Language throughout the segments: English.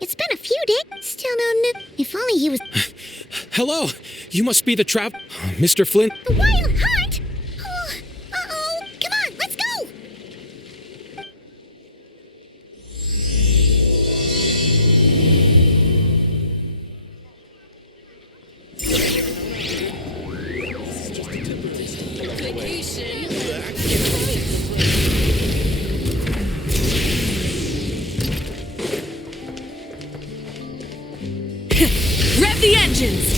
It's been a few days. Still no news. If only he was... Hello! You must be the Mr. Flint? The Wild Hunt? Oh, uh-oh. Come on, let's go! Rev the engines!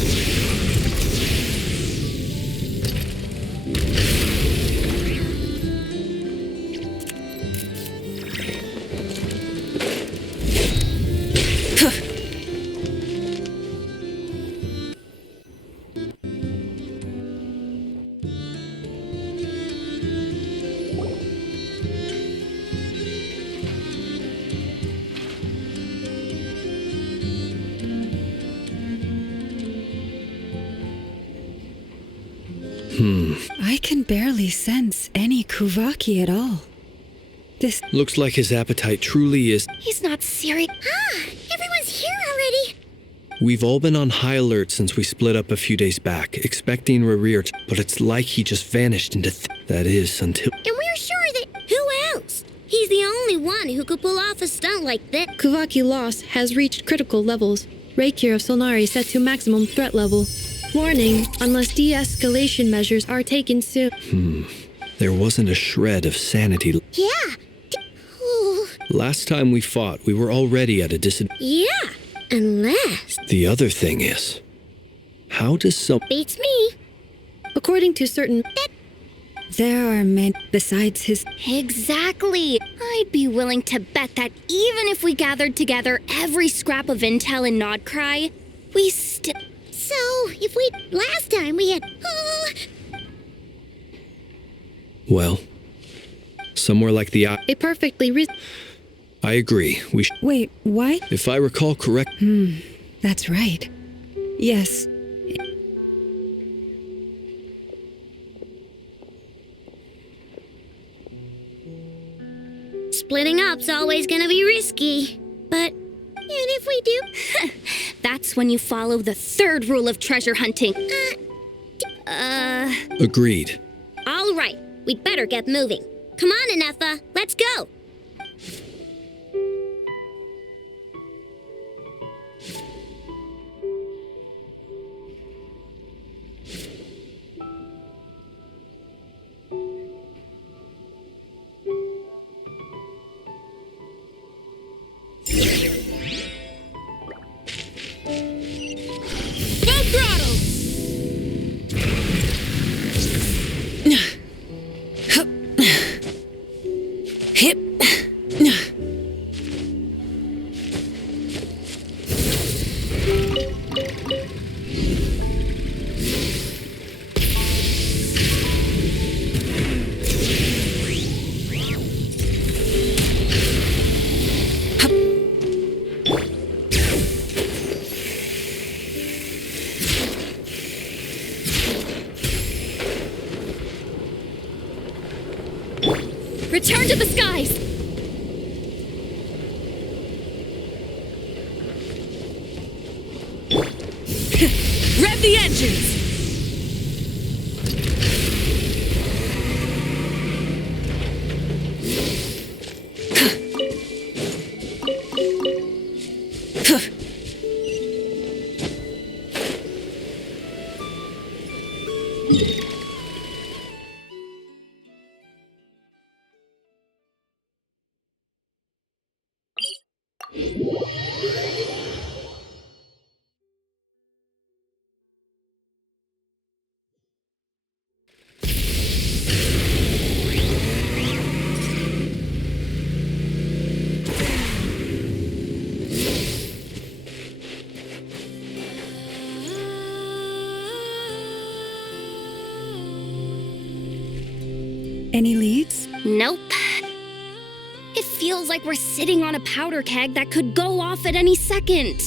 I can barely sense any Kuvaki at all. This Looks like his appetite truly is... He's not serious. Everyone's here already. We've all been on high alert since we split up a few days back, expecting Rerir, but it's like he just vanished into that is, until... And we're sure that... Who else? He's the only one who could pull off a stunt like this. Kuvaki loss has reached critical levels. Reiki of Solnari set to maximum threat level. Warning, unless de-escalation measures are taken soon. There wasn't a shred of sanity. Yeah. Ooh. Last time we fought, we were already at a disadvantage. Yeah. Unless... The other thing is... How does some... Beats me. According to certain... There are men besides his... Exactly. I'd be willing to bet that even if we gathered together every scrap of intel in Nodcry, we still... So, if we... Last time we had... Well... Somewhere like the... A perfectly I agree. We Wait, why? If I recall correct... That's right. Yes. Splitting up's always gonna be risky. But... And if we do... That's when you follow the third rule of treasure hunting. Agreed. All right. We'd better get moving. Come on, Anefa. Let's go. Full throttle! Hip. Return to the skies! Rev the engines! Any leads? Nope. It feels like we're sitting on a powder keg that could go off at any second.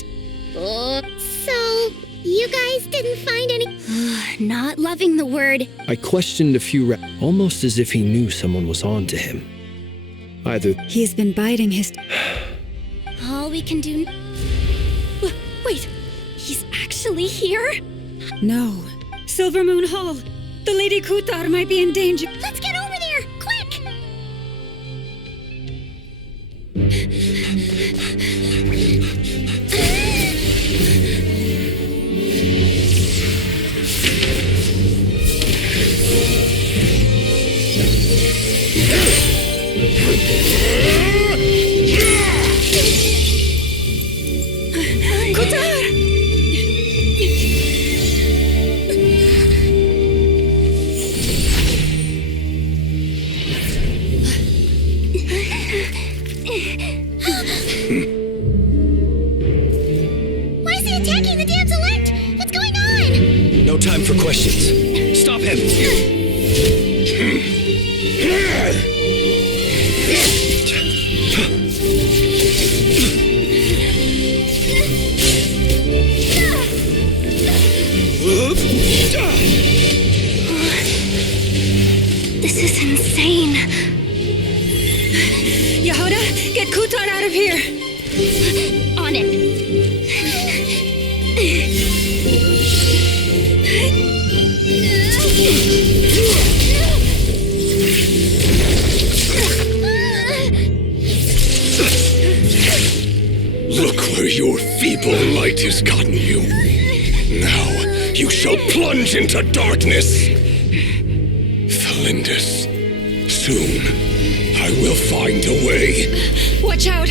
So, you guys didn't find any. Not loving the word. I questioned a few almost as if he knew someone was on to him. Either He's been biding his... All we can do... Wait, he's actually here? No. Silver Moon Hall. The Lady Kutar might be in danger. Let's get over there, quick! Why is he attacking the damselette? What's going on? no time for questions. Stop him! This is insane. Yahoda, get Kutar out of here. On it. Look where your feeble light has gotten you. Now you shall plunge into darkness. Felindus, soon I will find a way. Watch out.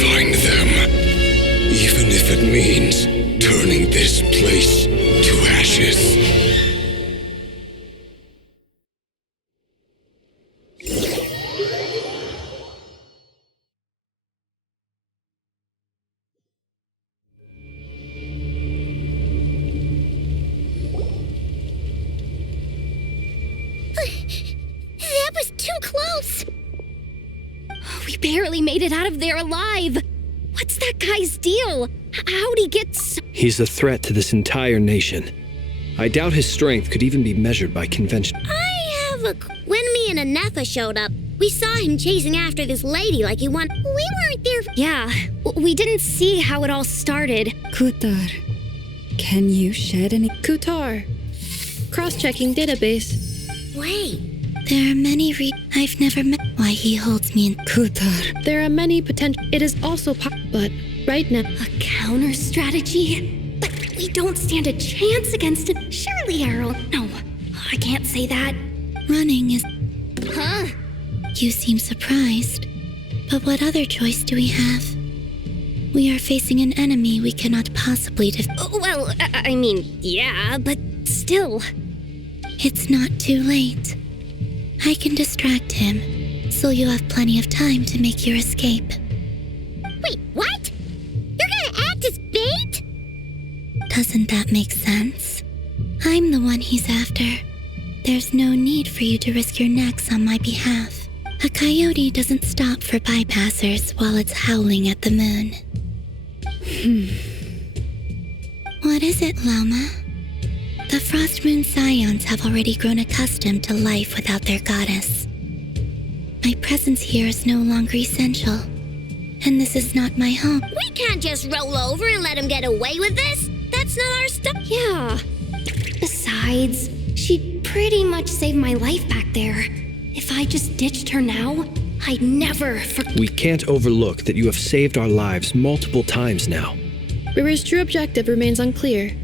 Find them, even if it means turning this place to ashes. That was too close! We barely made it out of there alive. What's that guy's deal? How'd he get so... He's a threat to this entire nation. I doubt his strength could even be measured by convention. I have a... When me and Anefa showed up, we saw him chasing after this lady like he wanted... We weren't there for... Yeah, we didn't see how it all started. Kutar, can you shed any... Kutar. Cross-checking database. Wait. There are many I've never met why he holds me in Kutar. There are many potential. It is also but right now. a counter strategy. But we don't stand a chance against it. Surely, Errol. No, I can't say that. Running is... Huh? You seem surprised. But what other choice do we have? We are facing an enemy we cannot possibly Well, I mean, yeah, but still. It's not too late. I can distract him, so you have plenty of time to make your escape. Wait, what? You're gonna act as bait? Doesn't that make sense? I'm the one he's after. There's no need for you to risk your necks on my behalf. A coyote doesn't stop for bypassers while it's howling at the moon. What is it, Loma? The Frost Moon Scions have already grown accustomed to life without their goddess. My presence here is no longer essential, and this is not my home. We can't just roll over and let him get away with this. That's not our stuff. Yeah. Besides, she pretty much saved my life back there. If I just ditched her now, I'd never We can't overlook that you have saved our lives multiple times now. River's true objective remains unclear.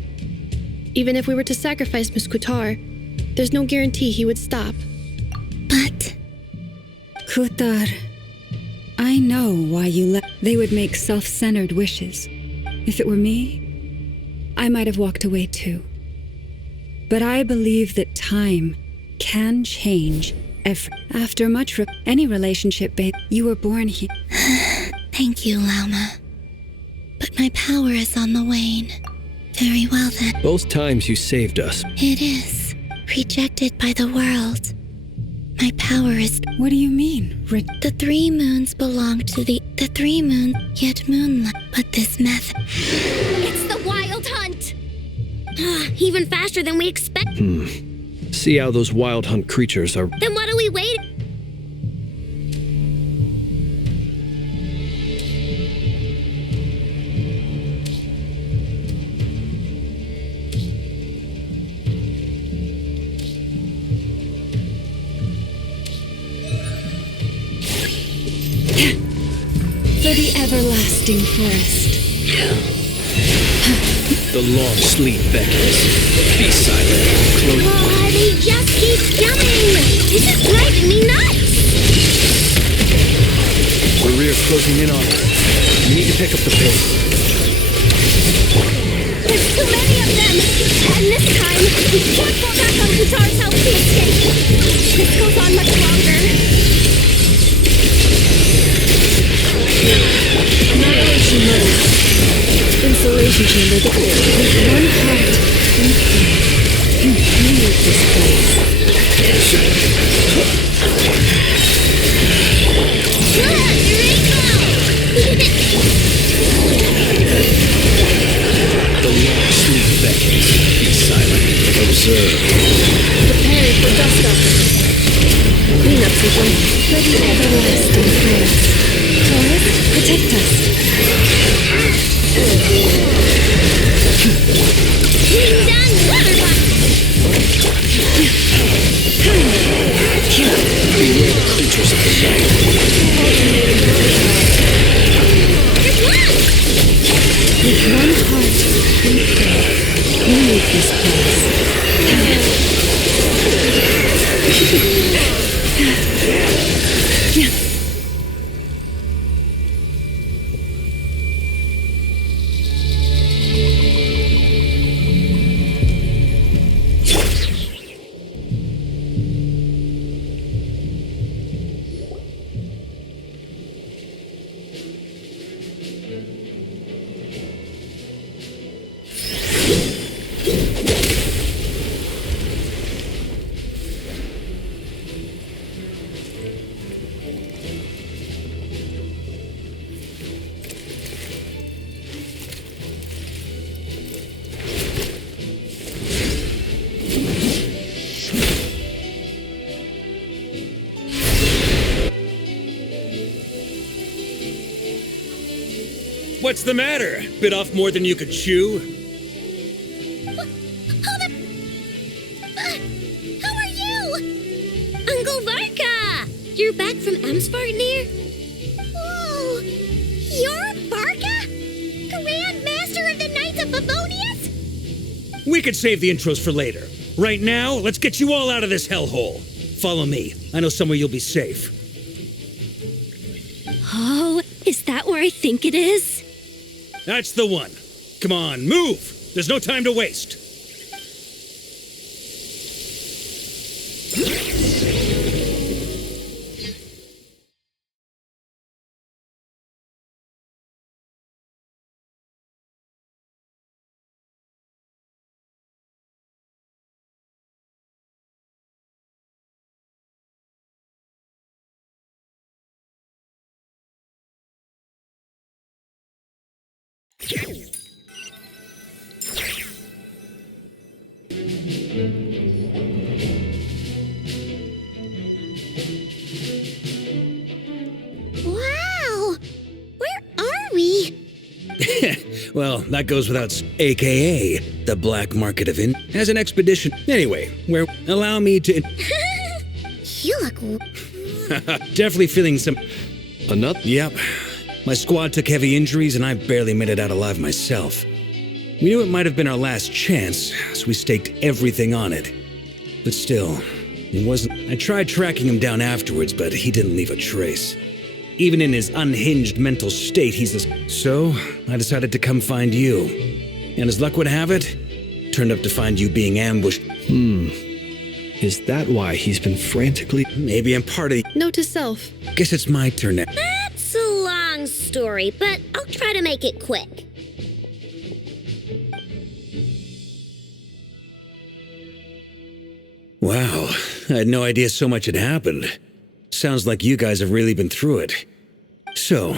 Even if we were to sacrifice Miss Kutar, there's no guarantee he would stop. But Kutar, I know why you left. They would make self-centered wishes. If it were me, I might have walked away too. But I believe that time can change after much any relationship, babe. You were born here. thank you, Lauma. But my power is on the wane. Very well then. Both times you saved us. It is. Rejected by the world. My power is... What do you mean? The 3 moons belong to the 3 moon, yet moonlight. But this method... It's the Wild Hunt! Even faster than we expected. See how those wild hunt creatures are. Then what are we waiting? For the everlasting forest. The long sleep beckons. Be silent. Close. Oh, they just keep coming. This is driving me nuts. We're closing in on us. We need to pick up the pace. There's too many of them! And this time, we can't fall back on Kutar's help to escape. This goes on much longer. Annihilation mode. Insulation chamber deployed. With one heart and faith, you leave this place. The long sleep beckons. Be silent. Observe. Preparing for dust up. Cleanup sequence. For the everlasting forest. Forest, protect us. Ding dong, waterbox. Beware the creatures of the night. There's one. With one heart and faith, we leave this place. What's the matter? Bit off more than you could chew? How are you? Uncle Varka! You're back from Amsvarnir? Whoa! You're Varka? Grand Master of the Knights of Favonius? We could save the intros for later. Right now, let's get you all out of this hellhole. Follow me. I know somewhere you'll be safe. Oh, is that where I think it is? That's the one. Come on, move! There's no time to waste. Wow! Where are we? Well, that goes without AKA, the black market of as an expedition. Anyway, allow me to... You look... Definitely feeling some... Another? Yep. My squad took heavy injuries and I barely made it out alive myself. We knew it might have been our last chance, so we staked everything on it. But still, it wasn't... I tried tracking him down afterwards, but he didn't leave a trace. Even in his unhinged mental state, he's a... So, I decided to come find you. And as luck would have it, turned up to find you being ambushed. Is that why he's been frantically... Maybe I'm part of... Note to self. Guess it's my turn now. That's a long story, but I'll try to make it quick. Wow, I had no idea so much had happened. Sounds like you guys have really been through it. So,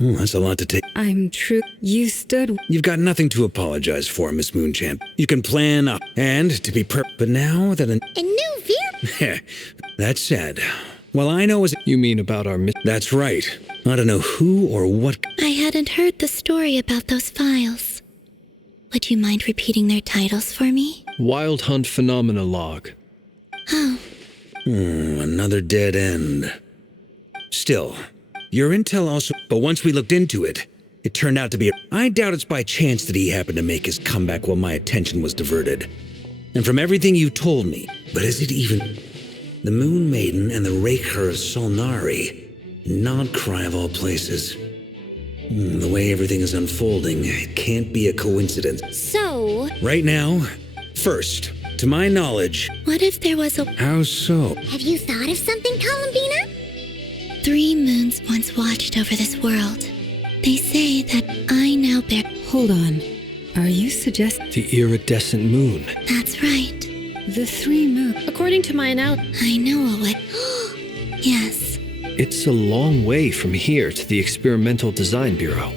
that's a lot to take. I'm true. You stood. You've got nothing to apologize for, Miss Moonchamp. You can plan up, and to be but now that A new view? That's sad. Well, I know as... You mean about our... That's right. I don't know who or what... I hadn't heard the story about those files. Would you mind repeating their titles for me? Wild Hunt Phenomena Log. Oh, Another dead end. Still, your intel also... But once we looked into it, it turned out to be... I doubt it's by chance that he happened to make his comeback while my attention was diverted. And from everything you told me, but is it even... The Moon Maiden and the Raker of Solnari, Nodcry of all places. The way everything is unfolding, it can't be a coincidence. So, Right now, first, to my knowledge... what if there was a... How so? Have you thought of something, Columbina? 3 moons once watched over this world. They say that I now bear... Hold on. Are you suggesting The iridescent moon. That's right. the 3 moon? According to my I know what... Yes. It's a long way from here to the Experimental Design Bureau.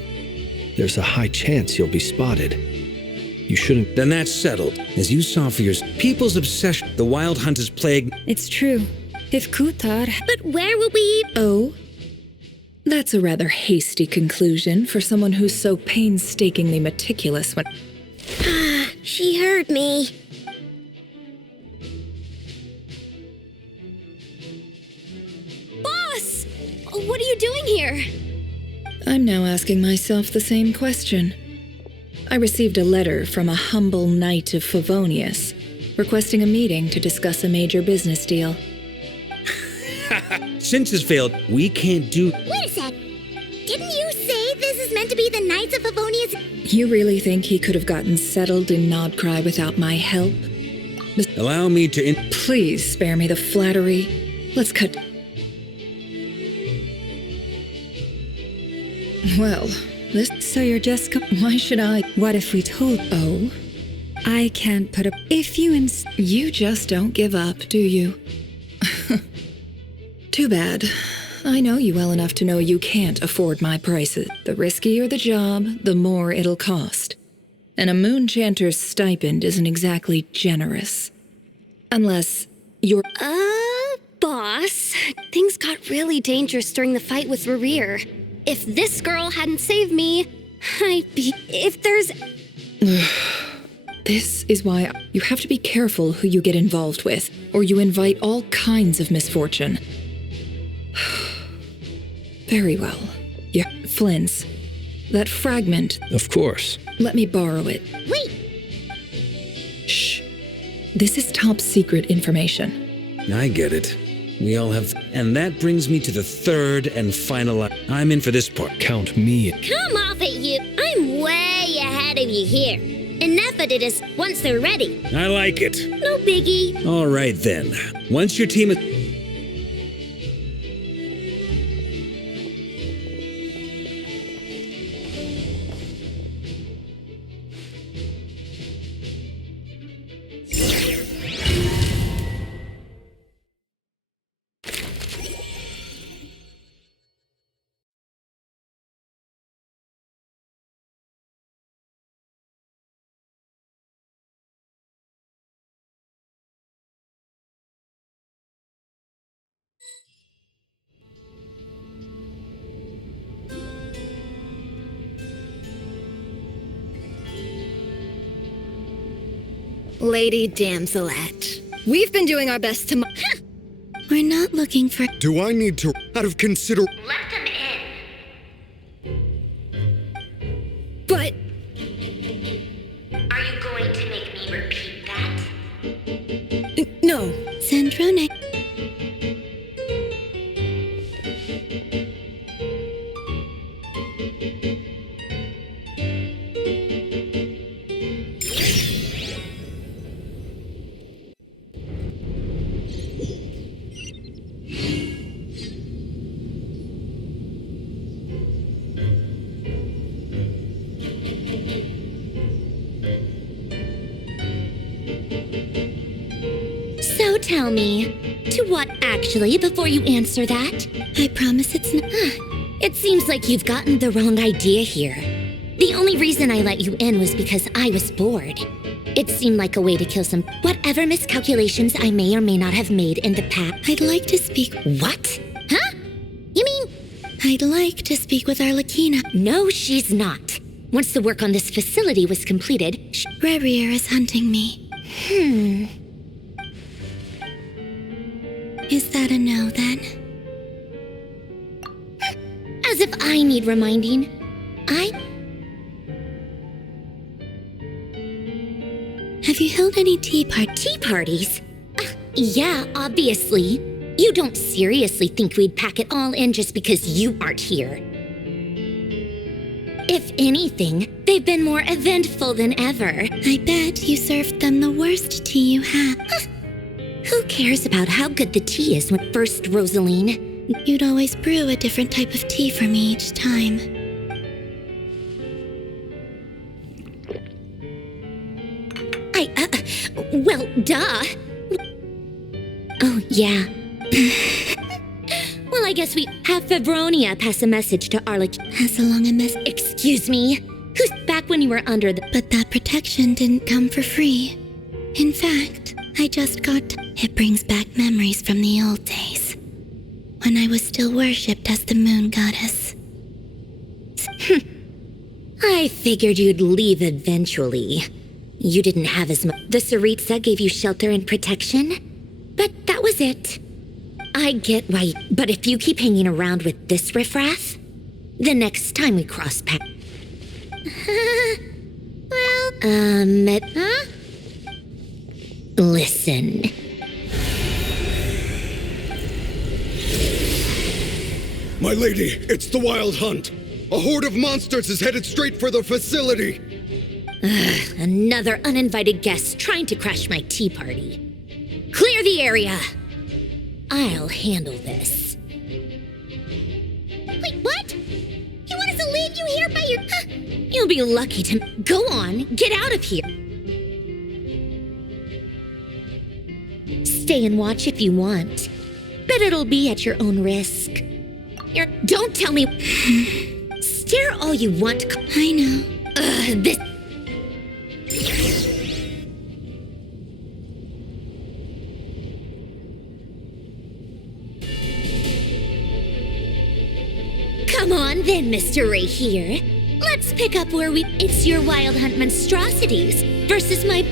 There's a high chance you'll be spotted. You shouldn't... Then that's settled. As you saw for your... People's obsession. The wild hunt is plagued... It's true. If Kutar... But where will we... Oh? That's a rather hasty conclusion for someone who's so painstakingly meticulous when... She heard me. boss! What are you doing here? I'm now asking myself the same question. I received a letter from a humble knight of Favonius, requesting a meeting to discuss a major business deal. Since has failed, we can't do... Wait a sec. Didn't you say this is meant to be the Knights of Favonius? You really think he could have gotten settled in Nodcry without my help? Allow me to... Please spare me the flattery. Let's cut... Well, this... So you're just... Why should I... What if we told... Oh? I can't put up... If you You just don't give up, do you? Too bad. I know you well enough to know you can't afford my prices. The riskier the job, the more it'll cost. And a moonchanter's stipend isn't exactly generous. Unless you're... Boss, things got really dangerous during the fight with Rerir. If this girl hadn't saved me, I'd be... If there's... This is why you have to be careful who you get involved with, or you invite all kinds of misfortune. Very well. Yeah, Flynn's. That fragment. Of course. Let me borrow it. Wait. Shh. This is top secret information. I get it. We all have... And that brings me to the third and final... I'm in for this part. Count me in. Come off it, you. I'm way ahead of you here. Enough of this once they're ready. I like it. No biggie. All right, then. Once your team is... Lady Damselette, we've been doing our best to... We're not looking for. Do I need to, out of consider... Let them in. But... Are you going to make me repeat that? No. Sandrone. So tell me, to what actually, before you answer that? I promise it's not. It seems like you've gotten the wrong idea here. The only reason I let you in was because I was bored. It seemed like a way to kill some whatever miscalculations I may or may not have made in the past. I'd like to speak. What? Huh? You mean? I'd like to speak with Arlecchina. No, she's not. Once the work on this facility was completed, Rarier is hunting me. Is that a no then? As if I need reminding. Have you held any tea Parties? Yeah, obviously. You don't seriously think we'd pack it all in just because you aren't here. If anything, they've been more eventful than ever. I bet you served them the worst tea you have. Who cares about how good the tea is when first, Rosaline? You'd always brew a different type of tea for me each time. Well, duh. Oh, yeah. Well, I guess we have Fevronia pass a message to Arlecchina. Pass along a message. Excuse me? Who's back when you were under the... But that protection didn't come for free. In fact, I just got... It brings back memories from the old days. When I was still worshipped as the moon goddess. I figured you'd leave eventually. You didn't have as much. The Tsaritsa gave you shelter and protection, but that was it. I get why, but if you keep hanging around with this riffraff, the next time we cross paths... Huh? Listen. My lady, it's the Wild Hunt. A horde of monsters is headed straight for the facility. Another uninvited guest trying to crash my tea party. Clear the area. I'll handle this. Wait, what? You want us to leave you here by your... You'll be lucky to... Go on, get out of here. Stay and watch if you want, but it'll be at your own risk. Don't tell me... Stare all you want. I know. This... Come on then, Mr. Ray here. Let's pick up where we... It's your Wild Hunt monstrosities versus my...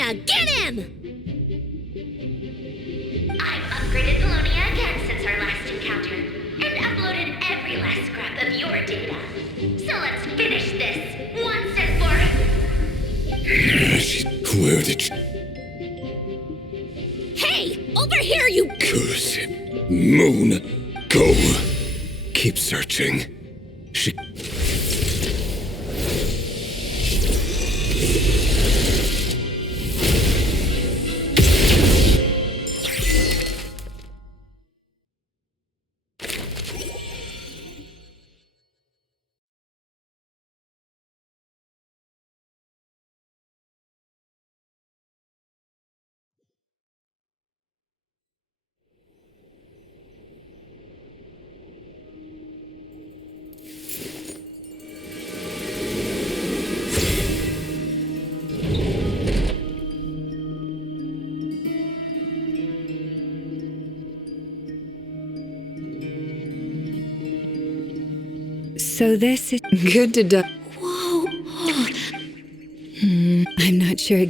Polonia, get him! I've upgraded Polonia again since our last encounter, and uploaded every last scrap of your data. So let's finish this once and for Where did she... Hey! Over here, you... Curse it. Moon, go. Keep searching. She... So this is... Good to die. Whoa. I'm not sure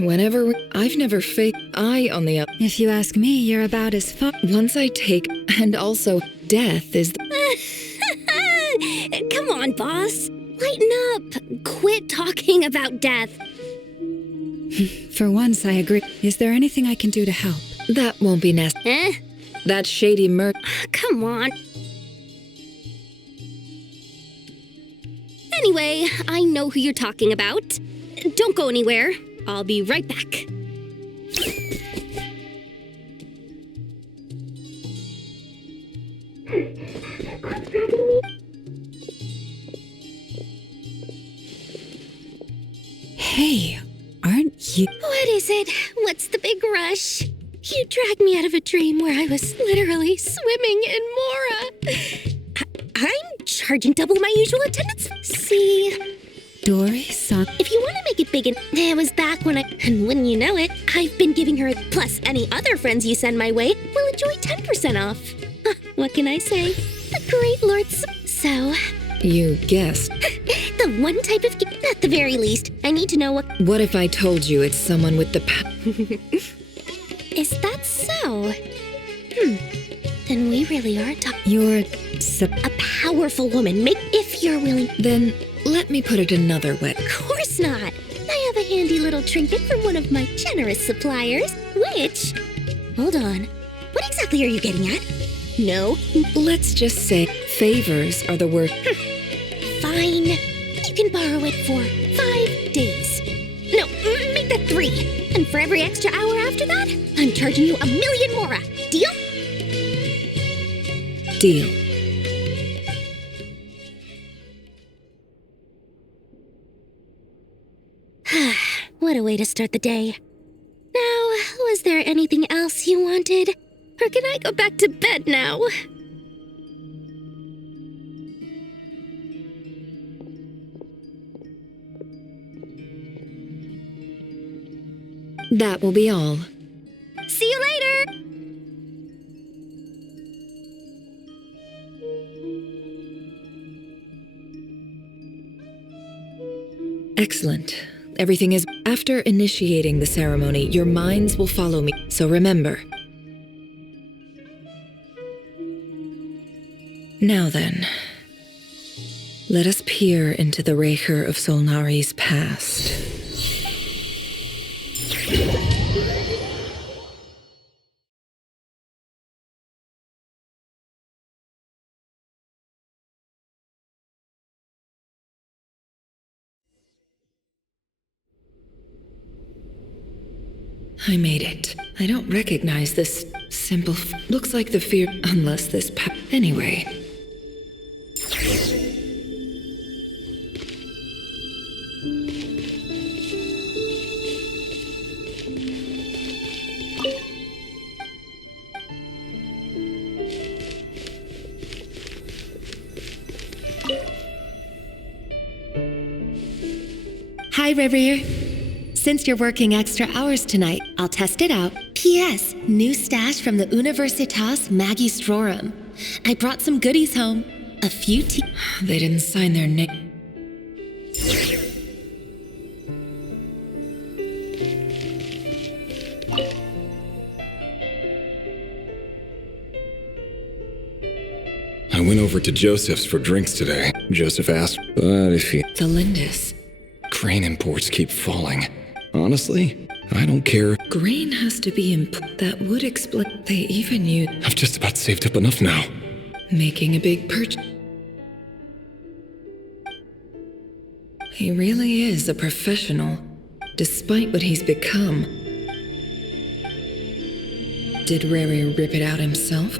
Whenever I've never faked. I on the other. If you ask me, you're about as far... Once I take, and also death is. Come on, boss. Lighten up. Quit talking about death. For once, I agree. Is there anything I can do to help? That won't be necessary. That shady Come on. Anyway, I know who you're talking about. Don't go anywhere. I'll be right back. Hey, aren't you... What is it? What's the big rush? You dragged me out of a dream where I was literally swimming in Mora. I'm charging double my usual attendance. See? Dory-san? If you want to make it big, and it was back when and wouldn't you know it, I've been giving her, plus any other friends you send my way, will enjoy 10% off. What can I say? The great Lord So... You guessed. The one type of gift, at the very least. I need to know what... What if I told you it's someone with the Is that so? Then we really are talking... You're... A powerful woman, if you're willing... Then let me put it another way. Of course not. I have a handy little trinket from one of my generous suppliers, which... Hold on. What exactly are you getting at? No. Let's just say favors are the word. Fine. You can borrow it for 5 days. No, make that 3. And for every extra hour after that, I'm charging you 1,000,000 mora. Deal? Deal. What a way to start the day. Now, was there anything else you wanted? Or can I go back to bed now? That will be all. See you later! Excellent. Everything is... After initiating the ceremony, your minds will follow me. So remember. Now then, let us peer into the Raker of Solnari's past. I made it. I don't recognize this simple... Looks like the fear... Unless this... Anyway... Hi, Rivier. Since you're working extra hours tonight, I'll test it out. P.S. New stash from the Universitas Magistrorum. I brought some goodies home. A few They didn't sign their name. I went over to Joseph's for drinks today. Joseph asked, but if he... Felindis. Grain imports keep falling. Honestly, I don't care. Grain has to be that would explain. They even use. I've just about saved up enough now. Making a big purchase. He really is a professional, despite what he's become. Did Rary rip it out himself?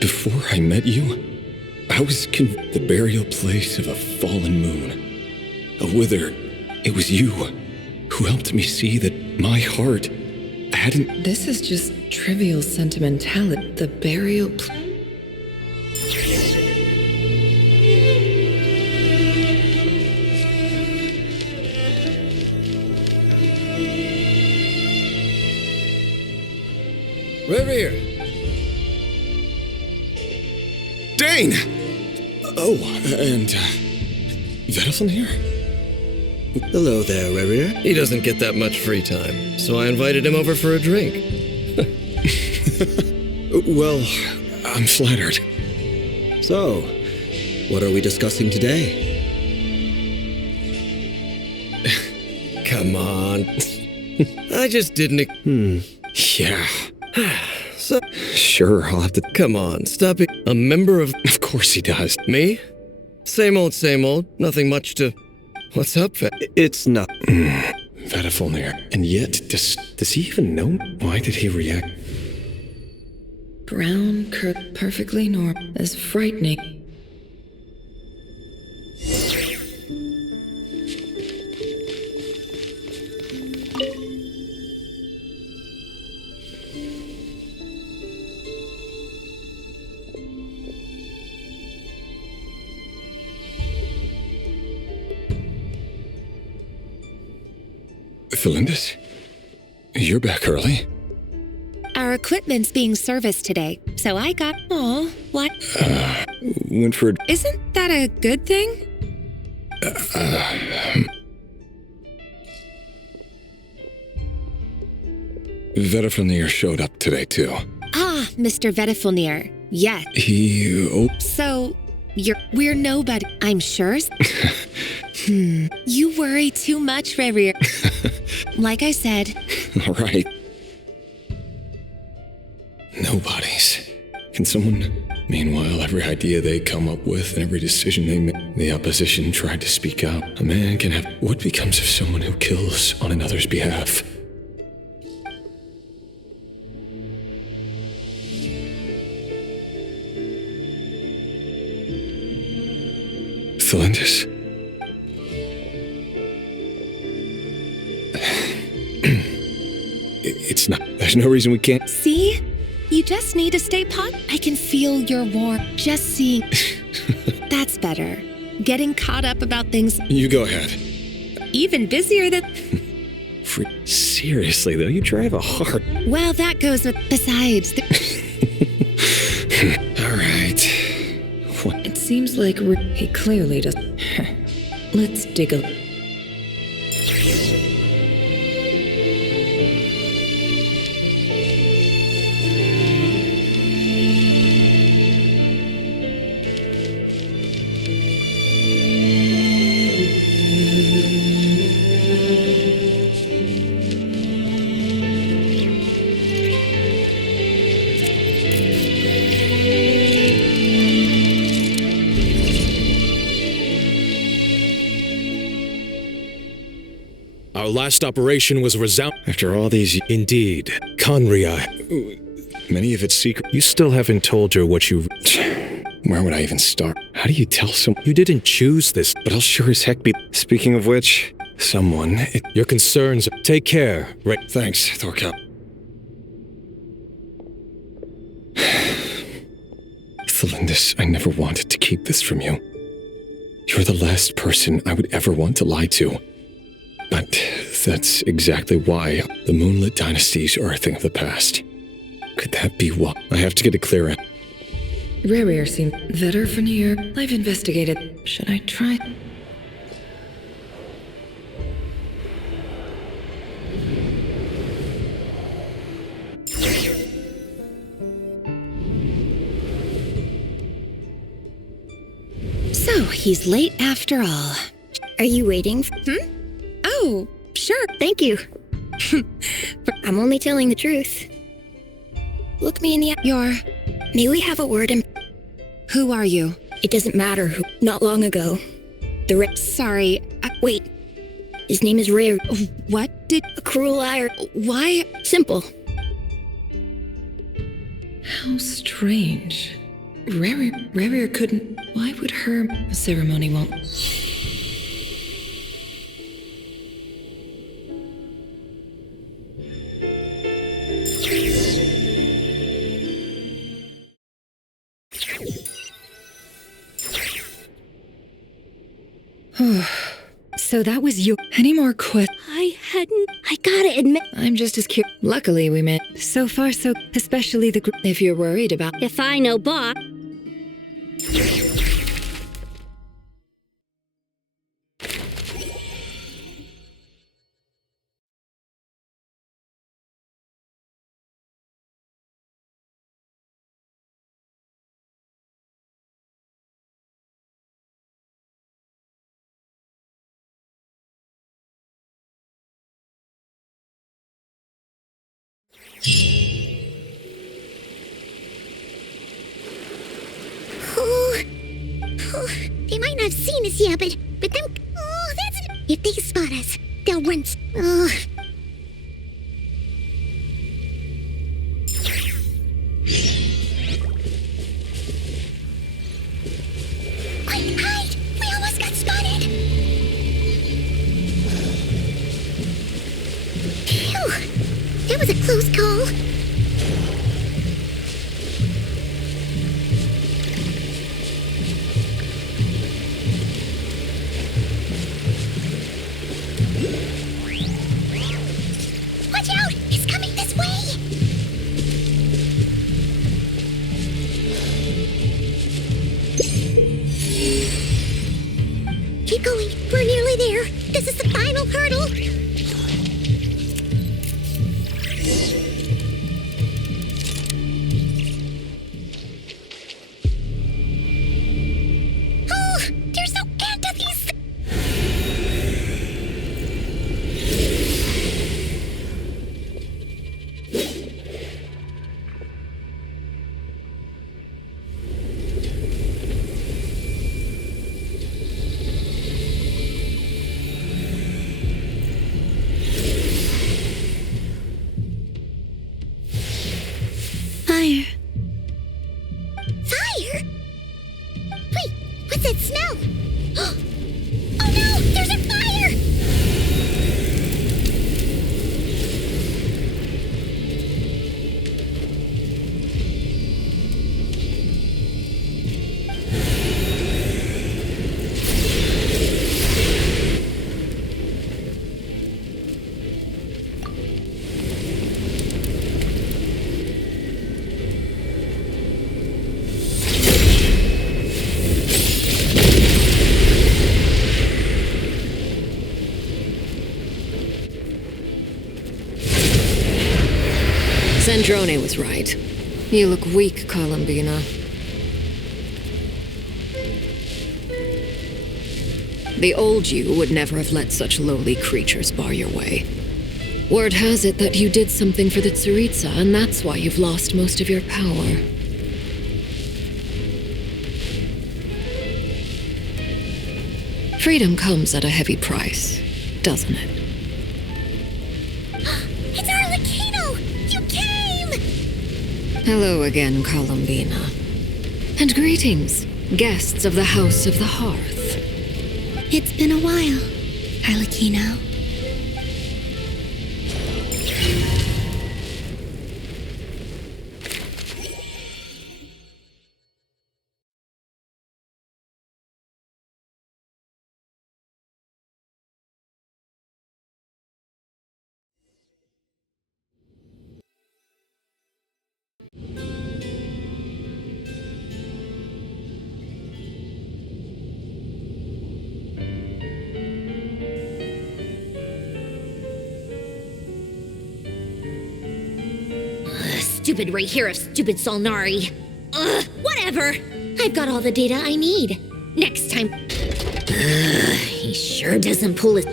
Before I met you, I was the burial place of a fallen moon. A withered. It was you who helped me see that my heart hadn't... This is just trivial sentimentality. The burial Revere! Dane! Oh, and, Vedafin here? Hello there, Revere. He doesn't get that much free time, so I invited him over for a drink. Well, I'm flattered. So, what are we discussing today? Come on. I just didn't... Yeah. So, Sure, I'll have to... come on, stop it. A member of... Of course he does. Me? Same old, same old. Nothing much to... What's up, It's not... Vedafilnir. And yet, does he even know? Why did he react? brown curve, perfectly normal, as frightening. Felindis? You're back early? Our equipment's being serviced today, so I got... Aw, what? Winfred... Isn't that a good thing? Vedafilnir showed up today, too. Ah, Mr. Vedafilnir. Yes. He... Oh... So, we're nobody, I'm sure. You worry too much, Rerir. Like I said. All right. Nobodies. Can someone... Meanwhile, every idea they come up with, every decision they make, the opposition tried to speak out. A man can have... What becomes of someone who kills on another's behalf? Felindis? It's not... There's no reason we can't... See? You just need to stay I can feel your warmth. Just seeing... That's better. Getting caught up about things... You go ahead. Even busier than... Seriously, though, you drive a hard... Well, that goes with... Besides... All right. What? It seems like he clearly does. Let's dig a... Our last operation was After all these... Indeed. Conria. Many of its secret... You still haven't told her what you... Where would I even start? How do you tell someone... You didn't choose this. But I'll sure as heck be... Speaking of which... Someone... Your concerns... Take care, right? Thanks, Thorkel. Felindis, I never wanted to keep this from you. You're the last person I would ever want to lie to. But that's exactly why the Moonlit Dynasties are a thing of the past. Could that be what? I have to get a clear answer. Rerir seems better for near. I've investigated. Should I try? Phew, he's late after all. Are you waiting? Oh, sure. Thank you. I'm only telling the truth. Look me in the eye. May we have a word in... Who are you? It doesn't matter who. Not long ago. Sorry. Wait. His name is Rare. What did... A cruel liar. Why? Simple. How strange. Rare couldn't... Why would her ceremony won't... So that was you. Any more questions? I gotta admit. I'm just as curious. Luckily, we met. So far, so especially the group. If you're worried about... If I know Bob. They might not have seen us yet, but them... Oh, that's... If they spot us, they'll run... Oh. Quick, hide! We almost got spotted! Phew! That was a close call. Watch out! It's coming this way! Keep going. We're nearly there. This is the final hurdle. Oh, there's no end to these. Fire. Fire? Wait, what's that smell? Oh no, there's a fire! Sandrone was right. You look weak, Columbina. The old you would never have let such lowly creatures bar your way. Word has it that you did something for the Tsaritsa, and that's why you've lost most of your power. Freedom comes at a heavy price, doesn't it? It's Arlecchino! You came! Hello again, Columbina. And greetings, guests of the House of the Hearth. It's been a while, Arlecchino. Stupid right here of stupid Solnari. Ugh, whatever. I've got all the data I need. Next time. He sure doesn't pull his...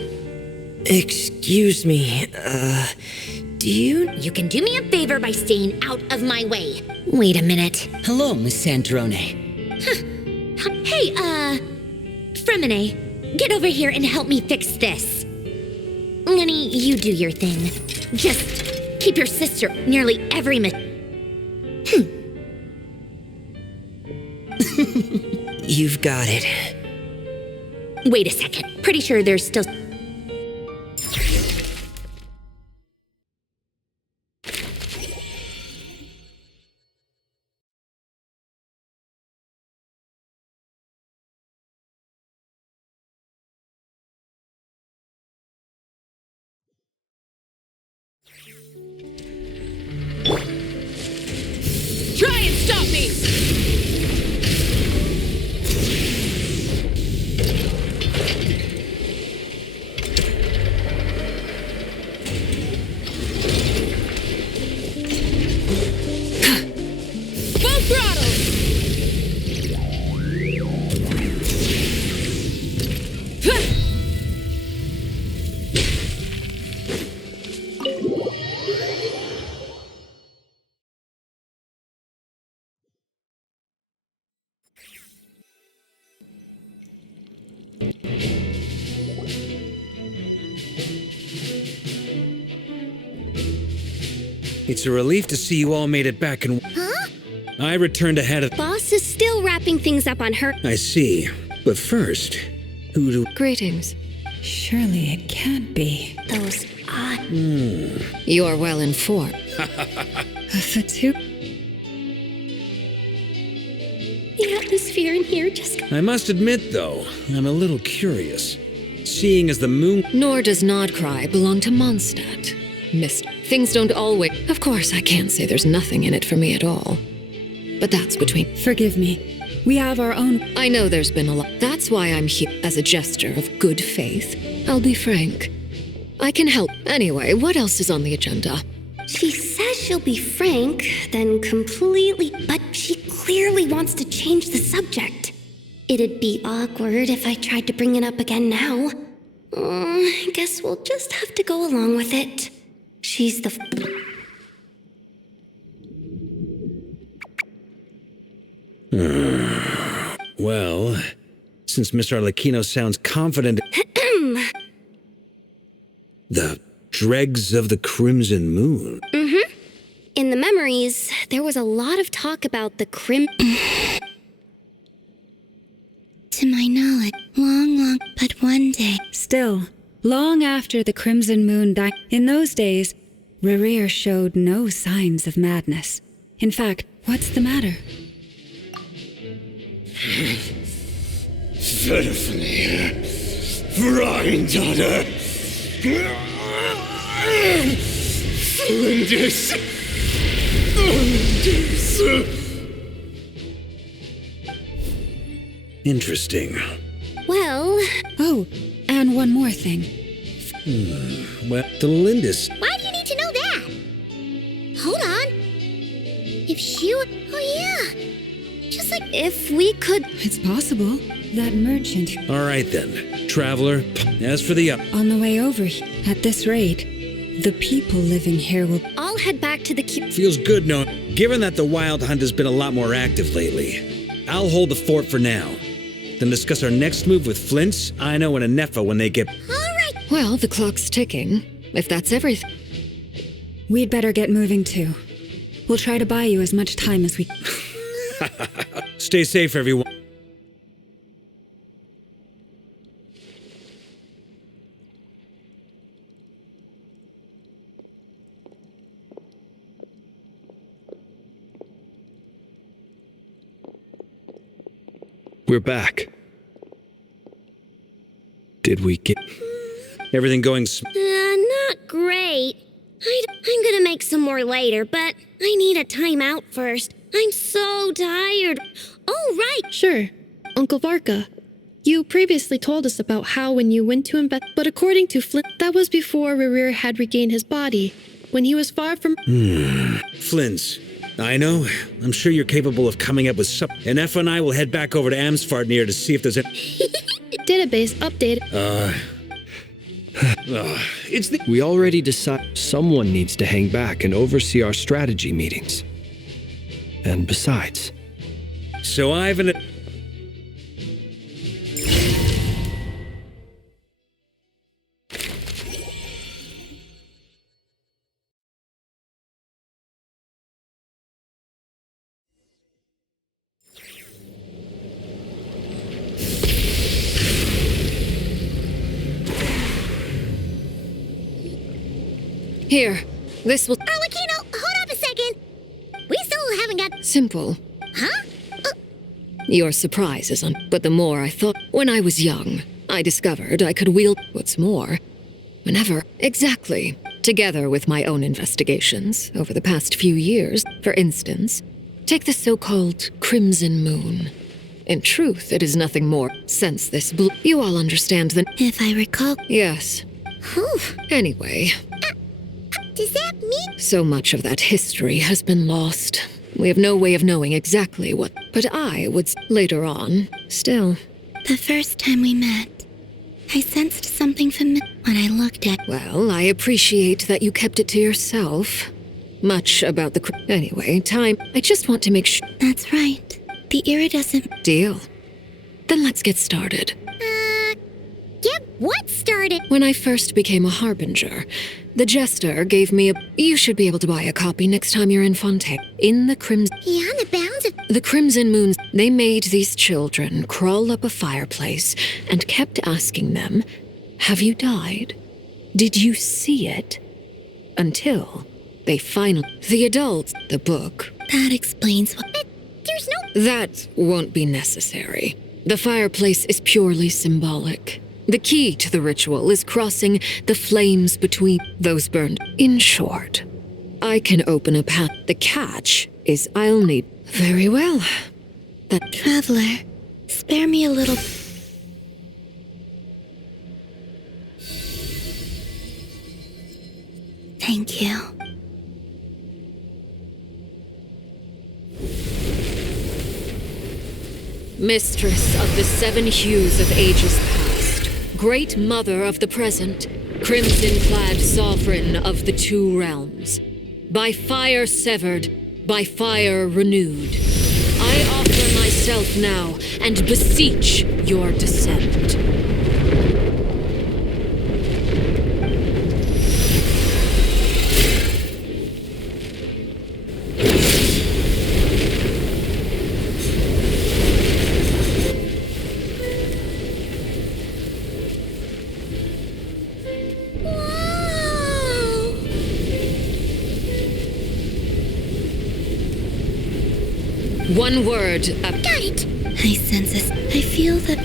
Excuse me, do you... You can do me a favor by staying out of my way. Wait a minute. Hello, Miss Santorone. Hey, Fremine, get over here and help me fix this. Honey, you do your thing. Just keep your sister nearly every minute. You've got it. Wait a second. Pretty sure there's still... Try and stop me! Full throttle! It's a relief to see you all made it back and... Huh? I returned ahead of... Boss is still wrapping things up on her. I see. But first, who do... Greetings. Surely it can't be. Those odd... You are well informed. A fatu... The atmosphere in here just... I must admit, though, I'm a little curious. Seeing as the moon... Nor does Nodcry belong to Mondstadt. Mist. Things don't always... Of course, I can't say there's nothing in it for me at all. But that's between... Forgive me. We have our own... I know there's been a lot. That's why I'm here as a gesture of good faith. I'll be frank. I can help. Anyway, what else is on the agenda? She says she'll be frank, then completely... But she clearly wants to change the subject. It'd be awkward if I tried to bring it up again now. I guess we'll just have to go along with it. She's the... Well, since Mr. Arlecchino sounds confident... The dregs of the Crimson Moon. In the memories, there was a lot of talk about the To my knowledge, long, but one day. Still, long after the Crimson Moon died, in those days, Rerir showed no signs of madness. In fact, what's the matter? Fearfully, granddaughter. Flinders. Interesting. Well... Oh, and one more thing. Well, the Lindis... Why do you need to know that? Hold on. If she would... Oh, yeah. Just like if we could... It's possible. That merchant... All right, then. Traveler, as for the... On the way over here, at this rate, the people living here will... I'll head back to the Feels good knowing... Given that the Wild Hunt has been a lot more active lately, I'll hold the fort for now. Then discuss our next move with Flints, Ino, and Anefa when they get... All right. Well, the clock's ticking. If that's everything... We'd better get moving, too. We'll try to buy you as much time as we... Stay safe, everyone. We're back. Did we get... Everything going... Not great. I'm gonna make some more later, but I need a timeout first. I'm so tired. Oh, right. Sure. Uncle Varka, you previously told us about how when you went to invest, but according to Flint, that was before Rerir had regained his body, when he was far from... Flints, I know. I'm sure you're capable of coming up with something. And F and I will head back over to Amsfarnir to see if there's a... Database updated. It's the... We already decided someone needs to hang back and oversee our strategy meetings. And besides... So Ivan... Here, this will... Arlecchino, hold up a second. We still haven't got... Simple. Huh? Your surprise is but the more I thought... When I was young, I discovered I could wield... What's more, whenever... Exactly. Together with my own investigations over the past few years, for instance, take the so-called Crimson Moon. In truth, it is nothing more. Since this blue... You all understand the... If I recall... Yes. Whew. Anyway... Does that mean... So much of that history has been lost. We have no way of knowing exactly what... But I would... Later on. Still. The first time we met, I sensed something familiar when I looked at... Well, I appreciate that you kept it to yourself. Much about the... Anyway, time... I just want to make sure... That's right. The iridescent... Deal. Then let's get started. Get what started? When I first became a harbinger, the jester gave me a... You should be able to buy a copy next time you're in Fontaine. In the Crimson... Beyond the bounds of... The Crimson Moons, they made these children crawl up a fireplace and kept asking them, have you died? Did you see it? Until they finally... The adults, the book... That explains what... But there's no... That won't be necessary. The fireplace is purely symbolic. The key to the ritual is crossing the flames between those burned. In short, I can open a path. The catch is I'll need... Very well. That... Traveler, spare me a little... Thank you. Mistress of the seven hues of ages past, great mother of the present, crimson-clad sovereign of the two realms, by fire severed, by fire renewed, I offer myself now and beseech your descent. One word. Got it. I sense this. I feel that...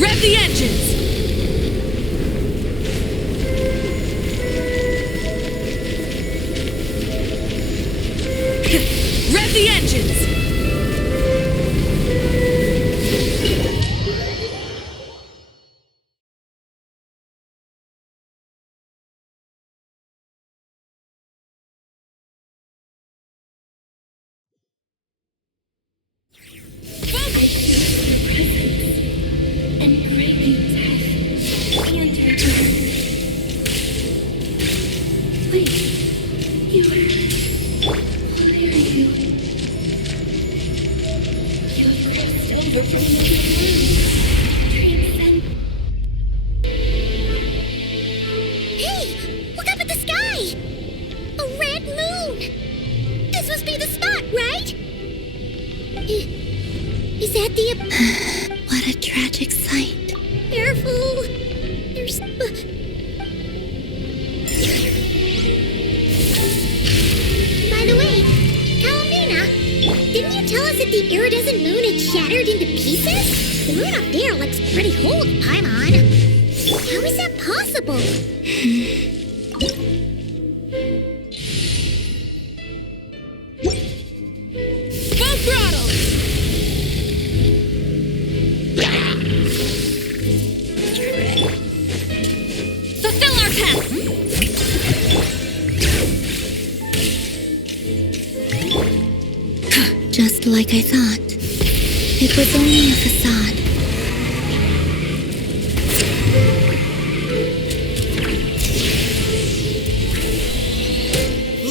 Rev the engines! Rev the engines! Hey, look up at the sky! A red moon! This must be the spot, right? Is that the... What a tragic sight. Careful! There's... By the way, Kalamina, didn't you tell us that the iridescent moon had shattered into pieces? The moon up there looks pretty whole to Paimon. How is that possible? Full throttle! Fulfill our path! Just like I thought. It was only a facade.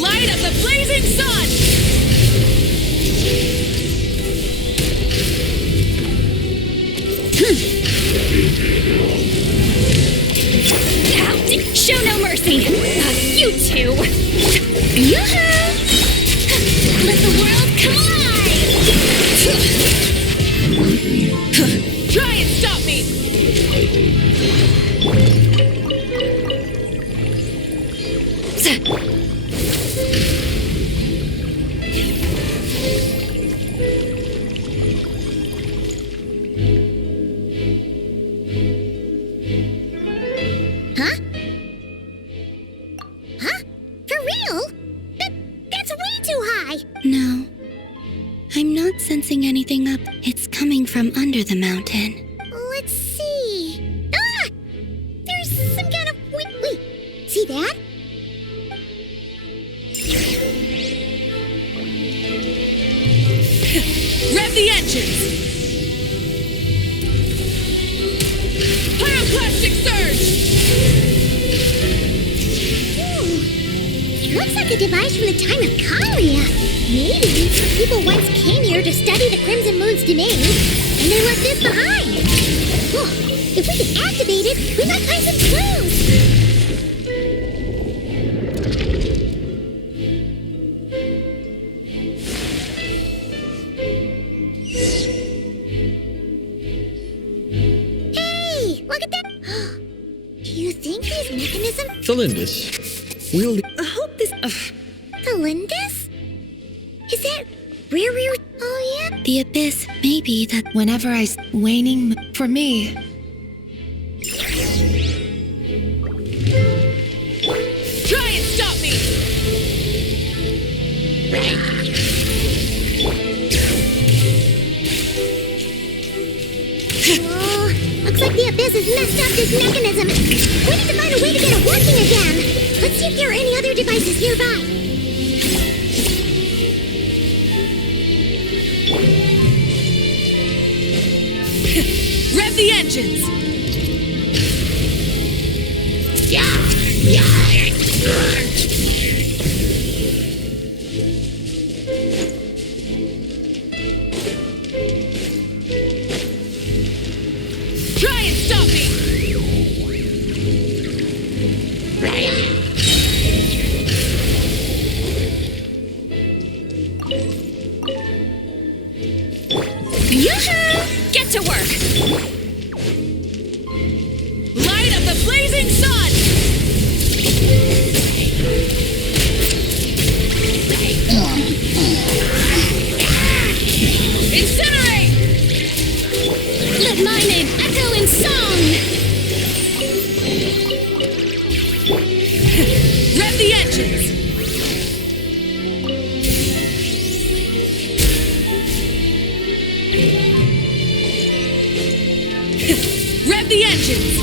Light of the blazing sun! Show no mercy! You two! Yoo-hoo! Let the world come alive! Try and stop me! Huh? Huh? For real? That's way too high! No. I'm not sensing anything up. It's coming from under the mountain. Let's see. Ah! There's some kind of... Wait. See that? Rev the engines! Pyroclastic surge! Looks like a device from the time of Kalia. Maybe people once came here to study the Crimson Moon's domain, and they left this behind. Oh, if we can activate it, we might find some clues. Hey, look at that. Do you think these mechanisms... The Lindis. We'll... I hope this... The Lindis? Is that... Rear? Oh, yeah? The abyss may be that Whenever waning for me. Try and stop me! Oh, looks like the abyss has messed up this mechanism. We need to find a way to get it working again. Let's see if there are any other devices nearby. Rev the engines! Try and stop me! Yoo-hoo! Get to work! Light of the blazing sun! Incinerate! Let my name echo in song! Rev the engines! Rev the engines!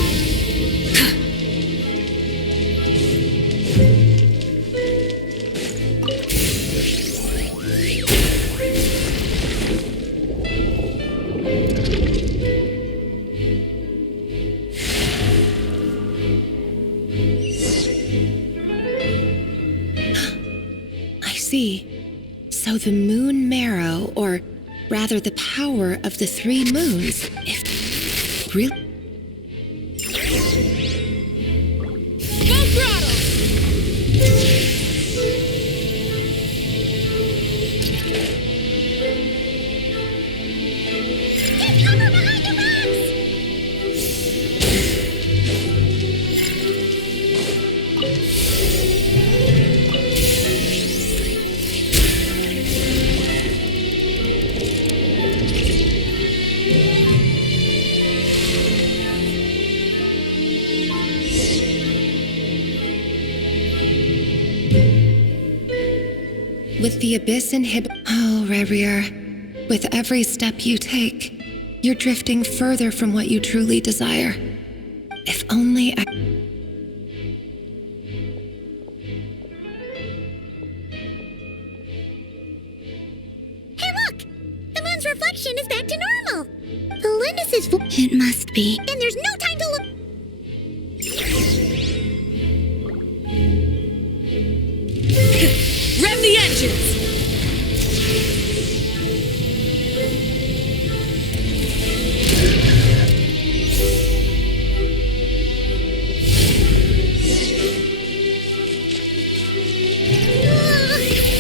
I see. So the moon marrow, or rather the power of the three moons, if really... Full throttle! Get cover behind the rocks! With the abyss Oh, Rerir, with every step you take, you're drifting further from what you truly desire. If only I... Hey, look! reflection is back to normal. The Lindis is full. It must be. And there's no time to look. Rev the engines!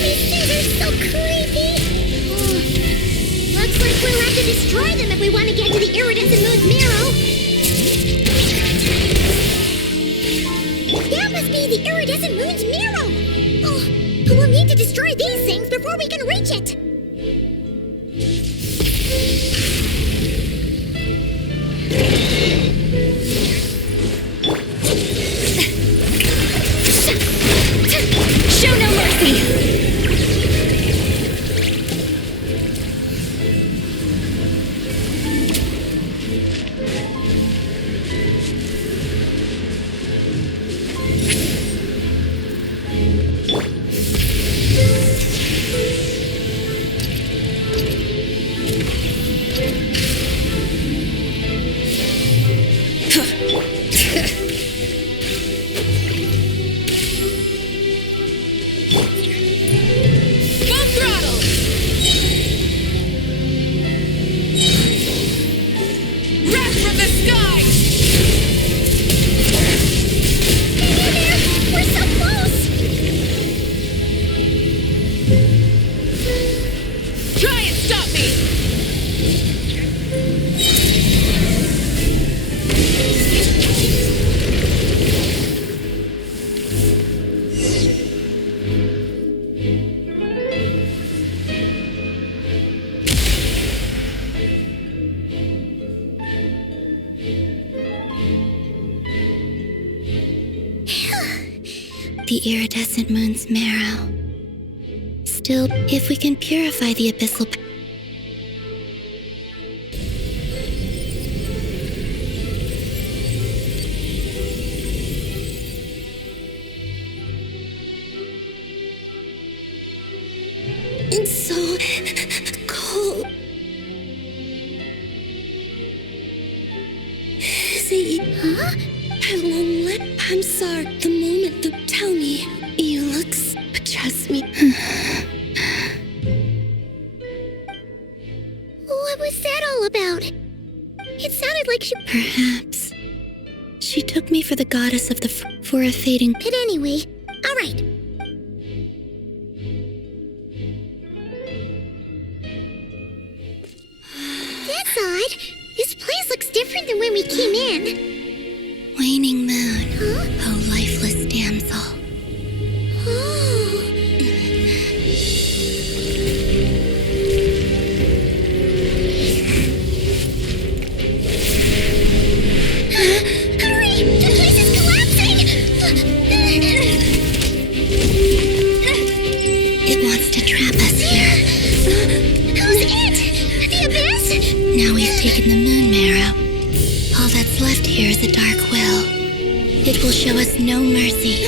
These things are so creepy. Looks like we'll have to destroy them if we want to get to the iridescent moon's mirror. That must be the iridescent moon's mirror. Oh, we'll need to destroy these things before we can reach it. Show no mercy! Full throttle! Wrath from the sky! We're so close. Try and stop me! The iridescent moon's marrow. Still, if we can purify the abyssal. It's so cold. Is it you? Huh? I won't let. I'm sorry. The moment to tell me. You look. But trust me. What was that all about? It sounded like she. Perhaps. She took me for the goddess of the. For a fading. But anyway, all right. That's odd. This place looks different than when we came in. Waning moon. Huh? Oh, lifeless damsel. Oh. Hurry! The place is collapsing! It wants to trap us here. Who's it? The abyss? Now we've taken the moon marrow. All that's left here is a dark will. It will show us no mercy.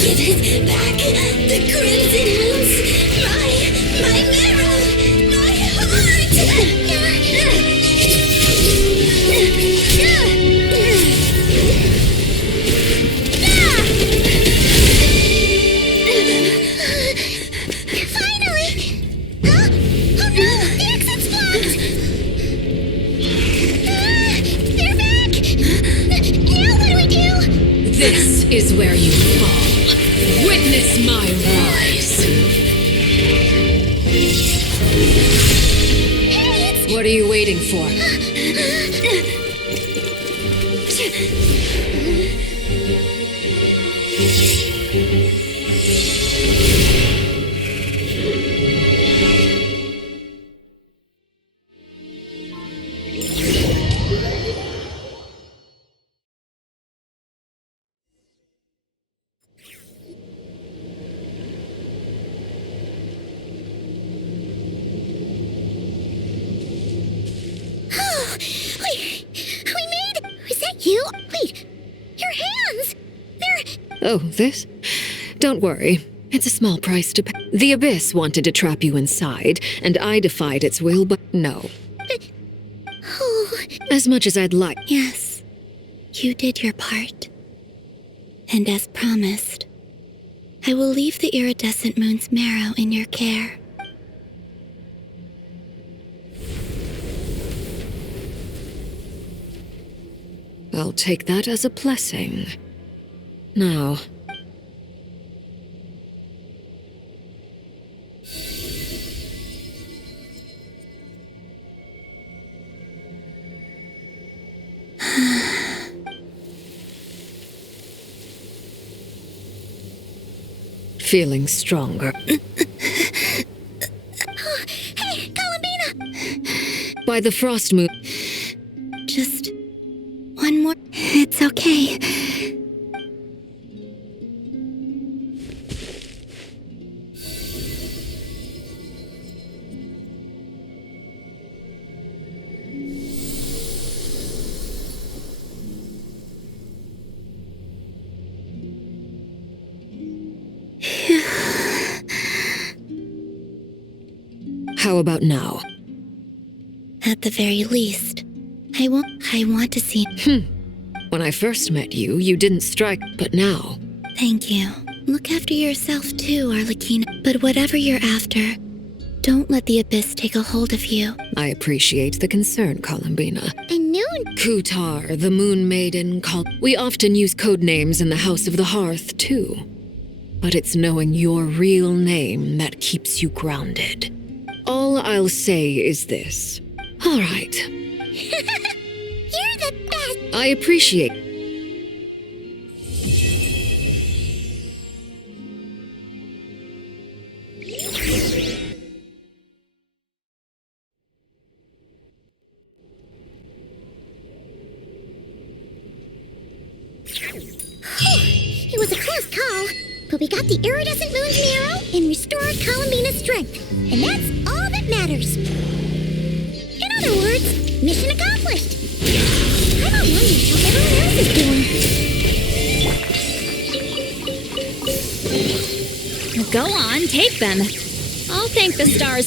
Give it back! The crimson moons! My marrow! My heart! Finally! Huh? Oh no! The exit's blocked! They're back! Now what do we do? This is where you fall. Witness my rise. Hey, it's... What are you waiting for? We made... Was that you? Wait, Oh, this? Don't worry. It's a small price to pay. The Abyss wanted to trap you inside, and I defied its will, but no. Oh. As much as I'd like. Yes, you did your part. And as promised, I will leave the iridescent moon's marrow in your care. I'll take that as a blessing. Now... Feeling stronger. Hey, Columbina! By the frost moon. Just one more. It's okay. How about now? At the very least, I want to see. When I first met you, you didn't strike, but now... Thank you. Look after yourself too, Arlecchina. But whatever you're after, don't let the Abyss take a hold of you. I appreciate the concern, Columbina. And Noon. Kutar, the Moon Maiden, We often use code names in the House of the Hearth, too. But it's knowing your real name that keeps you grounded. All I'll say is this. All right. You're the best. I appreciate... It was a close call, but we got the iridescent moon's marrow and restored Columbina's strength, and that's all that matters. In other words, mission accomplished. I'm wondering how everyone else is doing. Go on, take them. I'll thank the stars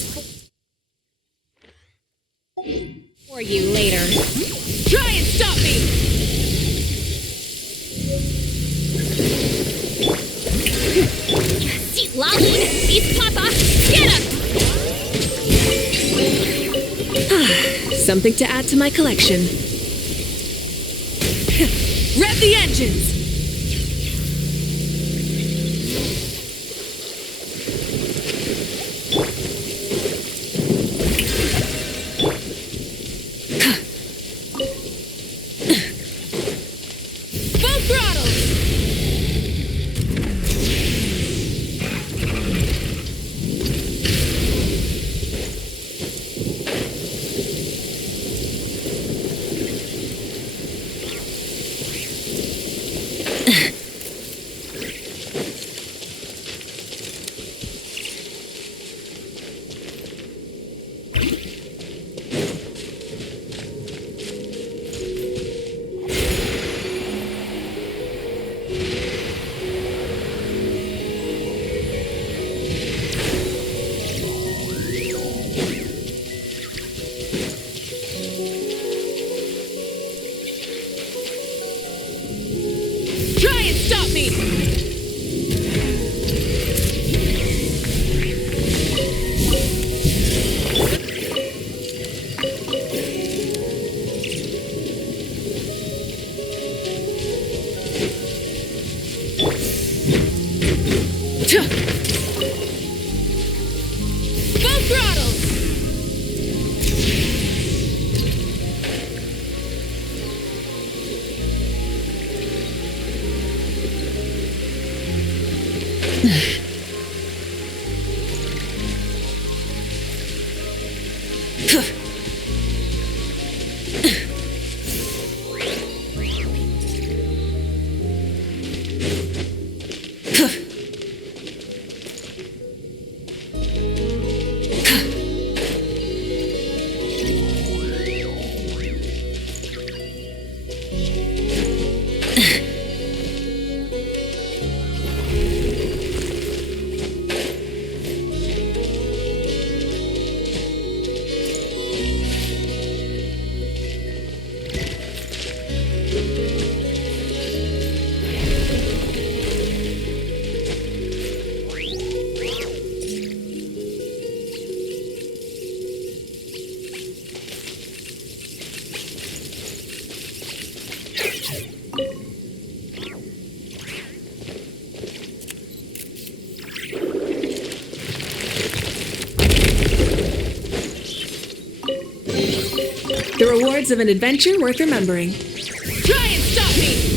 for you later. Try and stop me! See, Lolly, these Papa, get him! Something to add to my collection. Rev the engines! Full throttle! Try and stop me! Full throttle! Rewards of an adventure worth remembering. Try and stop me!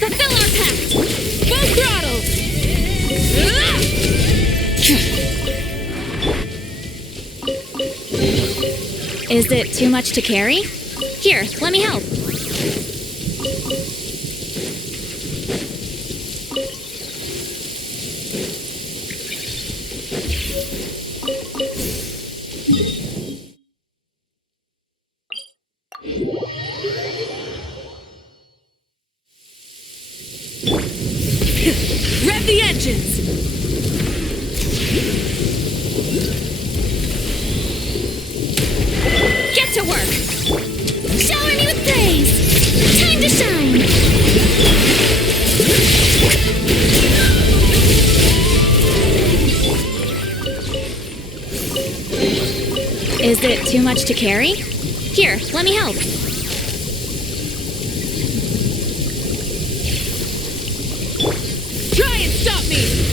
Fulfill our pact! Full throttle! Is it too much to carry? Here, let me help. Rev the engines! Get to work! Shower me with praise! Time to shine! Is it too much to carry? Here, let me help. Try and stop me!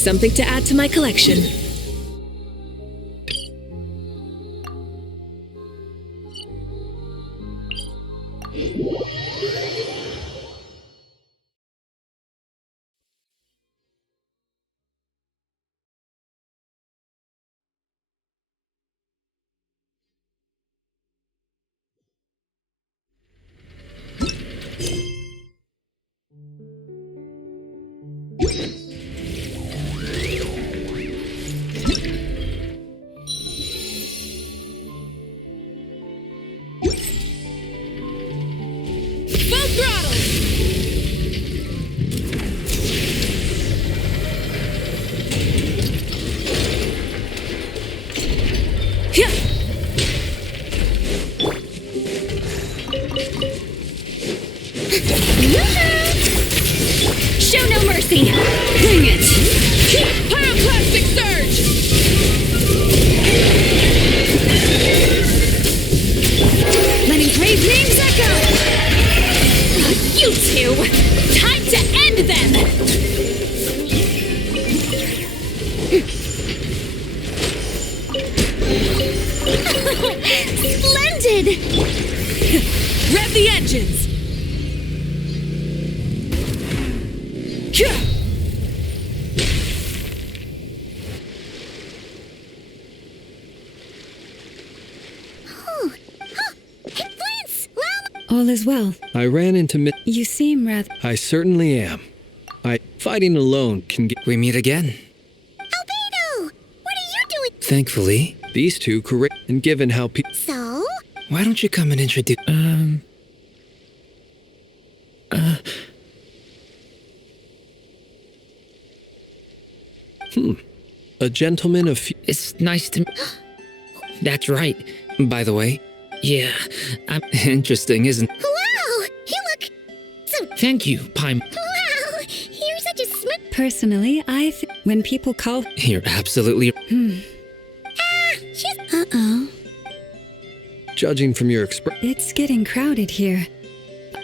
Something to add to my collection. Show no mercy! Bring it! Pyroclastic surge! Letting brave names echo! You two! Time to end them! Splendid! Rev the engines! All is well. I ran into You seem rather... I certainly am. Fighting alone can get... We meet again. Albedo! What are you doing? Thankfully. These two correct, and given how people... So? Why don't you come and introduce... A gentleman of It's nice to. That's right. By the way, yeah, I'm interesting, isn't? Wow! You look so. Thank you, Pime. Wow! You're such a smart. Personally, when people call. You're absolutely. She's. Uh-oh. judging from your expression. It's getting crowded here.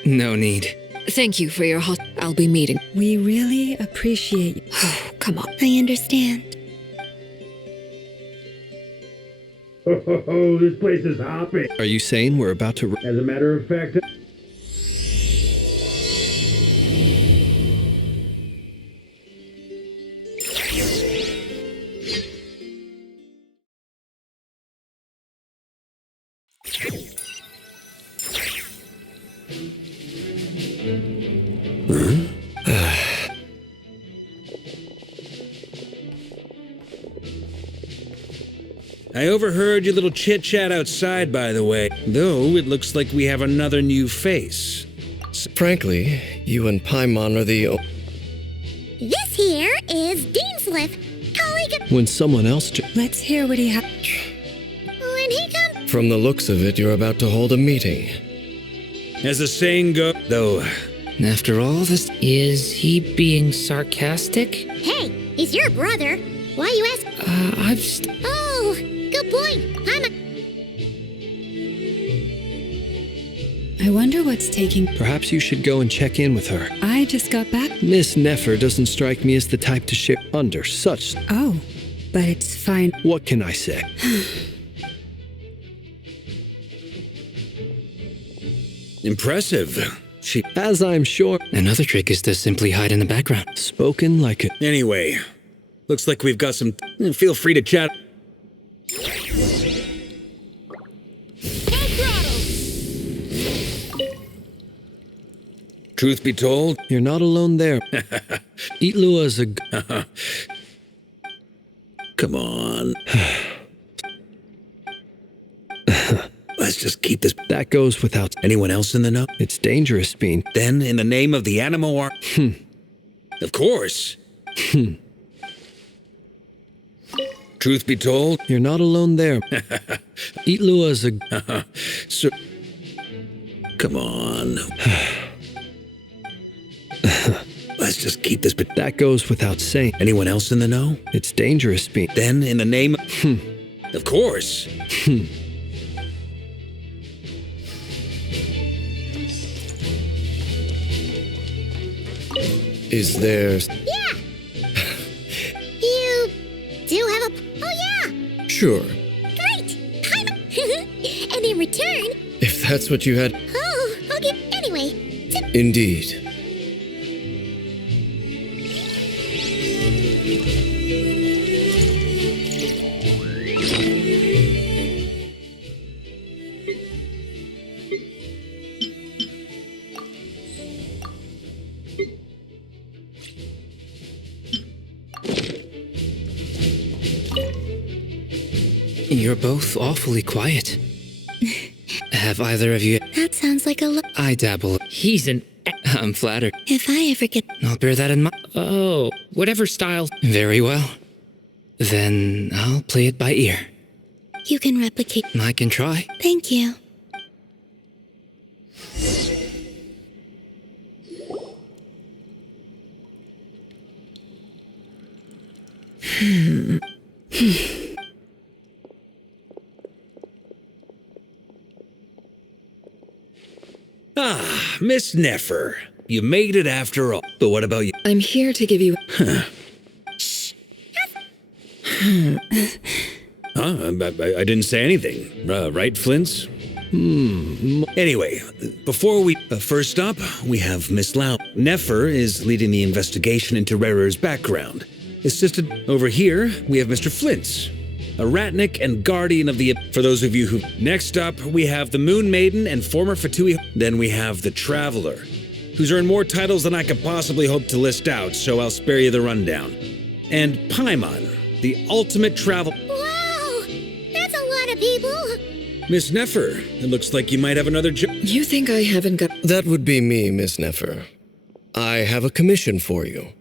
No need. Thank you for your hot. I'll be meeting. We really appreciate you. Oh, come on. I understand. Oh, this place is hopping. Are you saying we're about to? As a matter of fact. I overheard your little chit-chat outside, by the way. Though, it looks like we have another new face. Frankly, you and Paimon are the... This here is Deanslip, colleague of. When someone else. Let's hear what he has. When he comes. From the looks of it, you're about to hold a meeting. As the saying goes, though. After all this, is he being sarcastic? Hey, he's your brother. Why you ask? Oh, good point. I wonder what's taking. Perhaps you should go and check in with her. I just got back. Miss Nefer doesn't strike me as the type to share under such. Oh, but it's fine. What can I say? Impressive. As I'm sure. Another trick is to simply hide in the background. Spoken like a. Anyway, looks like we've got some. Feel free to chat. Truth be told, you're not alone there. Itlua is a. Come on. Let's just keep this. That goes without. Anyone else in the know? It's dangerous being. Then, in the name of the Animo Art. Of course. Truth be told, you're not alone there. Itlua is a. So, come on. Let's just keep this. That goes without saying. Anyone else in the know? It's dangerous being. Then, in the name. Of course. Is there... Yeah! You do have a... Oh, yeah! Sure. Great! And in return... If that's what you had... Oh, okay. Anyway... Indeed. You're both awfully quiet. Have either of you... That sounds like a I dabble. He's an... I'm flattered. If I ever get... I'll bear that in mind. Oh, whatever style. Very well. Then I'll play it by ear. You can replicate... I can try. Thank you. Ah, Miss Nefer. You made it after all. But what about you? I'm here to give you... I didn't say anything. Right, Flints? Anyway, before we... first up, we have Miss Lau. Nefer is leading the investigation into Rerer's background. Assisted over here, we have Mr. Flints, a Ratnik and guardian of the... For those of you who... Next up, we have the Moon Maiden and former Fatui... Then we have the Traveler, who's earned more titles than I could possibly hope to list out, so I'll spare you the rundown. And Paimon, the ultimate travel... Wow! That's a lot of people! Miss Nefer, it looks like you might have another job. You think I haven't got... That would be me, Miss Nefer. I have a commission for you.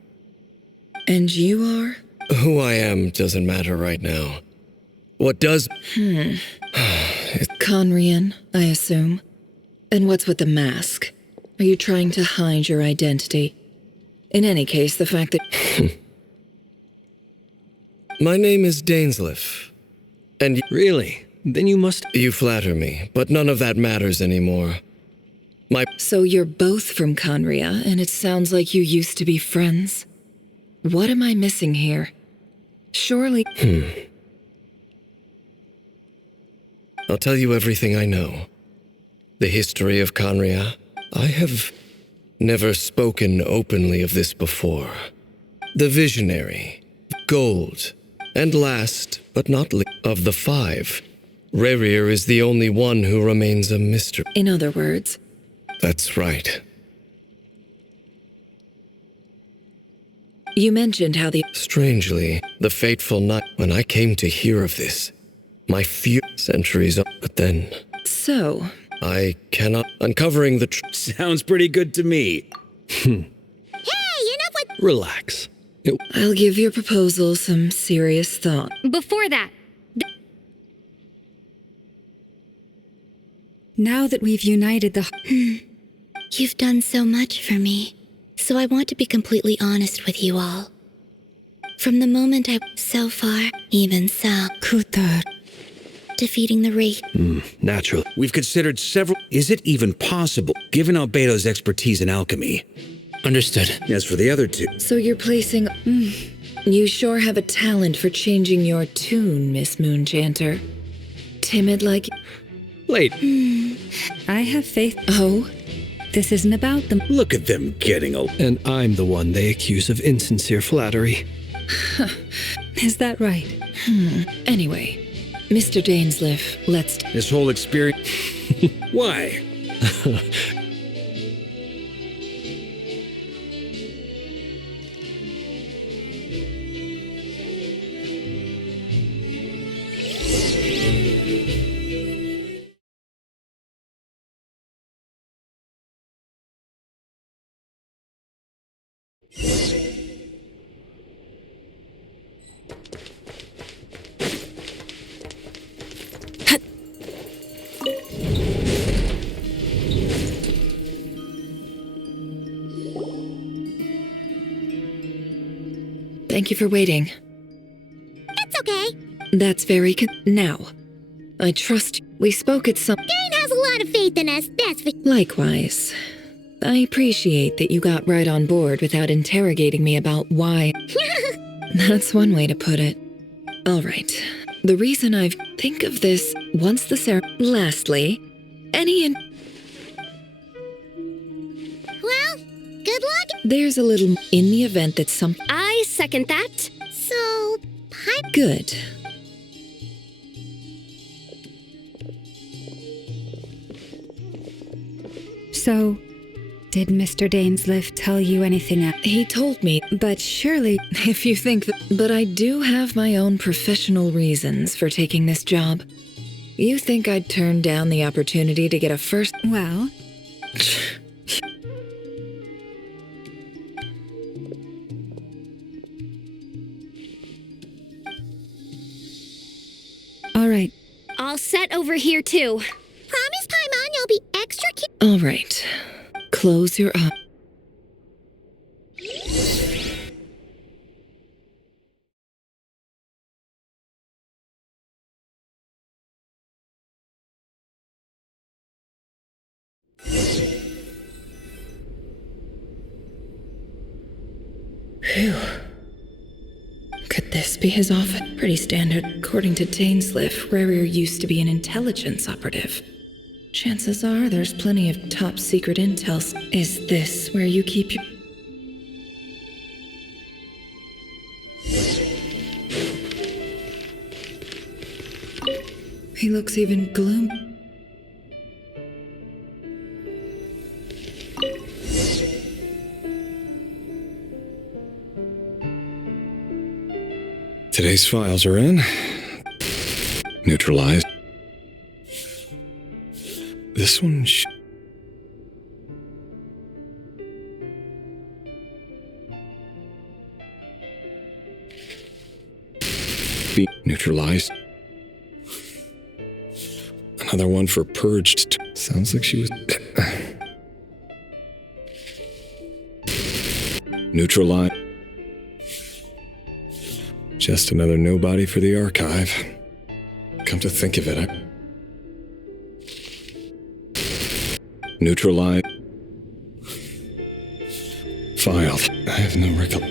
And you are? Who I am doesn't matter right now. What does... Conrian, I assume. And what's with the mask? Are you trying to hide your identity? In any case, the fact that... My name is Dainsleif. And... Really? Then you must... You flatter me, but none of that matters anymore. So you're both from Conria, and it sounds like you used to be friends? What am I missing here? Surely... I'll tell you everything I know. The history of Conria. I have never spoken openly of this before. The visionary, gold, and last, but not least, of the five, Rerir is the only one who remains a mystery. In other words... That's right. You mentioned how the... Strangely, the fateful night when I came to hear of this, my few centuries on, but then... So... I cannot... Uncovering the Sounds pretty good to me. Hey, enough with... Relax. I'll give your proposal some serious thought. Before that, Now that we've united the... You've done so much for me, so I want to be completely honest with you all. From the moment so far, even so... Kutar. Defeating the Wraith. Natural. We've considered several... Is it even possible, given Albedo's expertise in alchemy? Understood. As for the other two... So you're placing... You sure have a talent for changing your tune, Miss Moonchanter. Timid like... Late. I have faith. Oh? This isn't about them. Look at them getting old. And I'm the one they accuse of insincere flattery. Is that right? Anyway, Mr. Dainsleif, let's... This whole experience... Why? Thank you for waiting. It's okay. That's very now, I trust you. We spoke at some... Gain has a lot of faith in us, that's for... Likewise. I appreciate that you got right on board without interrogating me about why... That's one way to put it. All right. The reason I think of this once the Lastly, any Well, good luck. There's a little in the event that some... I second that. So, Good. So, did Mr. Dainsleif tell you anything else? He told me, But surely... if you think that... But I do have my own professional reasons for taking this job. You think I'd turn down the opportunity to get a first... Well... All right. All set over here, too. Promise, Paimon, you'll be extra cute. All right. Close your eyes. Phew. Could this be his office? Pretty standard. According to Dainsleif, Rerir used to be an intelligence operative. Chances are there's plenty of top secret intel. Is this where you keep your... He looks even gloomy. Today's files are in. Neutralized. This one Neutralized. Another one for purged. Sounds like she was... Neutralized. Just another nobody for the archive. Come to think of it, Neutralized. Filed. I have no record.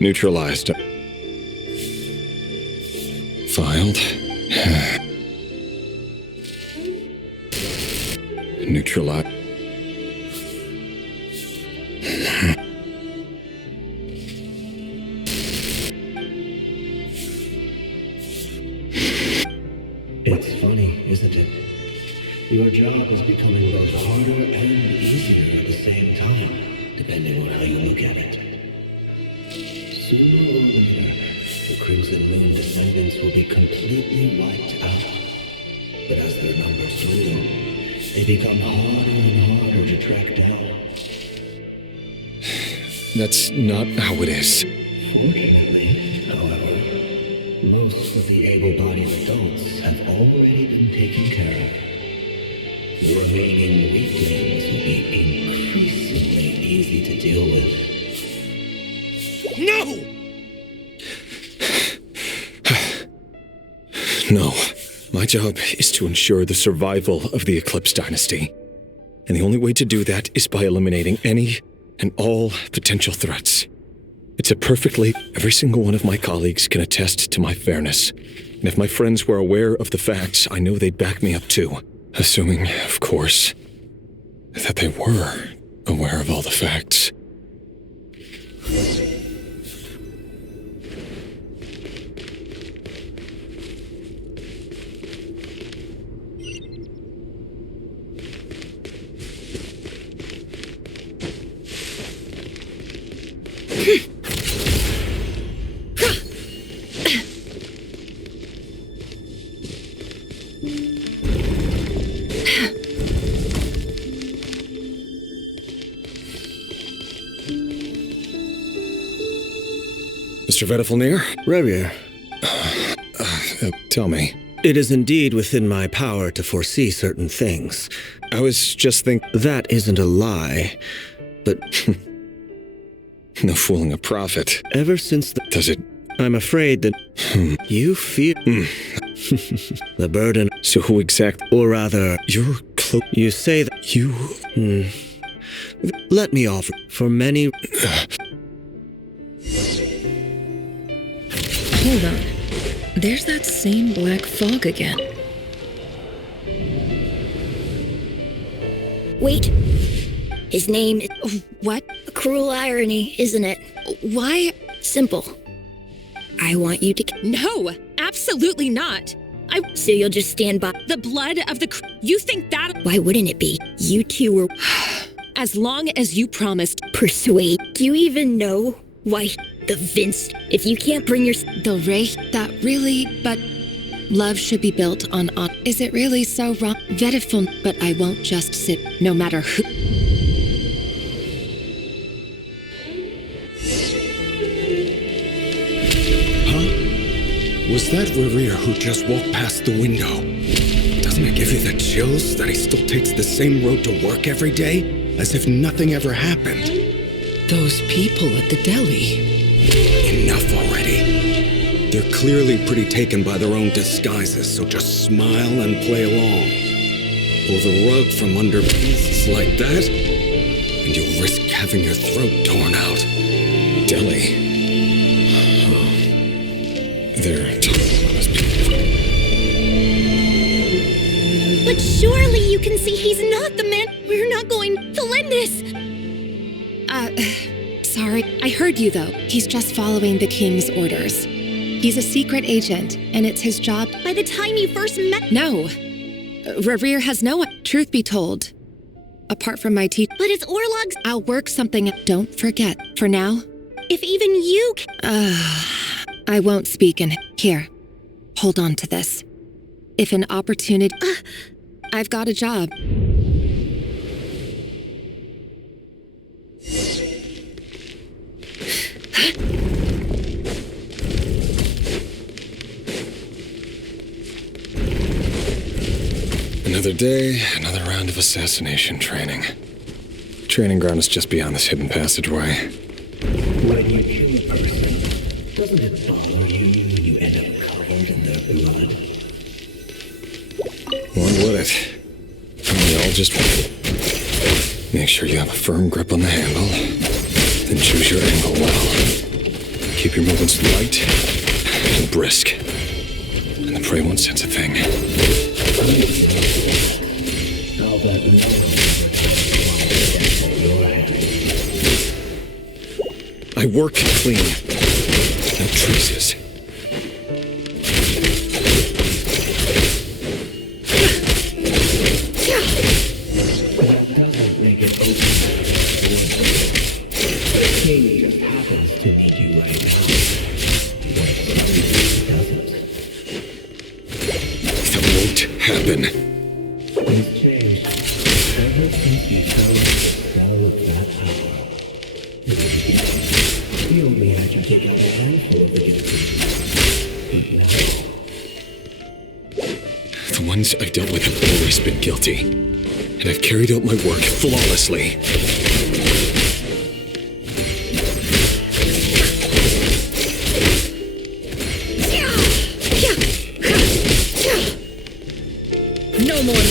Neutralized. Filed. Neutralized. It's funny, isn't it? Your job is becoming both harder and easier at the same time, depending on how you look at it. Sooner or later, the Crimson Moon descendants will be completely wiped out. But as their numbers dwindle, they become harder and harder to track down. That's not how it is. Fortunately, however, most of the able-bodied adults have already been taken care of. The remaining weaklings will be increasingly easy to deal with. No! No. My job is to ensure the survival of the Eclipse Dynasty. And the only way to do that is by eliminating any and all potential threats. It's a perfectly... Every single one of my colleagues can attest to my fairness. And if my friends were aware of the facts, I know they'd back me up too. Assuming, of course, that they were aware of all the facts. Mr. Vedifalnir? Revier. Tell me. It is indeed within my power to foresee certain things. I was just thinking... That isn't a lie, but... No fooling a prophet. Ever since the... Does it... I'm afraid that... You feel... the burden... So who exactly... Or rather... You're close... You say that... You... Let me offer... For many... Hold on. There's that same black fog again. Wait. His name is... What? A cruel irony, isn't it? Why? Simple. I want you to... No, absolutely not. So you'll just stand by... The blood of the... You think that... Why wouldn't it be? You two were... As long as you promised... Persuade. Do you even know why... The Vince, if you can't bring your... The Wraith, that really, but... Love should be built on... Is it really so wrong? Vediful, but I won't just sit, no matter who... Huh? Was that Revier who just walked past the window? Doesn't it give you the chills that he still takes the same road to work every day? As if nothing ever happened. Those people at the deli... Enough already. They're clearly pretty taken by their own disguises, so just smile and play along. Pull the rug from under beasts like that, and you'll risk having your throat torn out. Deli. Oh. They're talking about us people. But surely you can see he's not the man. We're not going to lend this. Sorry. I heard you, though. He's just following the king's orders. He's a secret agent, and it's his job. By the time you first met... No. Revier has no... Truth be told. Apart from my teeth... But it's Orlog's... I'll work something... Don't forget. For now... If even you... I won't speak in... Here. Hold on to this. If an opportunity... I've got a job. Another day, another round of assassination training. Training ground is just beyond this hidden passageway. When you kill a person, doesn't it bother you when you end up covered in their blood? Why would it? We all just make sure you have a firm grip on the handle, then choose your angle well. Keep your movements light and brisk, and the prey won't sense a thing. I'll bet your hand. I work clean. No traces. That doesn't make it open. The king just happens to need you right now. Doesn't. That won't happen. He's changed. Ever since you chose the spell of that hour. We only had you take out a handful of the guilty. But now... The ones I've dealt with have always been guilty, and I've carried out my work flawlessly. No more lies.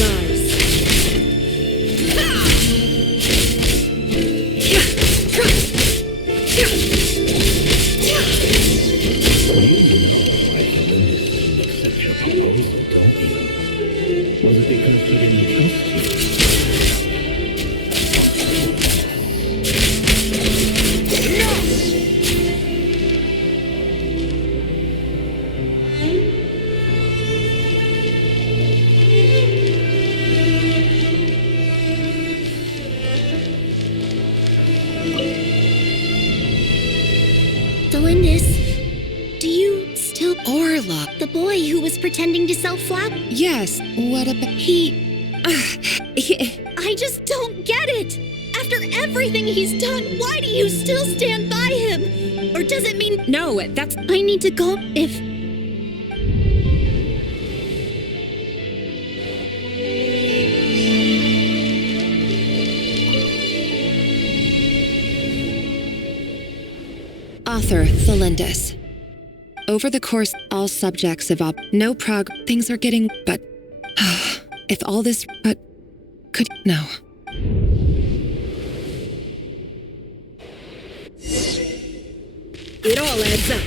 Was it because he didn't trust you? Delindis, do you still... Orla. The boy who was pretending to sell flowers? Yes, what about... I just don't get it! After everything he's done, why do you still stand by him? Or does it mean... No, that's... I need to go if... Author Thelindis. Over the course, all subjects of no things are getting, but if all this, but could no. It all adds up.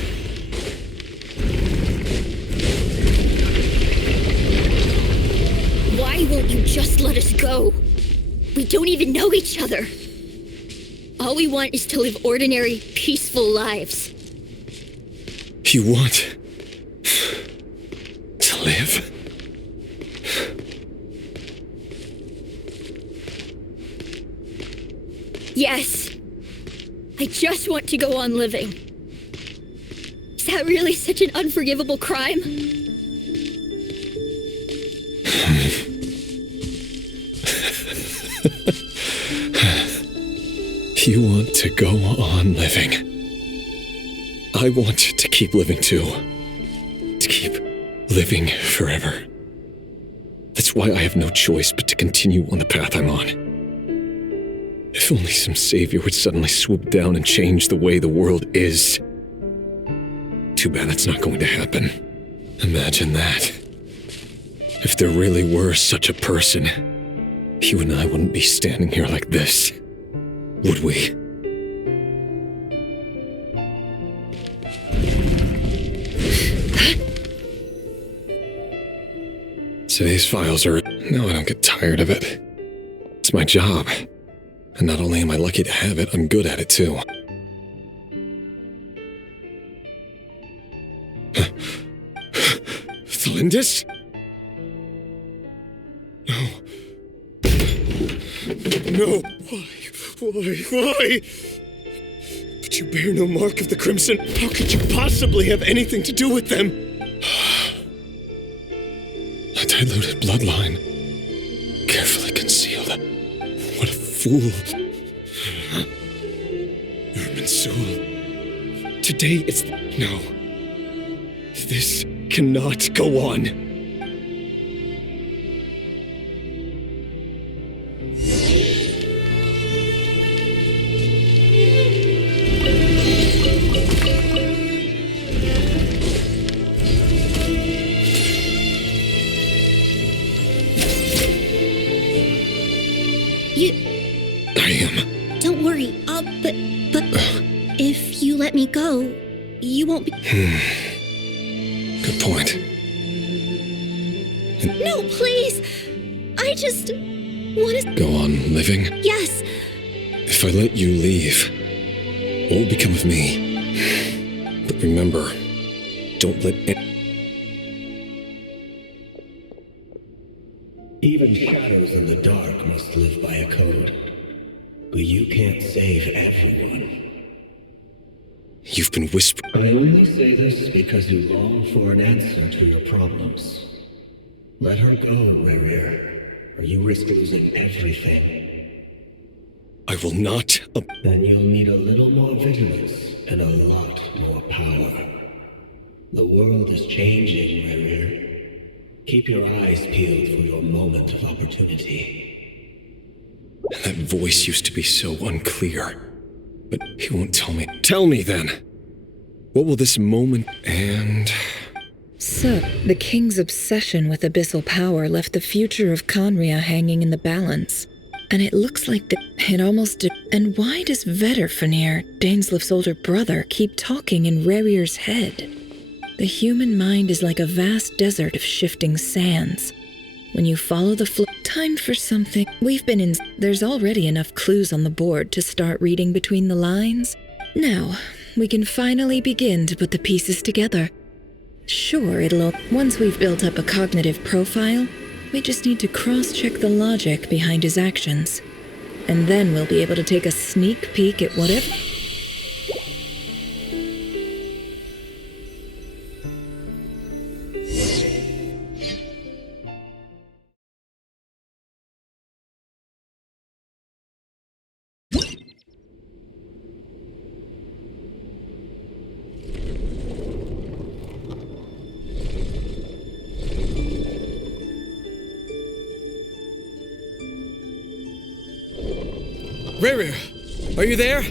Why won't you just let us go? We don't even know each other. All we want is to live ordinary, peaceful lives. You want to live? Yes. I just want to go on living. Is that really such an unforgivable crime? You want to go on living. I want to keep living too. To keep living forever. That's why I have no choice but to continue on the path I'm on. If only some savior would suddenly swoop down and change the way the world is. Too bad that's not going to happen. Imagine that. If there really were such a person, you and I wouldn't be standing here like this, would we? Today's files are... No, I don't get tired of it. It's my job. And not only am I lucky to have it, I'm good at it too. Thelindis? No. No. Why? But you bear no mark of the Crimson. How could you possibly have anything to do with them? A diluted bloodline. Carefully concealed. What a fool. Mansoul. Today it's... No. This cannot go on. let me go, you won't be. Good point. No, please! I just want to. Go on living? Yes! If I let you leave, what will become of me? But remember, don't let Even shadows in the dark must live by a code. But you can't save everyone. You've been whispering. I only say this because you long for an answer to your problems. Let her go, Rerir, or you risk losing everything. I will not. Then you'll need a little more vigilance and a lot more power. The world is changing, Rerir. Keep your eyes peeled for your moment of opportunity. That voice used to be so unclear. But he won't tell me. Tell me then. What will this moment and... So, the king's obsession with abyssal power left the future of Conria hanging in the balance. And it looks like it almost did. And why does Vedderfanir, Daneslif's older brother, keep talking in Rerir's head? The human mind is like a vast desert of shifting sands. When you follow the flow, time for something. We've been in. There's already enough clues on the board to start reading between the lines. Now, we can finally begin to put the pieces together. Sure, once we've built up a cognitive profile, we just need to cross-check the logic behind his actions. And then we'll be able to take a sneak peek at whatever. Rerir, are you there?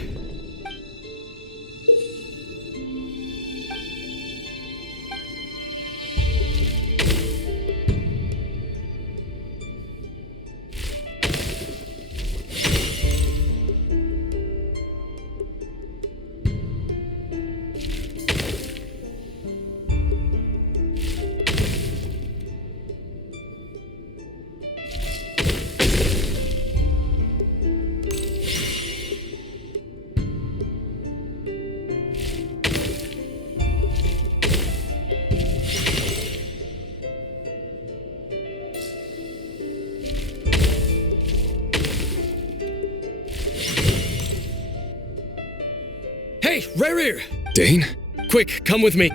Hey, Rerir! Dane? Quick, come with me.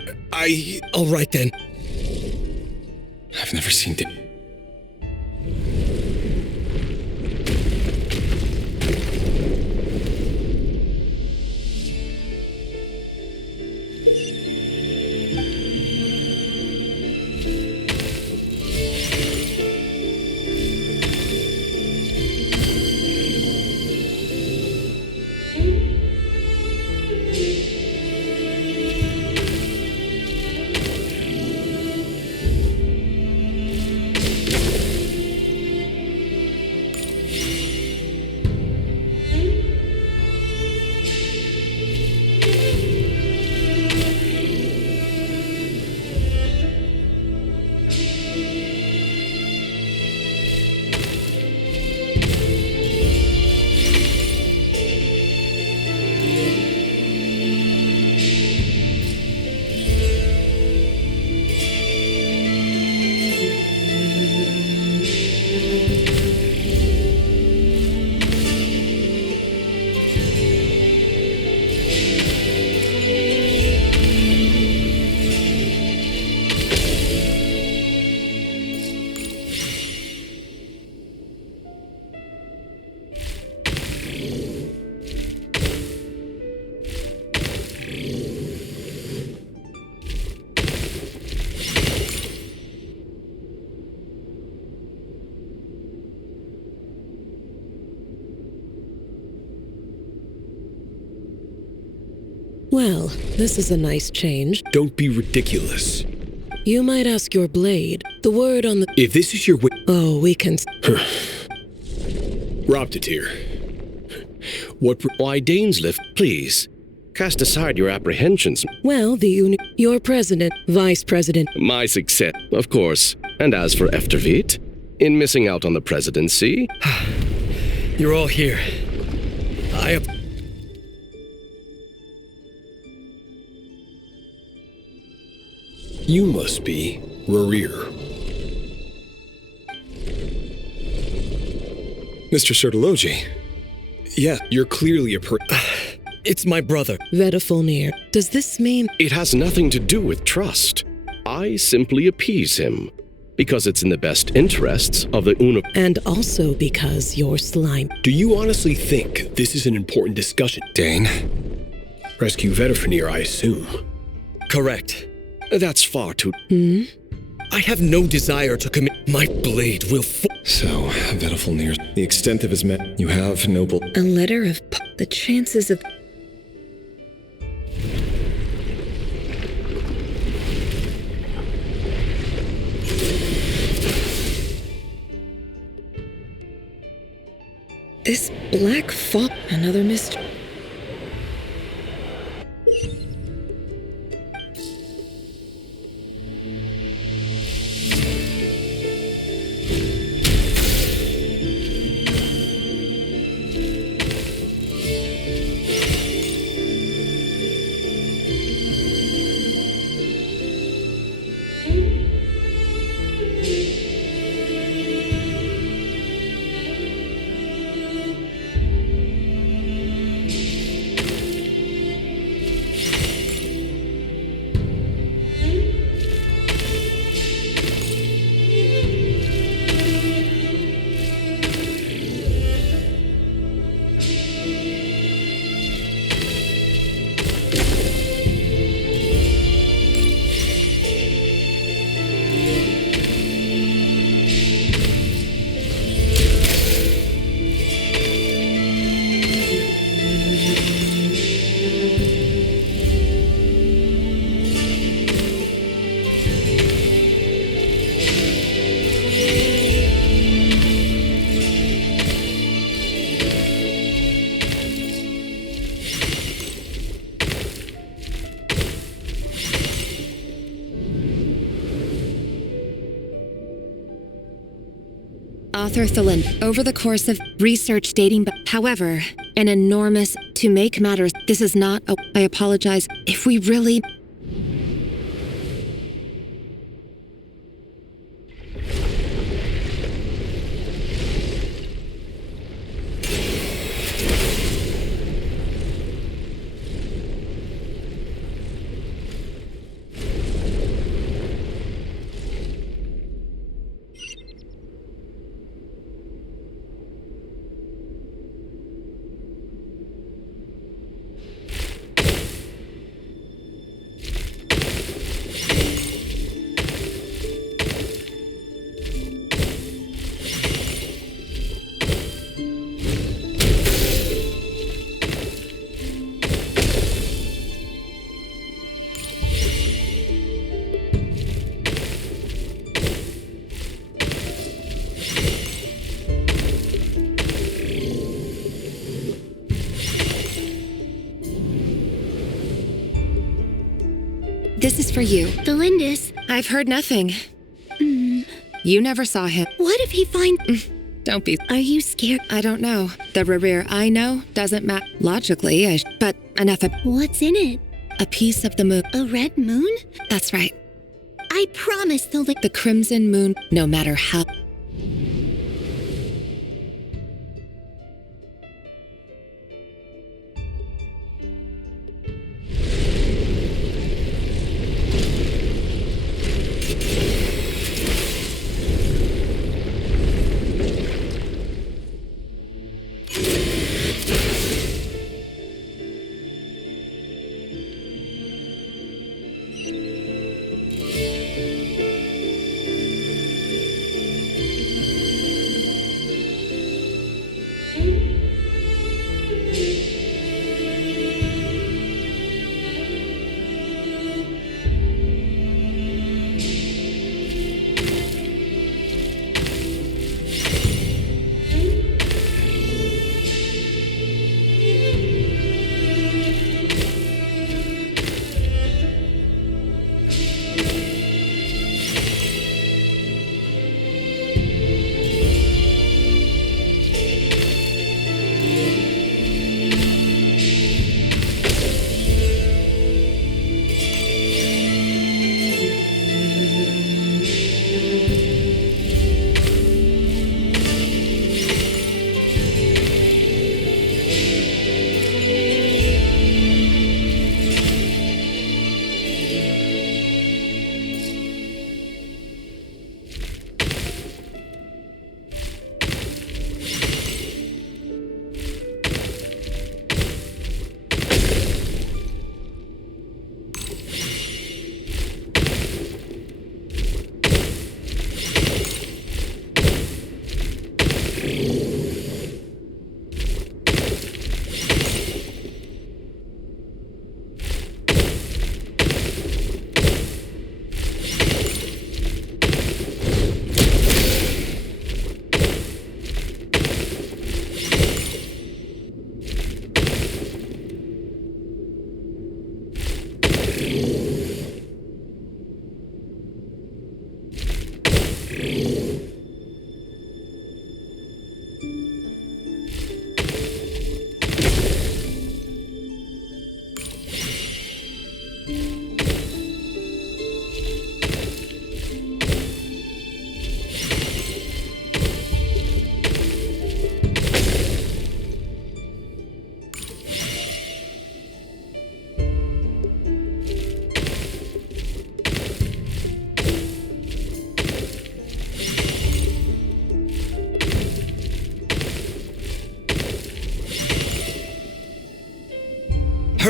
All right then. I've never seen Dane. Well, this is a nice change. Don't be ridiculous. You might ask your blade. The word on the... If this is your way... Oh, we can... Robbed it here. What... Why, Daneslift, please. Cast aside your apprehensions. Well, your president, vice president. My success, of course. And as for Eftervit, in missing out on the presidency... You're all here. You must be Rarir. Mr. Sertologi. Yeah, you're clearly a It's my brother. Vedafulnir. Does this mean... It has nothing to do with trust. I simply appease him. Because it's in the best interests of the And also because you're slime. Do you honestly think this is an important discussion, Dane? Rescue Vedafulnir, I assume. Correct. That's far too... I have no desire to commit... My blade will... So, Vedafulnir, the extent of his you have noble... A letter of... The chances of... This black fog... Another mystery. Author Thalind, over the course of research dating back, however, an enormous, to make matters, this is not a, I apologize, if we really... This is for you. Delindus. I've heard nothing. You never saw him. What if he finds... Don't be... Are you scared? I don't know. The Rarir I know doesn't matter. Logically, but enough of... What's in it? A piece of the moon. A red moon? That's right. I promise they'll... The crimson moon, no matter how...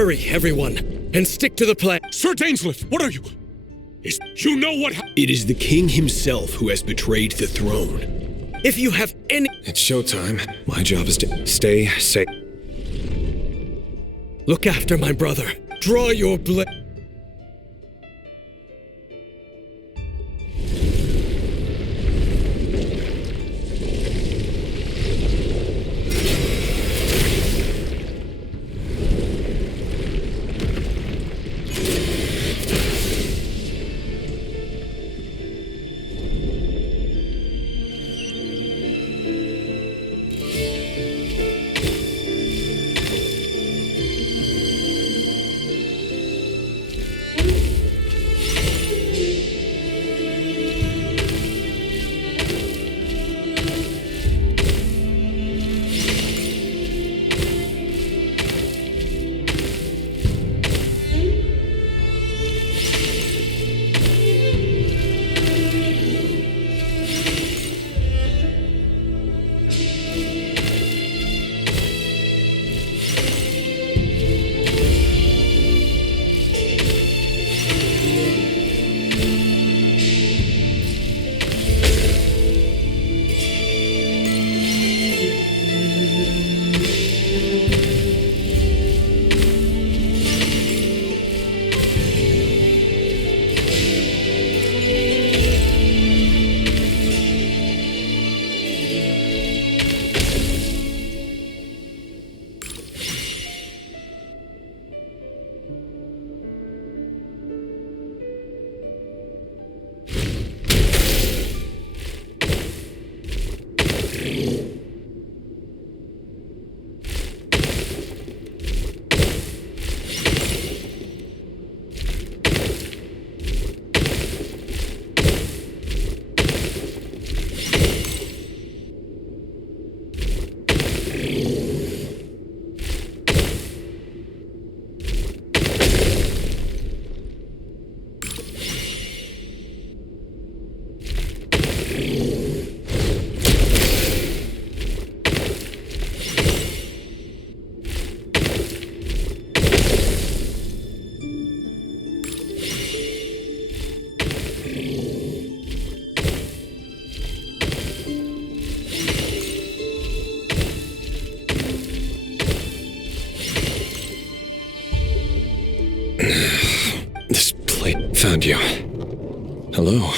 Hurry, everyone, and stick to the plan. Sir Dainsleif, what are you? You know what? It is the king himself who has betrayed the throne. If you have any... It's showtime. My job is to stay safe. Look after my brother. Draw your blade. Found you. Hello.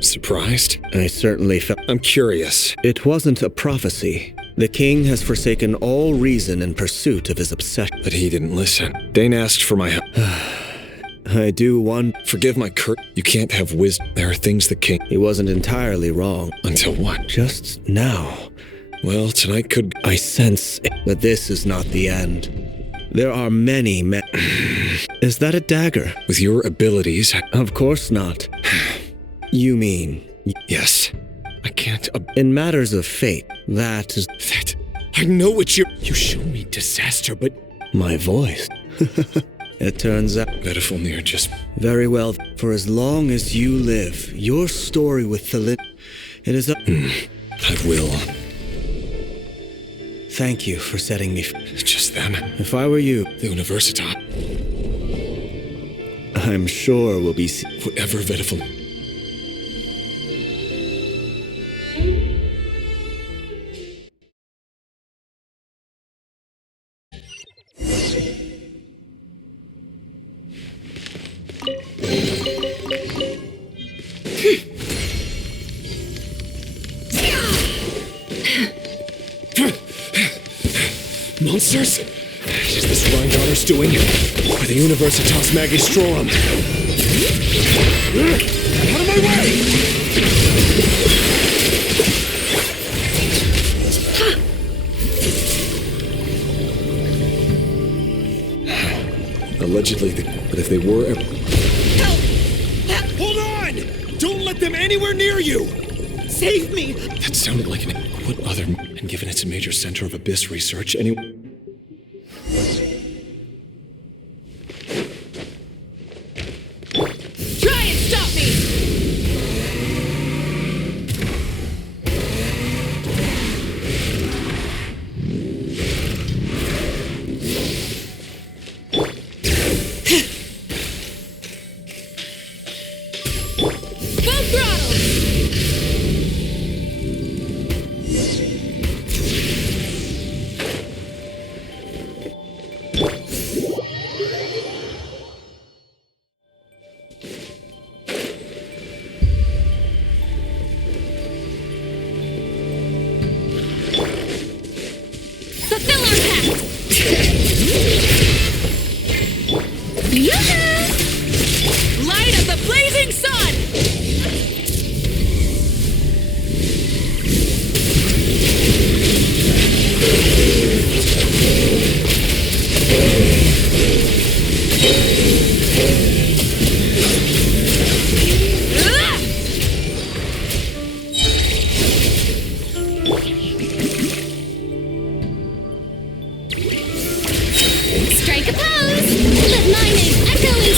Surprised? I certainly felt... I'm curious. It wasn't a prophecy. The king has forsaken all reason in pursuit of his obsession. But he didn't listen. Dane asked for my help. I do want... Forgive my You can't have wisdom. There are things the king... He wasn't entirely wrong. Until what? Just now. Well, tonight could... I sense... But this is not the end. There are many men... Is that a dagger? With your abilities... Of course not. You mean... Yes. I can't... In matters of fate, that is... That... I know what you show me disaster, but... My voice. It turns out... Vedifulnir just... Very well. For as long as you live, your story with Thalid... It is a... I will. Thank you for setting me... Just then. If I were you... The Universitas... I'm sure we'll be... Whatever Vedifulnir... Monsters? Is this Rheindaughter's doing? Or the Universitas Magistrorum? Out of my way! Allegedly, but if they were... Help! Hold on! Don't let them anywhere near you! Save me! That sounded like an... What other... And given it's a major center of abyss research, anyway... Try and stop me! Yoo-hoo! Light of the blazing sun! Strike a pose! Let my name echo in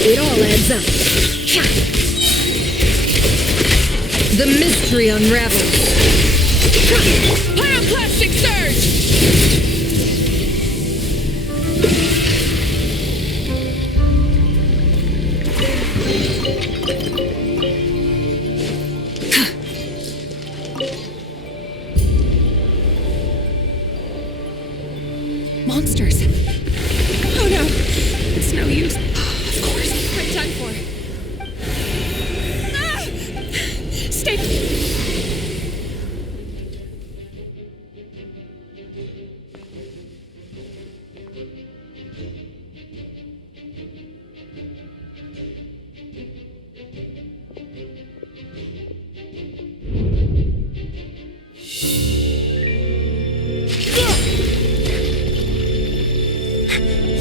It all adds up. The mystery unravels. Pyroclastic surge! Monsters. Oh no, it's no use. Of course, right time for. Stay.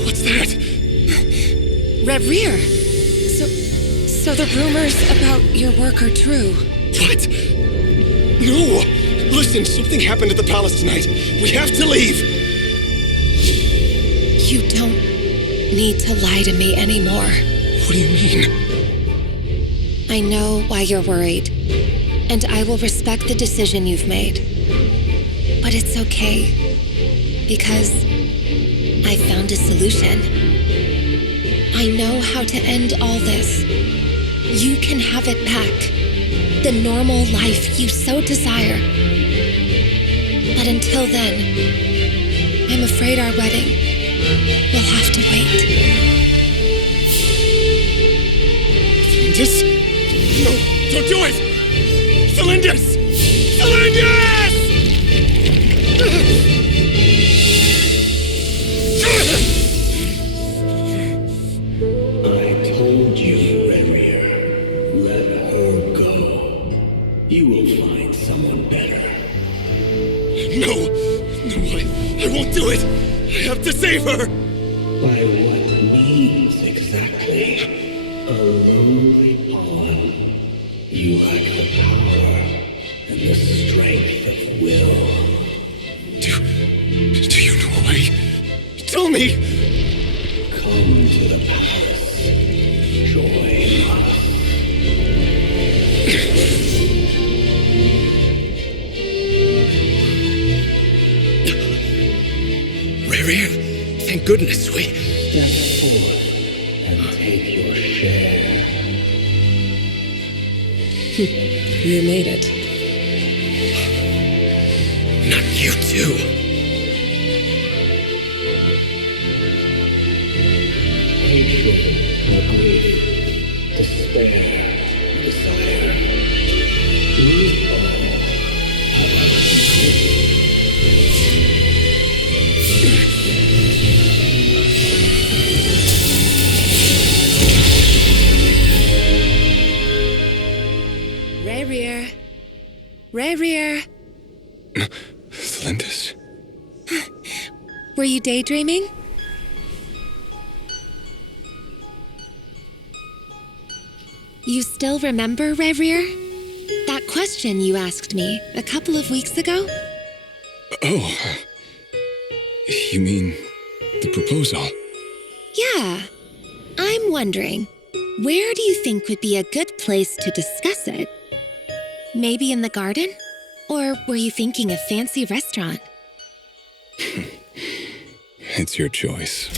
What's that? Rear. So the rumors about your work are true. What? No! Listen, something happened at the palace tonight. We have to leave! You don't need to lie to me anymore. What do you mean? I know why you're worried, and I will respect the decision you've made. But it's okay, because I found a solution. I know how to end all this. You can have it back. The normal life you so desire. But until then, I'm afraid our wedding will have to wait. Cylindus? No, don't do it! Cylindus! Cylindus! I told you, Renrir. Let her go. You will find someone better. No! No, I won't do it! I have to save her! By what means exactly? A lonely pawn. You lack the power and the strength of will. Do you know why? Tell me! Come to the palace. Join us. Rerir, thank goodness we... Step forth and take your share. You made it. Not you too. Hatred or grief, despair, desire. We all Rerir. Cylindus? Were you daydreaming? You still remember, Rerir? That question you asked me a couple of weeks ago? Oh. You mean the proposal? Yeah. I'm wondering, where do you think would be a good place to discuss it? Maybe in the garden? Or were you thinking a fancy restaurant? It's your choice.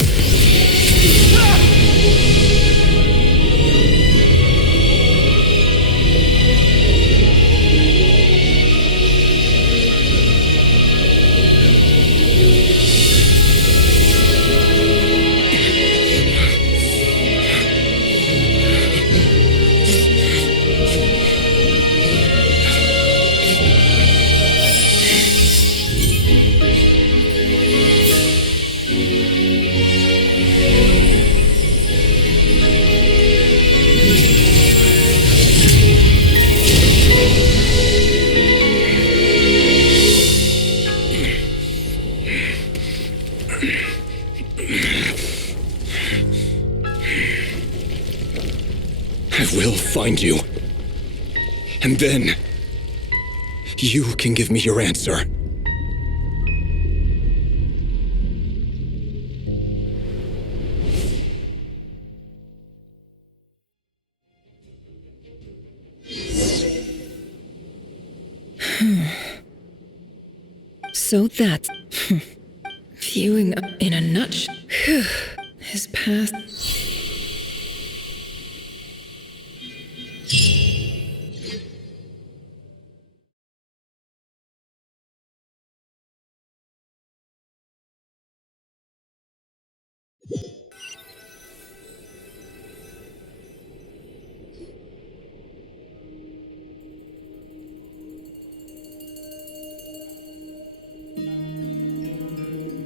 I will find you. And then you can give me your answer. So that's viewing in a nutshell his past.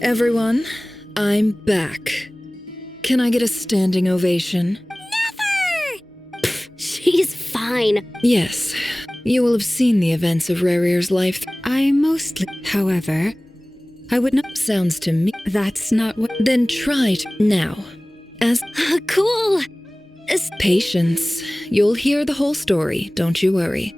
Everyone, I'm back. Can I get a standing ovation? She's fine. Yes, you will have seen the events of Rarir's life. I mostly, however, I would not. Sounds to me. That's not what. Then try now. As Cool. Patience. You'll hear the whole story, don't you worry.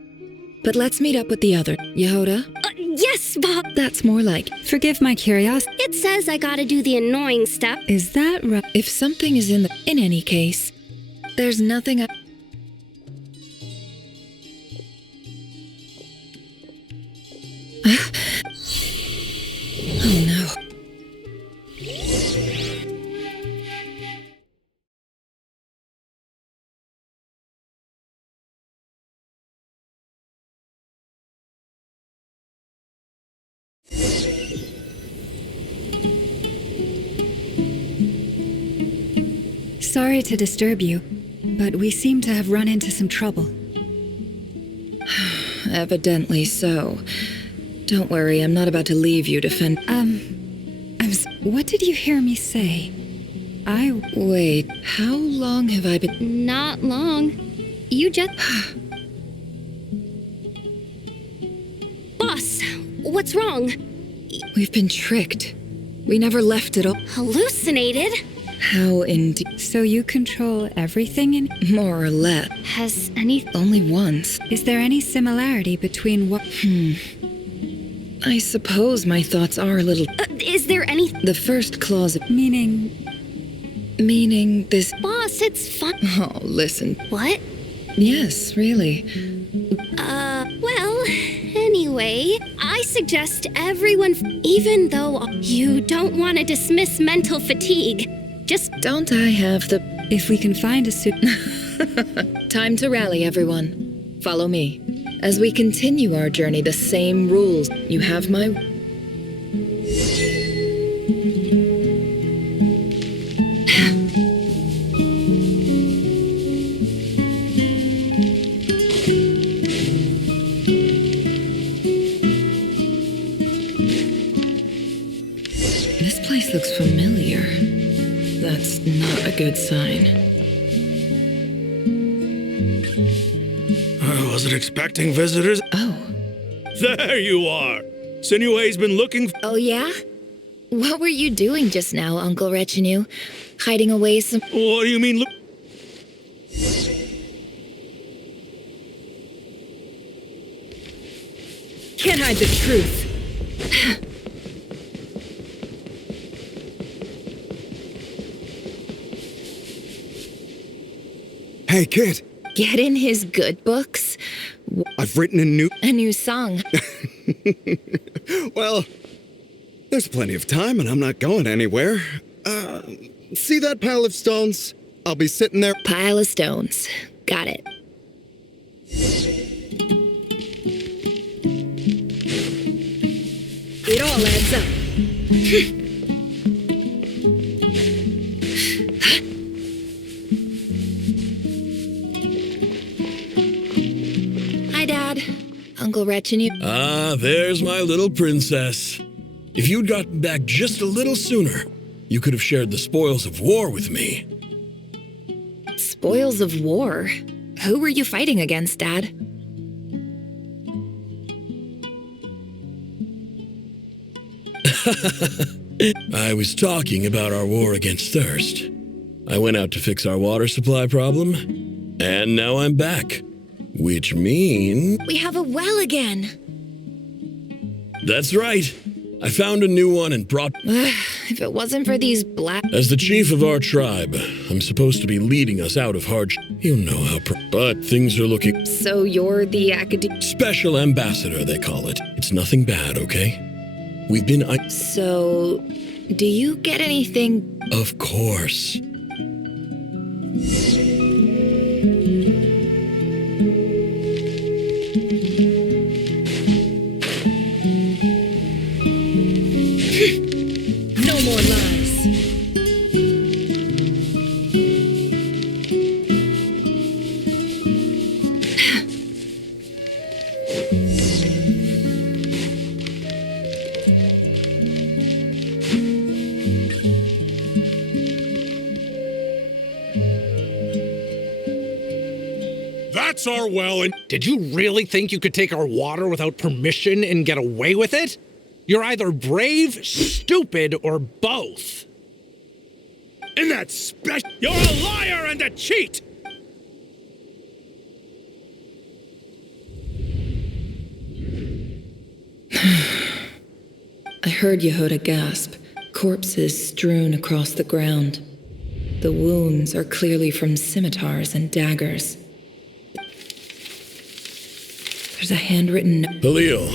But let's meet up with the other. Yehoda? Yes, Bob. That's more like. Forgive my curiosity. It says I gotta do the annoying stuff. Is that right? If something is in any case, there's nothing I... Oh no. Sorry to disturb you, but we seem to have run into some trouble. Evidently so. Don't worry, I'm not about to leave you to fend. What did you hear me say? Wait, how long have I been? Not long. You just... Boss, what's wrong? We've been tricked. We never left it all. Hallucinated? How indeed. So you control everything in... More or less. Has any... Only once. Is there any similarity between what... I suppose my thoughts are a little... is there any... The first clause... Meaning this... Boss, it's fun... Oh, listen. What? Yes, really. Well, anyway, I suggest everyone... Even though you don't want to dismiss mental fatigue, just... Don't I have the... If we can find a suit... Time to rally, everyone. Follow me. As we continue our journey, the same rules. You have my... This place looks familiar. That's not a good sign. I wasn't expecting visitors. Oh. There you are. Sinue's been looking... Oh, yeah? What were you doing just now, Uncle Retinue? Hiding away some... What do you mean, look... Can't hide the truth. Hey, kid. Get in his good books? I've written a new song. Well, there's plenty of time and I'm not going anywhere. See that pile of stones? I'll be sitting there. Pile of stones. Got it. It all adds up. Hi, Dad. Uncle Retinue. Ah, there's my little princess. If you'd gotten back just a little sooner, you could have shared the spoils of war with me. Spoils of war? Who were you fighting against, Dad? I was talking about our war against thirst. I went out to fix our water supply problem, And now I'm back. Which means... We have a well again. That's right. I found a new one and brought... If it wasn't for these black... As the chief of our tribe, I'm supposed to be leading us out of hardship. You know how... But things are looking... So you're the Special ambassador, they call it. It's nothing bad, okay? We've been... So... Do you get anything... Of course. No more lies. That's our well, and did you really think you could take our water without permission and get away with it? You're either brave, stupid, or both. And that's you're a liar and a cheat! I heard Yehuda gasp. Corpses strewn across the ground. The wounds are clearly from scimitars and daggers. There's a handwritten note. Halil,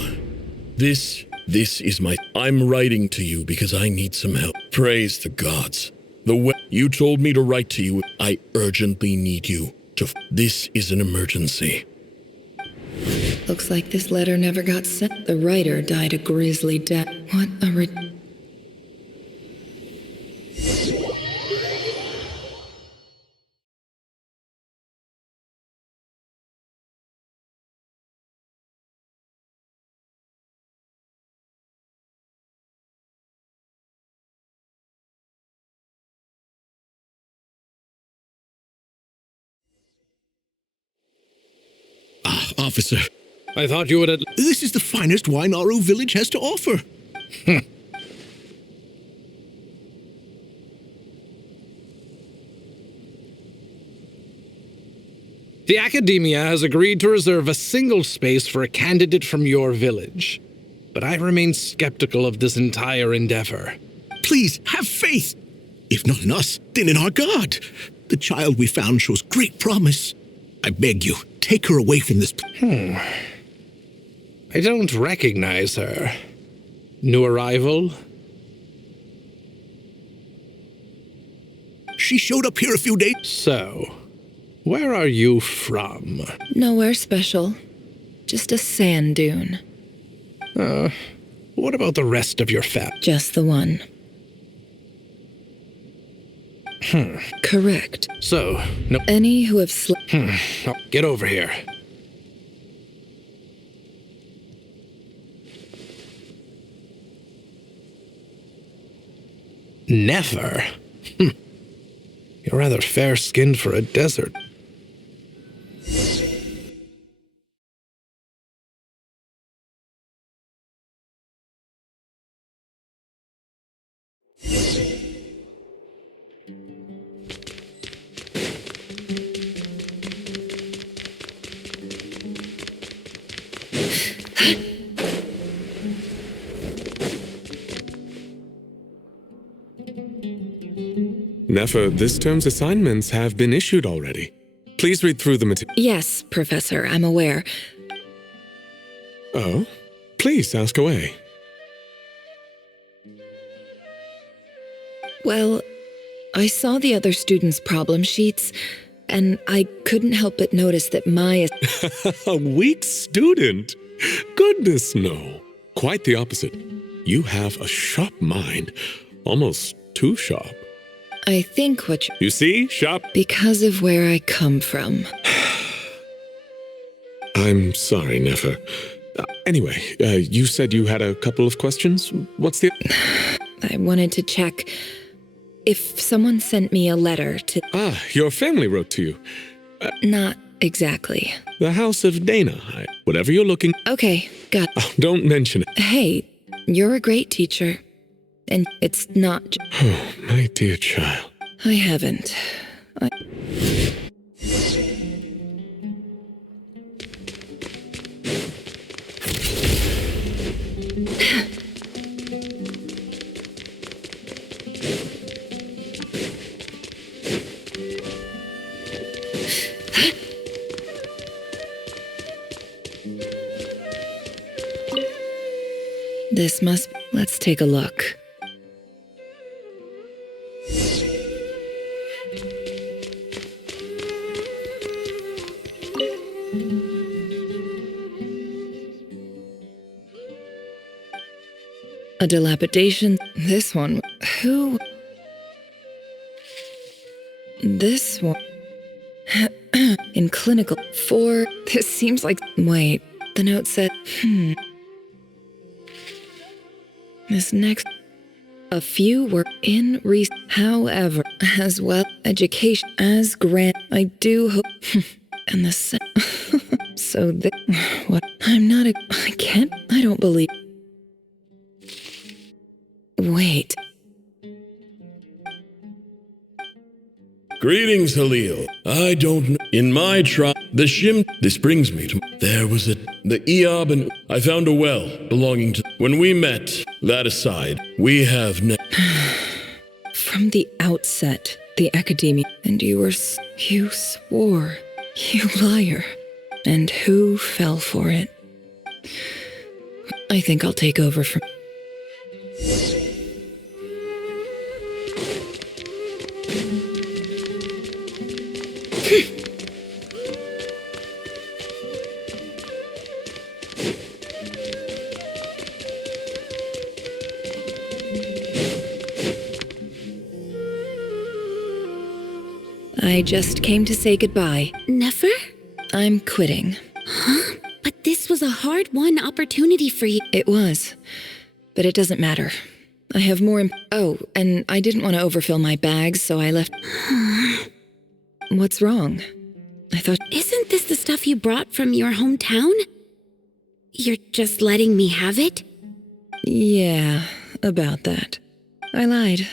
this is my... I'm writing to you because I need some help. Praise the gods. The way you told me to write to you, I urgently need you to... This is an emergency. Looks like this letter never got sent. The writer died a grisly death. What a Officer. I thought you would have... This is the finest wine Aru village has to offer. The Academia has agreed to reserve a single space for a candidate from your village. But I remain skeptical of this entire endeavor. Please, have faith. If not in us, then in our God. The child we found shows great promise. I beg you, take her away from this... I don't recognize her. New arrival? She showed up here a few days... So, where are you from? Nowhere special. Just a sand dune. What about the rest of your family? Just the one. Correct. So, no... Any who have Oh, get over here. Never? You're rather fair-skinned for a desert. Nefer, this term's assignments have been issued already. Please read through the material. Yes, Professor, I'm aware. Oh? Please, ask away. Well, I saw the other students' problem sheets, and I couldn't help but notice that my... A weak student? Goodness, no. Quite the opposite. You have a sharp mind. Almost too sharp. I think what you see, sharp? Because of where I come from. I'm sorry, Nefer. Anyway, you said you had a couple of questions. What's the... I wanted to check if someone sent me a letter to... Ah, your family wrote to you. Not exactly. The House of Dana. Whatever you're looking... Okay, got... Oh, don't mention it. Hey, you're a great teacher. And it's not... Oh, my dear child. I haven't. This must... Let's take a look. A dilapidation. This one. Who? This one. In clinical. 4. This seems like. Wait. The note said. This next. A few were in however, as well, education as grant. I do hope. And the so what? I'm not a. I can't. I don't believe. Wait. Greetings, Halil. I don't know. In my tribe, the Shim. This brings me to. There was the Eob, and I found a well belonging to. When we met, that aside, we have From the outset, the academia. And you swore. You liar. And who fell for it? I think I'll take over from. I just came to say goodbye. Never? I'm quitting. Huh? But this was a hard-won opportunity for you. It was. But it doesn't matter. I have more oh, and I didn't want to overfill my bags, so I left. What's wrong? I thought... Isn't this the stuff you brought from your hometown? You're just letting me have it? Yeah, about that. I lied.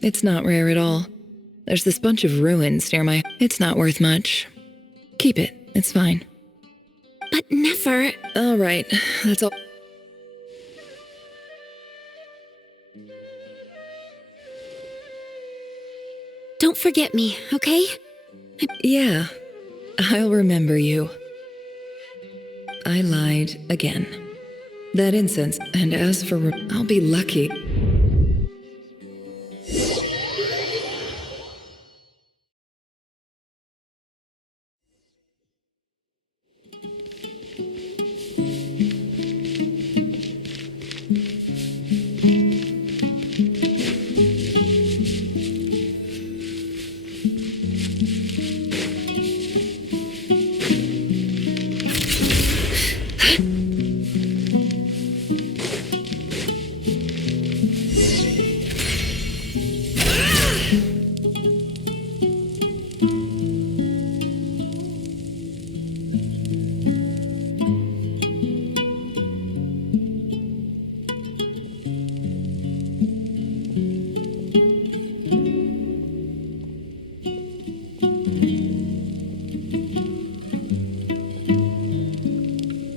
It's not rare at all. There's this bunch of ruins near my... It's not worth much. Keep it. It's fine. But never... All right. That's all... Don't forget me, okay? Yeah. I'll remember you. I lied again. That incense, and as for... I'll be lucky.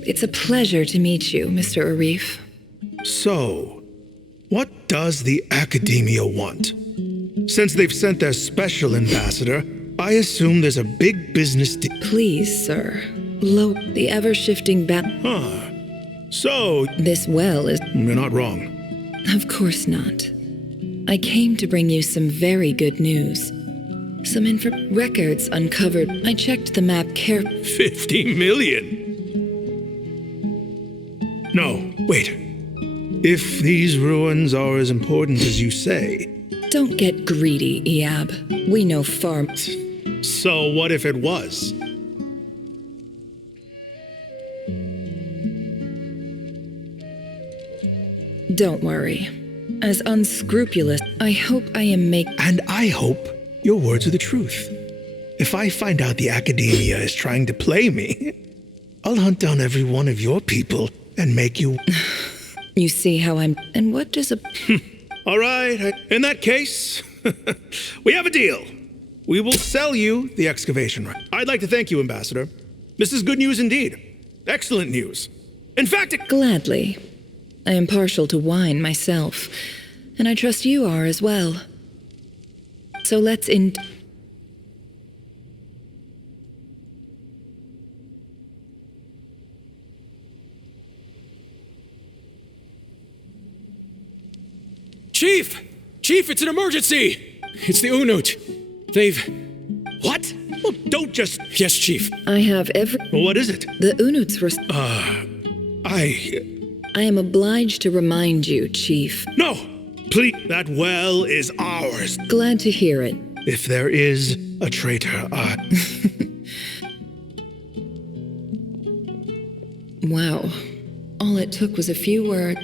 It's a pleasure to meet you, Mr. Arif. So, what does the Academia want? Since they've sent their special ambassador, I assume there's a big business Please, sir. The ever-shifting Huh. So... This well is... You're not wrong. Of course not. I came to bring you some very good news. Some records uncovered. I checked the map 50 million? No, wait. If these ruins are as important as you say... Don't get greedy, Eob. We know far... So what if it was? Don't worry. As unscrupulous, I hope I am And I hope your words are the truth. If I find out the Academia is trying to play me, I'll hunt down every one of your people and make you... You see how I'm... And what does a... All right, in that case, we have a deal. We will sell you the excavation right. I'd like to thank you, Ambassador. This is good news indeed. Excellent news. In fact, Gladly. I am partial to wine myself, and I trust you are as well. So let's Chief! Chief, it's an emergency! It's the Unut. They've... What? Well, don't just... Yes, Chief. I have every... Well, what is it? The Unuts were... I am obliged to remind you, Chief. No! Please, that well is ours. Glad to hear it. If there is a traitor, Wow. All it took was a few words.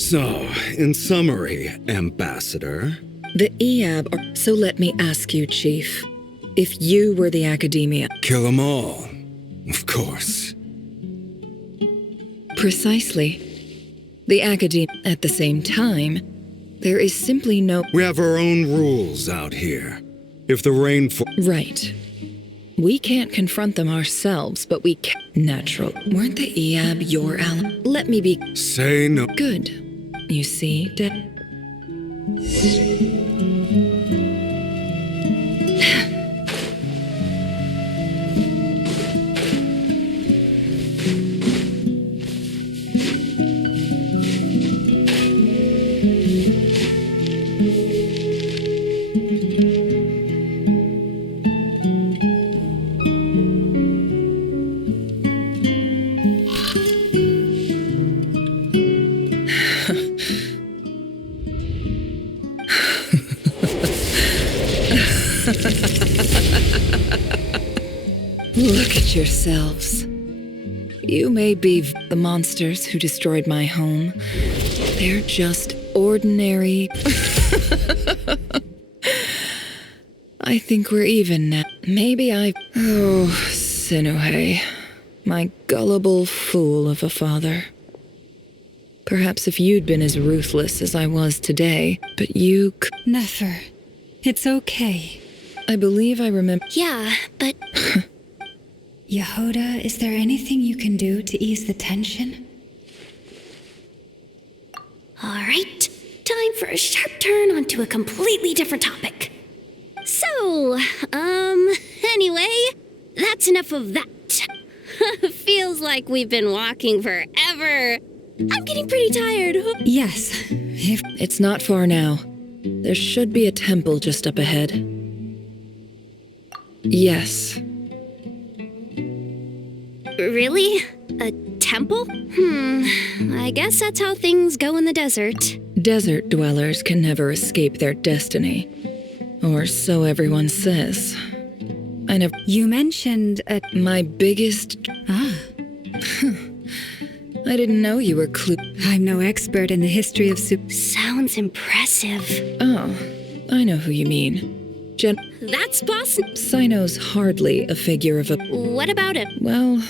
So, in summary, Ambassador... The EAB are... So let me ask you, Chief. If you were the Academia... Kill them all. Of course. Precisely. The Academia... At the same time, there is simply no... We have our own rules out here. If the rainfall... Right. We can't confront them ourselves, but we can... Natural. Weren't the EAB your ally? Let me be... Say no. Good. You see, Look at yourselves. You may be the monsters who destroyed my home. They're just ordinary... I think we're even now. Maybe Oh, Sinuhe. My gullible fool of a father. Perhaps if you'd been as ruthless as I was today, but you... Nefer, it's okay. I believe I remember... Yeah, but... Yehoda, is there anything you can do to ease the tension? All right, time for a sharp turn onto a completely different topic. So, anyway, that's enough of that. Feels like we've been walking forever. I'm getting pretty tired. Yes, if... It's not far now. There should be a temple just up ahead. Yes. Really? A temple? I guess that's how things go in the desert. Desert dwellers can never escape their destiny. Or so everyone says. I never... You mentioned my biggest... Ah. I didn't know you were I'm no expert in the history of Sounds impressive. Oh, I know who you mean. That's boss... Sino's hardly a figure of a... What about him? Well,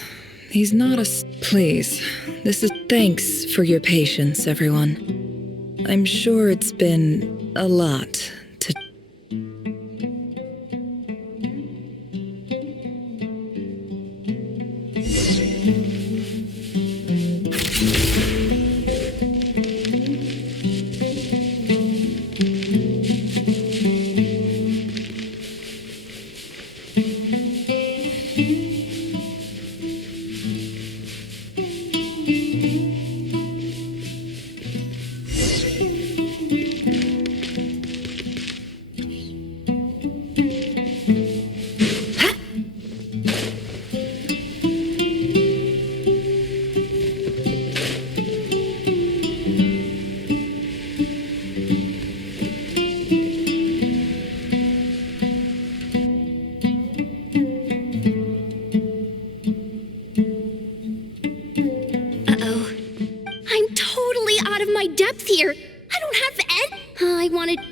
he's not a... Please, this is... Thanks for your patience, everyone. I'm sure it's been a lot to...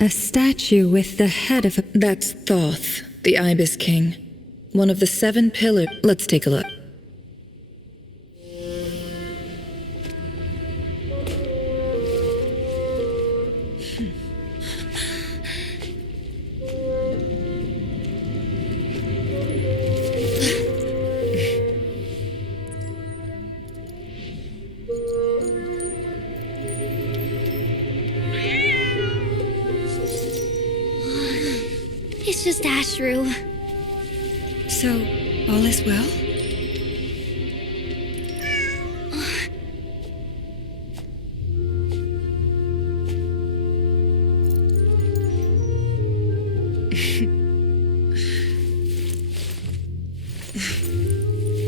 A statue with the head of a... That's Thoth, the Ibis King. One of the 7 pillars. Let's take a look. It's just Ashru. So, all is well?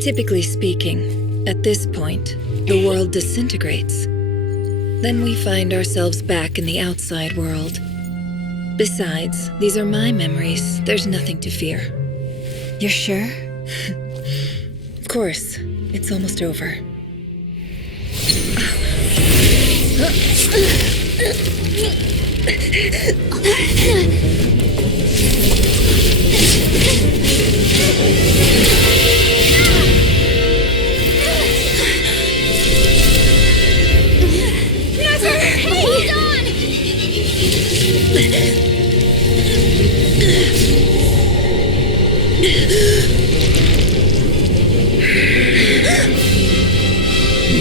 Typically speaking, at this point, the world disintegrates. Then we find ourselves back in the outside world. Besides, these are my memories. There's nothing to fear. You're sure? Of course. It's almost over.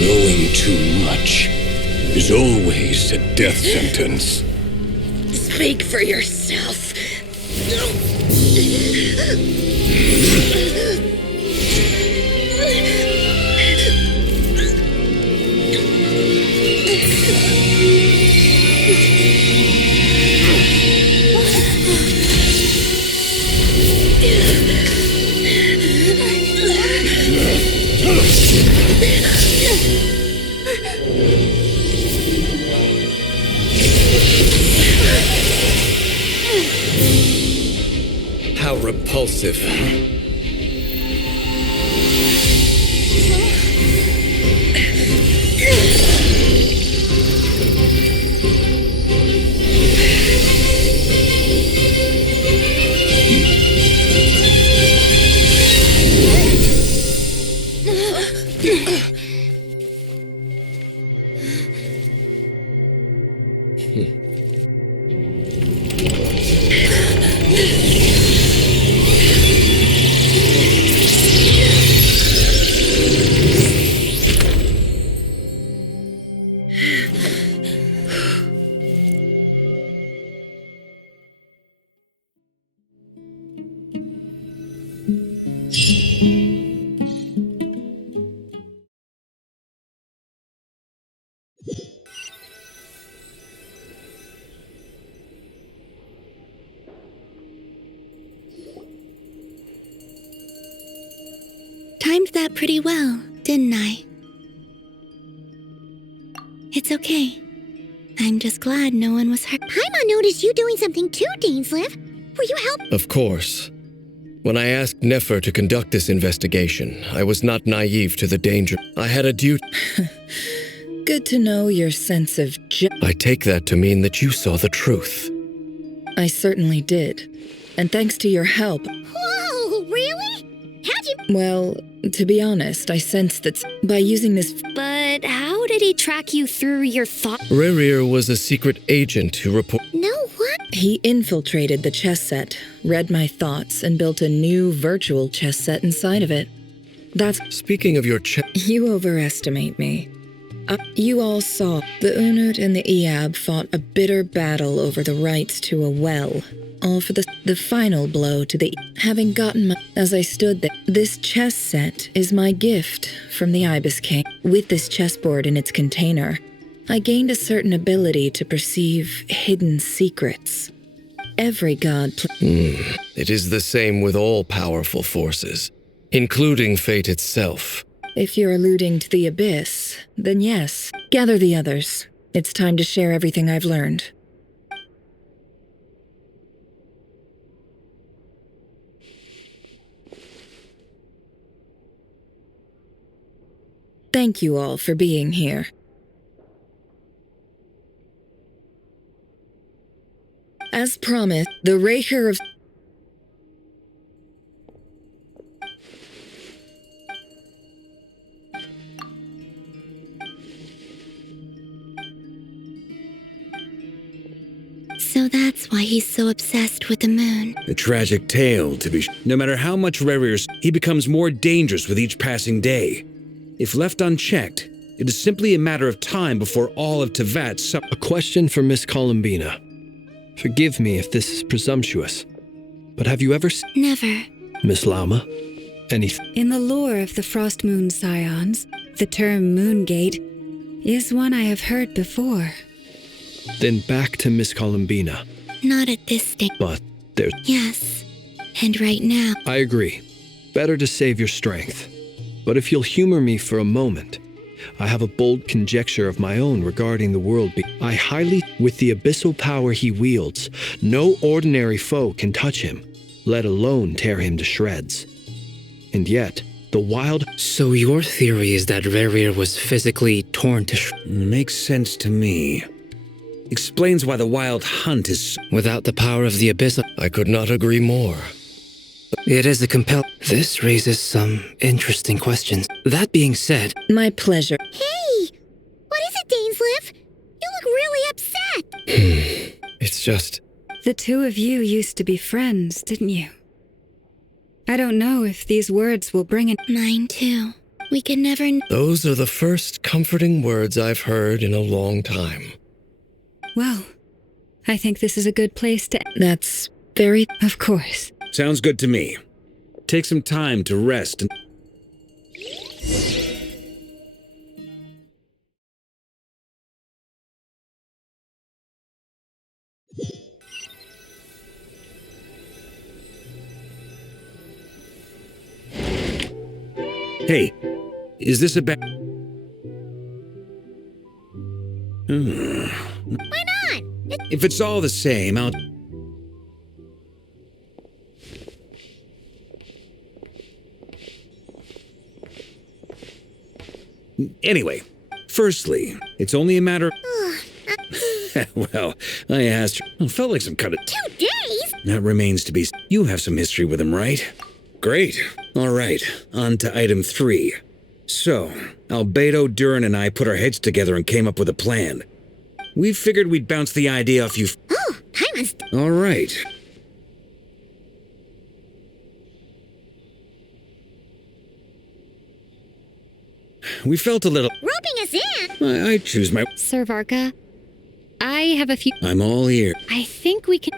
Knowing too much is always a death sentence. Speak for yourself. How repulsive. Timed that pretty well, didn't I? It's okay. I'm just glad no one was hurt. Paimon noticed you doing something too, Dainsleif. Were you helping? Of course. When I asked Nefer to conduct this investigation, I was not naive to the danger. I had a duty. Good to know your sense of I take that to mean that you saw the truth. I certainly did. And thanks to your help. Whoa, really? How'd you... Well, to be honest, I sensed that by using this... But how did he track you through your thought? Rerir was a secret agent who No, what? He infiltrated the chess set, read my thoughts, and built a new virtual chess set inside of it. That's... Speaking of your chess... You overestimate me. You all saw the Unut and the Eab fought a bitter battle over the rights to a well, all for the final blow to the... Having gotten my... As I stood there, this chess set is my gift from the Ibis King. With this chessboard in its container, I gained a certain ability to perceive hidden secrets. Every god... It is the same with all powerful forces, including fate itself. If you're alluding to the Abyss, then yes. Gather the others. It's time to share everything I've learned. Thank you all for being here. As promised, the Raker of... So that's why he's so obsessed with the moon. A tragic tale, to be sure. No matter how much Rerir's, he becomes more dangerous with each passing day. If left unchecked, it is simply a matter of time before all of Tevat A question for Miss Columbina. Forgive me if this is presumptuous, but have you ever Never. Miss Lama? Anything? In the lore of the Frost Moon Scions, the term Moongate is one I have heard before. Then back to Miss Columbina. Not at this stage. But there's... Yes. And right now... I agree. Better to save your strength. But if you'll humor me for a moment, I have a bold conjecture of my own regarding the world. I highly, with the abyssal power he wields, no ordinary foe can touch him, let alone tear him to shreds. And yet, the wild... So your theory is that Rerir was physically torn to Makes sense to me. Explains why the wild hunt is... Without the power of the abyss... I could not agree more. It is a This raises some interesting questions. That being said... My pleasure. Hey! What is it, Dainsleif? You look really upset! It's just... The two of you used to be friends, didn't you? I don't know if these words will bring it. Mine too. We could never... Those are the first comforting words I've heard in a long time. Well, I think this is a good place to... That's very... Of course. Sounds good to me. Take some time to rest and... Hey, is this a bad... Why not? If it's all the same, I'll... Anyway, firstly, it's only a matter... Well, I asked her... It felt like some kind of... 2 days? That remains to be... You have some history with him, right? Great. All right, on to item 3. So, Albedo, Durin, and I put our heads together and came up with a plan. We figured we'd bounce the idea off you... Oh, I must... All right. We felt a little... Roping us in? I choose my... Sir Varka, I have a few... I'm all ear. I think we can...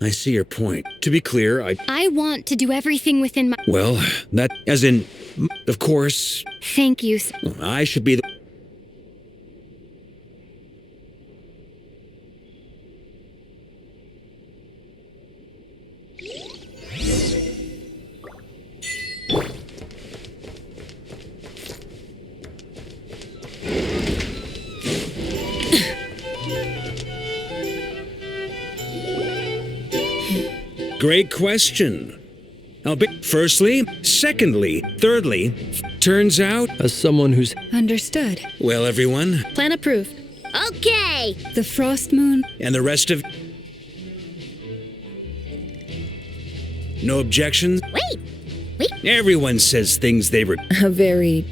I see your point. To be clear, I want to do everything within my... Well, that... As in... Of course... Thank you, sir. I should be the... Great question. Firstly, secondly, thirdly, turns out... As someone who's... Understood. Well, everyone... Plan approved. Okay! The Frost Moon... And the rest of... No objections? Wait! Everyone says things they were... A very...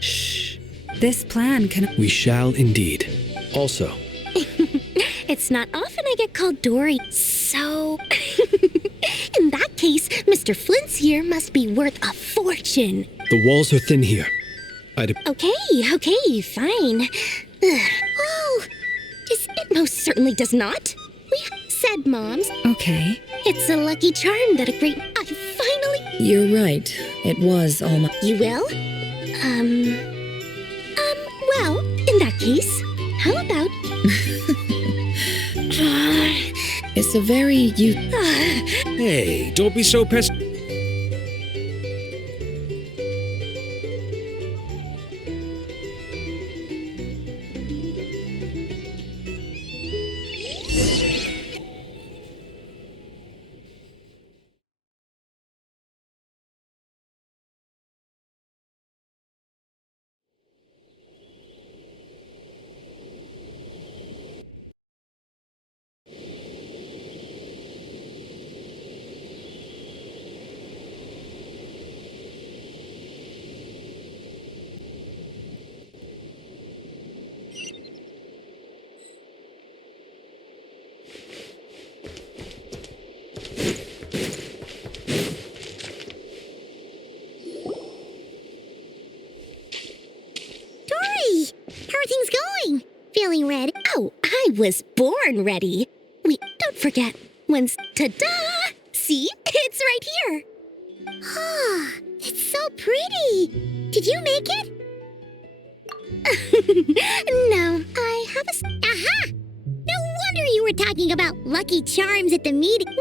Shh. This plan can... We shall indeed. Also... It's not often I get called Dory, so... In that case, Mr. Flint's here must be worth a fortune. The walls are thin here. Okay, fine. Oh, it most certainly does not. We said, Moms. Okay. It's a lucky charm that a great... I finally... You're right. It was all my... You will? Well, in that case, how about... It's a very... Hey, don't be so pessimistic. Feeling ready? Oh, I was born ready. Wait, don't forget. Once, ta-da! See? It's right here. Ah, it's so pretty. Did you make it? No, I have a... Aha! No wonder you were talking about Lucky Charms at the meeting.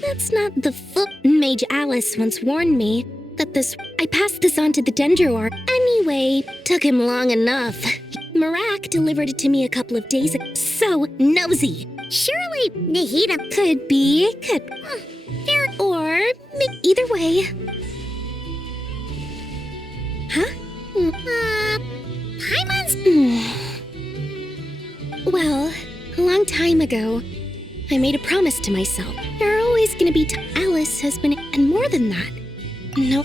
That's not the full. Mage Alice once warned me that I passed this on to the Dendroar. Anyway, took him long enough. Marak delivered it to me a couple of days ago. So nosy. Surely Nahida Could be. Or either way. Huh? Paimon's. Well, a long time ago, I made a promise to myself. There are always gonna be Alice has been, and more than that. No,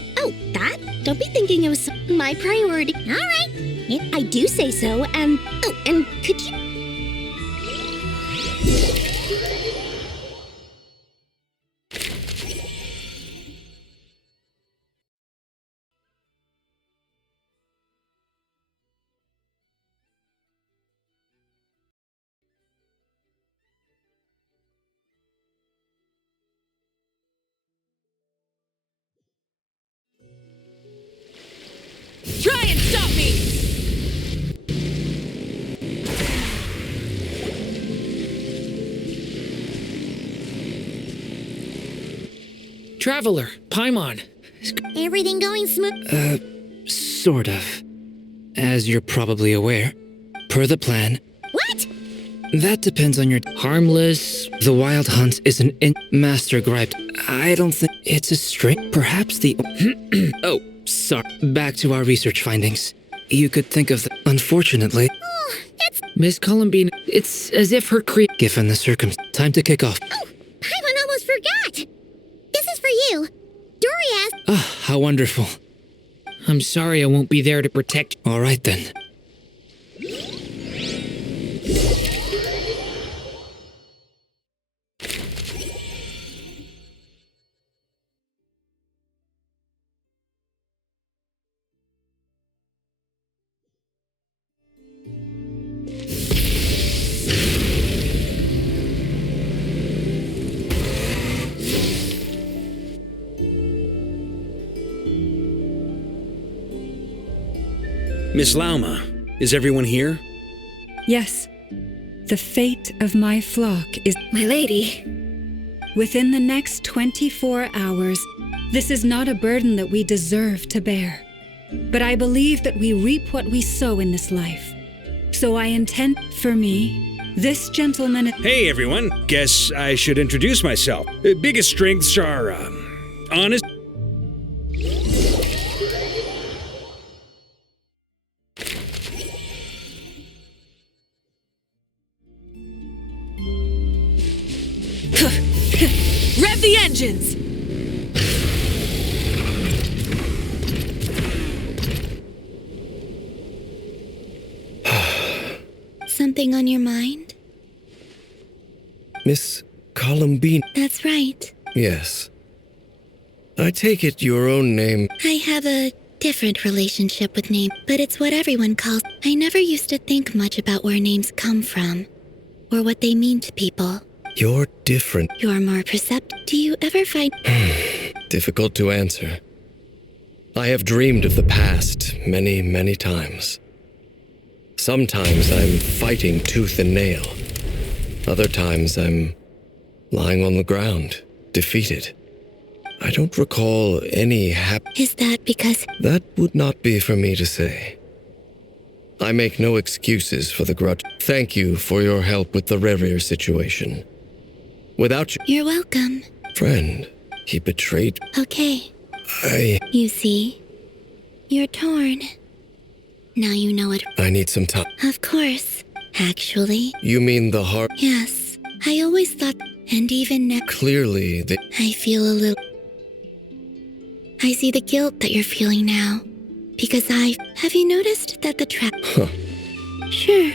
that? Don't be thinking it was my priority. All right. I do say so, and could you? Try and stop me! Traveler, Paimon. Everything going smooth? Sort of. As you're probably aware, per the plan. What? That depends on your harmless. The wild hunt is an master griped. I don't think it's a string. Perhaps the. Oh, sorry. Back to our research findings. You could think of the. Unfortunately. Oh, it's. Miss Columbine, it's as if her given the time to kick off. Oh, Paimon almost forgot. This is for you. Dory asked. Ah, how wonderful. I'm sorry I won't be there to protect. All right then. Miss Lauma, is everyone here? Yes. The fate of my flock is. My lady. Within the next 24 hours, this is not a burden that we deserve to bear. But I believe that we reap what we sow in this life. So I intend, for me, this gentleman. Hey everyone, guess I should introduce myself. Biggest strengths are, honest. Rev the engines! Something on your mind? Miss Columbine. That's right. Yes. I take it your own name. I have a different relationship with name, but it's what everyone calls. I never used to think much about where names come from, or what they mean to people. You're different. You're more perceptive. Do you ever find... Difficult to answer. I have dreamed of the past many, many times. Sometimes I'm fighting tooth and nail. Other times I'm lying on the ground, defeated. I don't recall any Is that because... That would not be for me to say. I make no excuses for the grudge. Thank you for your help with the Rerir situation. Without you... You're welcome. Friend, he betrayed... Okay. I... You see? You're torn. Now you know it. I need some time. Of course. Actually... You mean the heart... Yes. I always thought... And even now... Clearly, the... I feel a little... I see the guilt that you're feeling now. Because Have you noticed that the trap... Huh. Sure.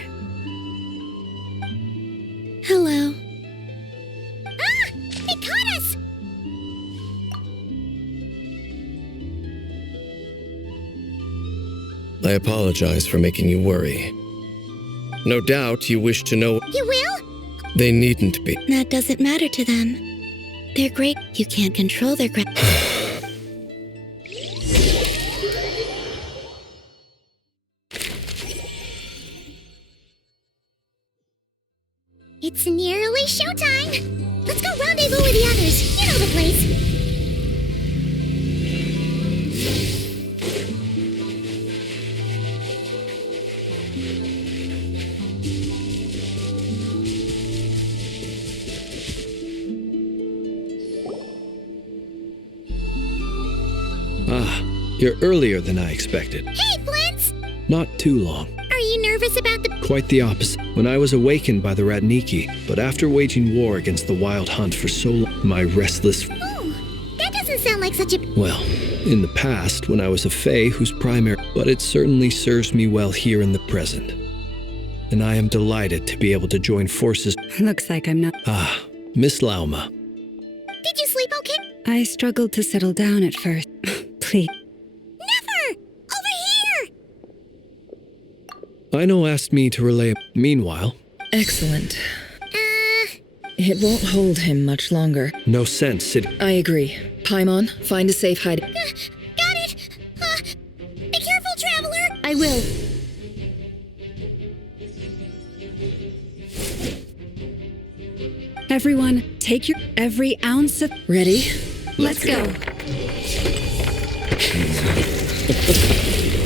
Hello. Ah! It caught us! I apologize for making you worry. No doubt you wish to know... You will? They needn't be. That doesn't matter to them. They're great. You can't control their It's It's nearly showtime. Let's go rendezvous with the others. You know the place. Ah, you're earlier than I expected. Hey, Flint's! Not too long. Are you nervous about the... Quite the opposite. When I was awakened by the Ratniki, but after waging war against the Wild Hunt for so long, my restless... Oh, that doesn't sound like such a... Well, in the past, when I was a Fae whose primary... But it certainly serves me well here in the present. And I am delighted to be able to join forces... Looks like I'm not... Ah, Miss Lauma. Did you sleep okay? I struggled to settle down at first. Please. Never! Over here! Aino asked me to relay... Meanwhile... Excellent. It won't hold him much longer. No sense sitting... I agree. Paimon, find a safe hiding... Got it! Be careful, traveler! I will. Everyone, take your every ounce of... Ready? Let's go.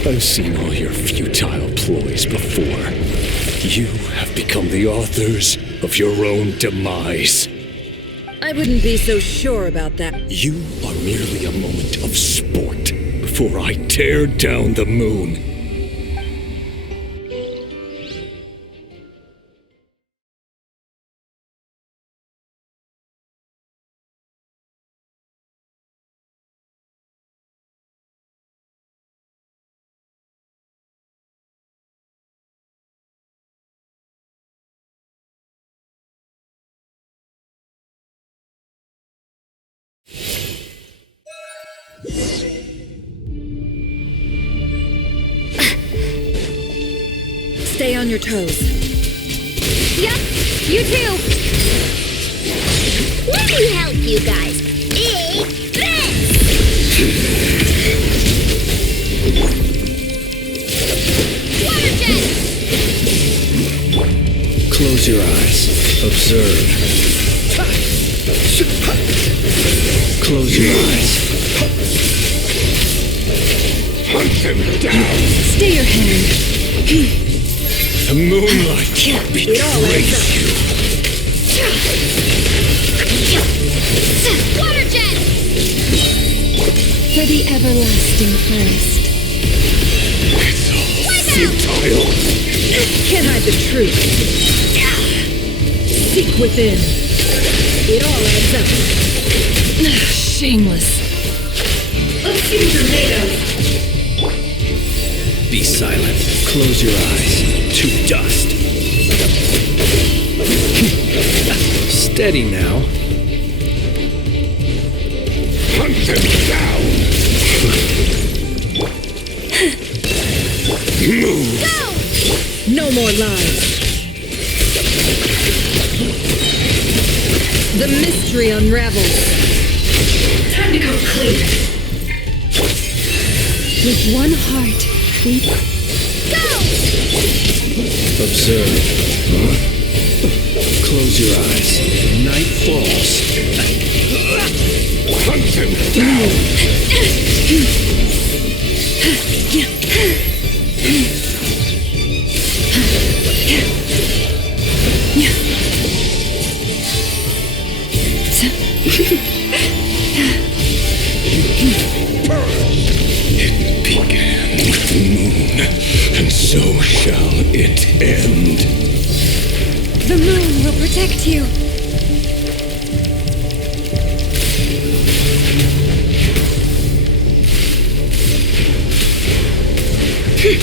I've seen all your futile ploys before. You have become the authors of your own demise. I wouldn't be so sure about that. You are merely a moment of sport before I tear down the moon. Stay on your toes. Yep, you too. Let me help you guys. Eat this! Water jet! Close your eyes. Observe. Close your eyes. Hunt them down! Stay your hand. The moonlight betrays you. Water jet! For the everlasting forest. It's all futile. Can't hide the truth. Seek within. It all adds up. Shameless. Let's see what you're made of. Be silent. Close your eyes. To dust. Steady now. Hunt them down. Move. Go! No more lies. The mystery unravels. Time to go clean. With one heart, we... Go! Observe. Close your eyes. Night falls. Hunt them down. It began with the moon, and so shall it end. The moon will protect you. Ha!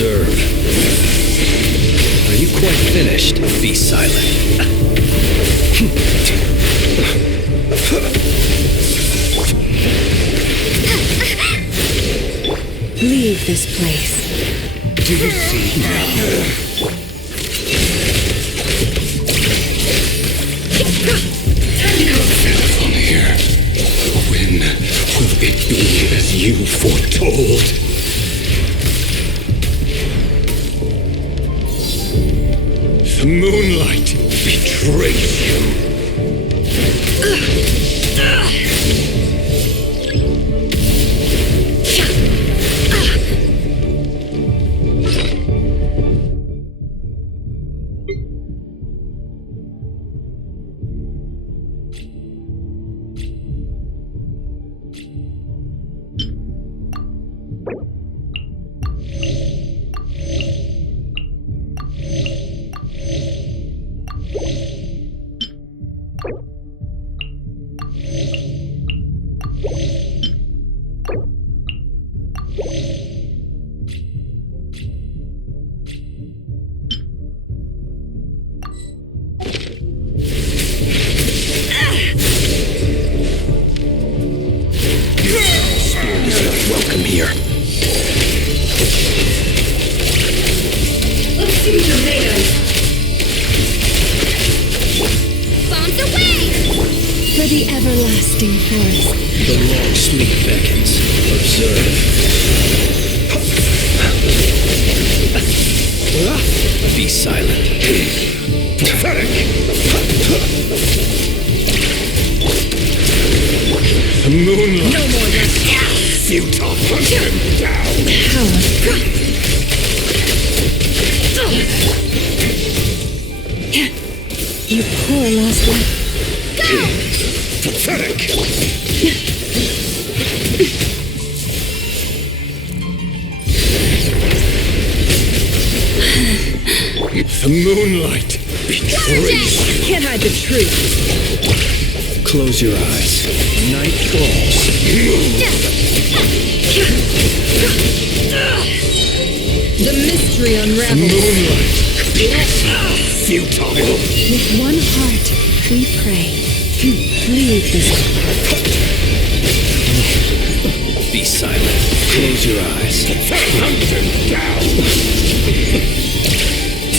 Observe. Are you quite finished? Be silent. Leave this place. Do you see now? From here, when will it be as you foretold? The moonlight betrays you. Welcome here. Let's see tomatoes. Bombs away! For the everlasting forest. The long sleep beckons. Observe. Be silent. The moonlight. No more rest. Futile. Hunt him down. You poor lost one. Pathetic. The moonlight betrays you. Can't hide the truth. Close your eyes. Night falls. The mystery unravels. Moonlight. Futile. With one heart, we pray. Leave this. Be silent. Close your eyes. Hunt him down.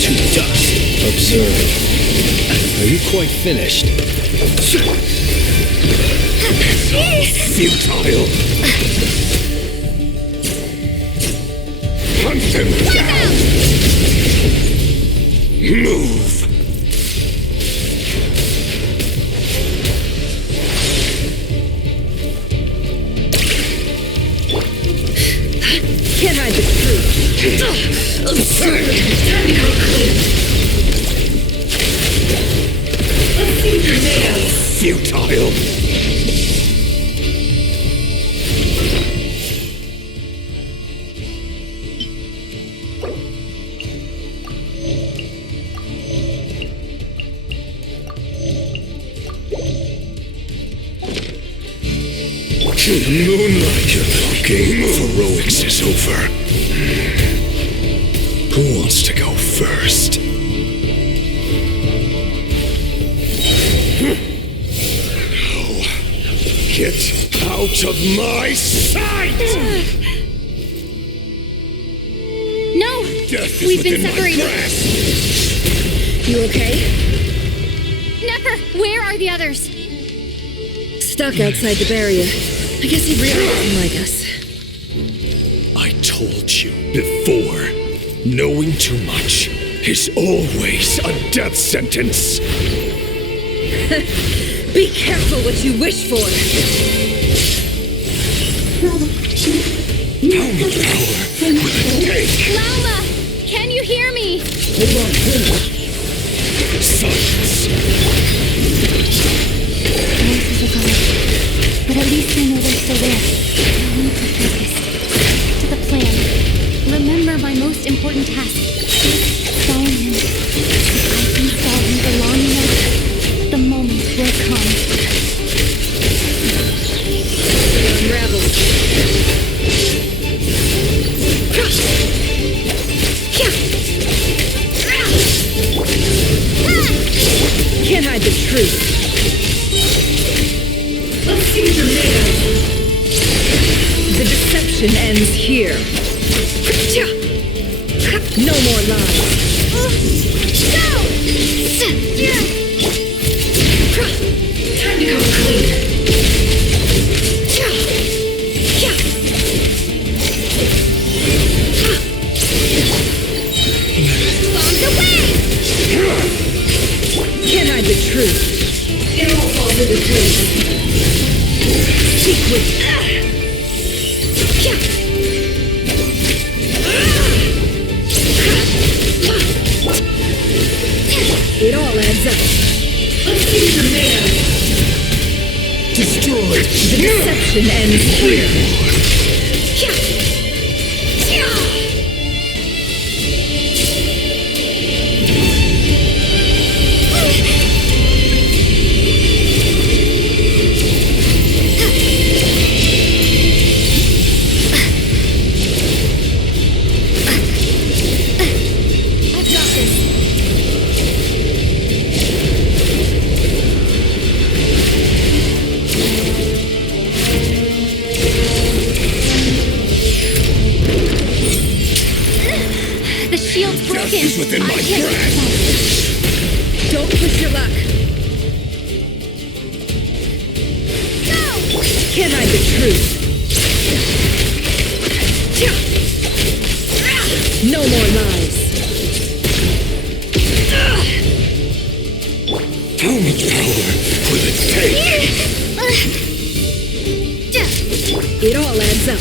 To dust. Observe. Are you quite finished? Futile. Hunt him down. Move. Can't hide the truth. Absurd. Technical clue. Let's see tomatoes. Futile. The moonlight, your little game of heroics is over. Who wants to go first? No. Get out of my sight! No! Death is We've been within my separated. grasp. You okay? Never! Where are the others? Stuck outside the barrier. I guess he really doesn't like us. I told you before, knowing too much is always a death sentence. Be careful what you wish for. How much power will it take? Lauma! Can you hear me? Silence. Voices are gone, but at least I know they're still there. I need to focus. Stick to the plan. Remember my most important task. Follow him. If I can follow him for long enough, the moment will come. Unravel. deception ends here. No more lies. Time to come clean. Bombs away! Can't hide the truth. It all falls into place. Secret. It all adds up. Let's see what you're made of. Destroyed. The deception ends here. I've got this. The shield's broken. Death is within my I can't- grasp. Don't push your luck. Go! Can't hide the truth. No more lies. How much power will it take? It all adds up.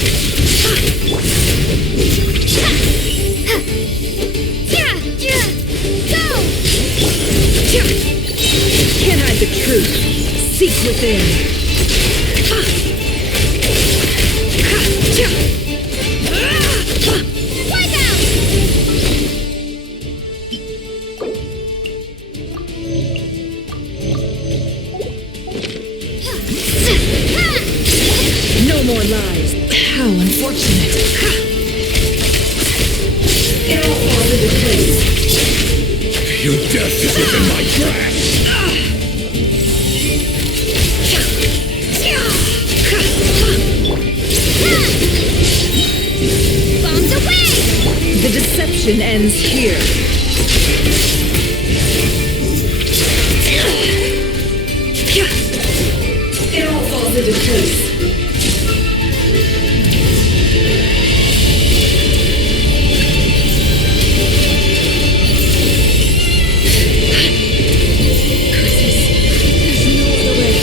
Go! Can't hide the truth. Seek within. Wipe out! No more lies. How unfortunate. It all falls into place. Your death is within my grasp. Bombs away! The deception ends here. It all falls into place. There's no other way.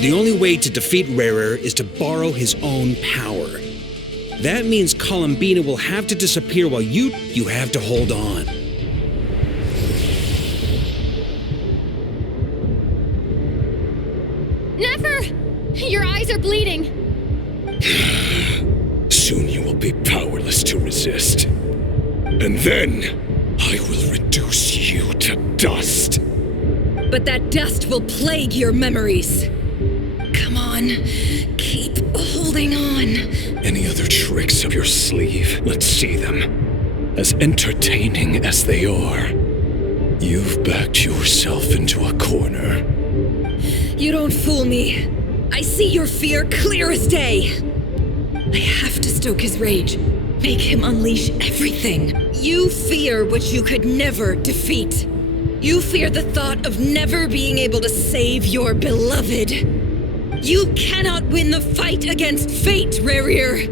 The only way to defeat Rarer is to borrow his own power. That means Columbina will have to disappear while you have to hold on. Never! Your eyes are bleeding. Soon you will be powerless to resist. And then I will reduce you to dust. But that dust will plague your memories. Come on, keep holding on. Any other tricks up your sleeve? Let's see them. As entertaining as they are, you've backed yourself into a corner. You don't fool me. I see your fear clear as day. I have to stoke his rage. Make him unleash everything. You fear what you could never defeat. You fear the thought of never being able to save your beloved. You cannot win the fight against fate, Rerir.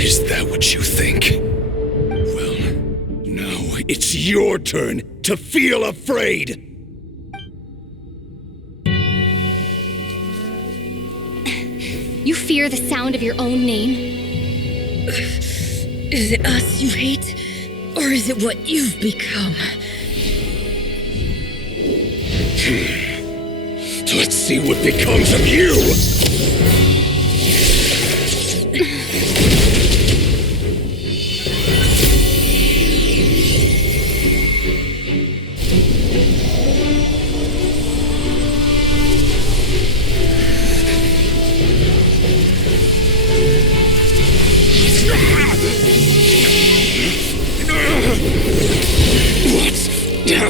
Is that what you think? Well, now it's your turn to feel afraid! You fear the sound of your own name? Is it us you hate? Or is it what you've become? Let's see what becomes of you!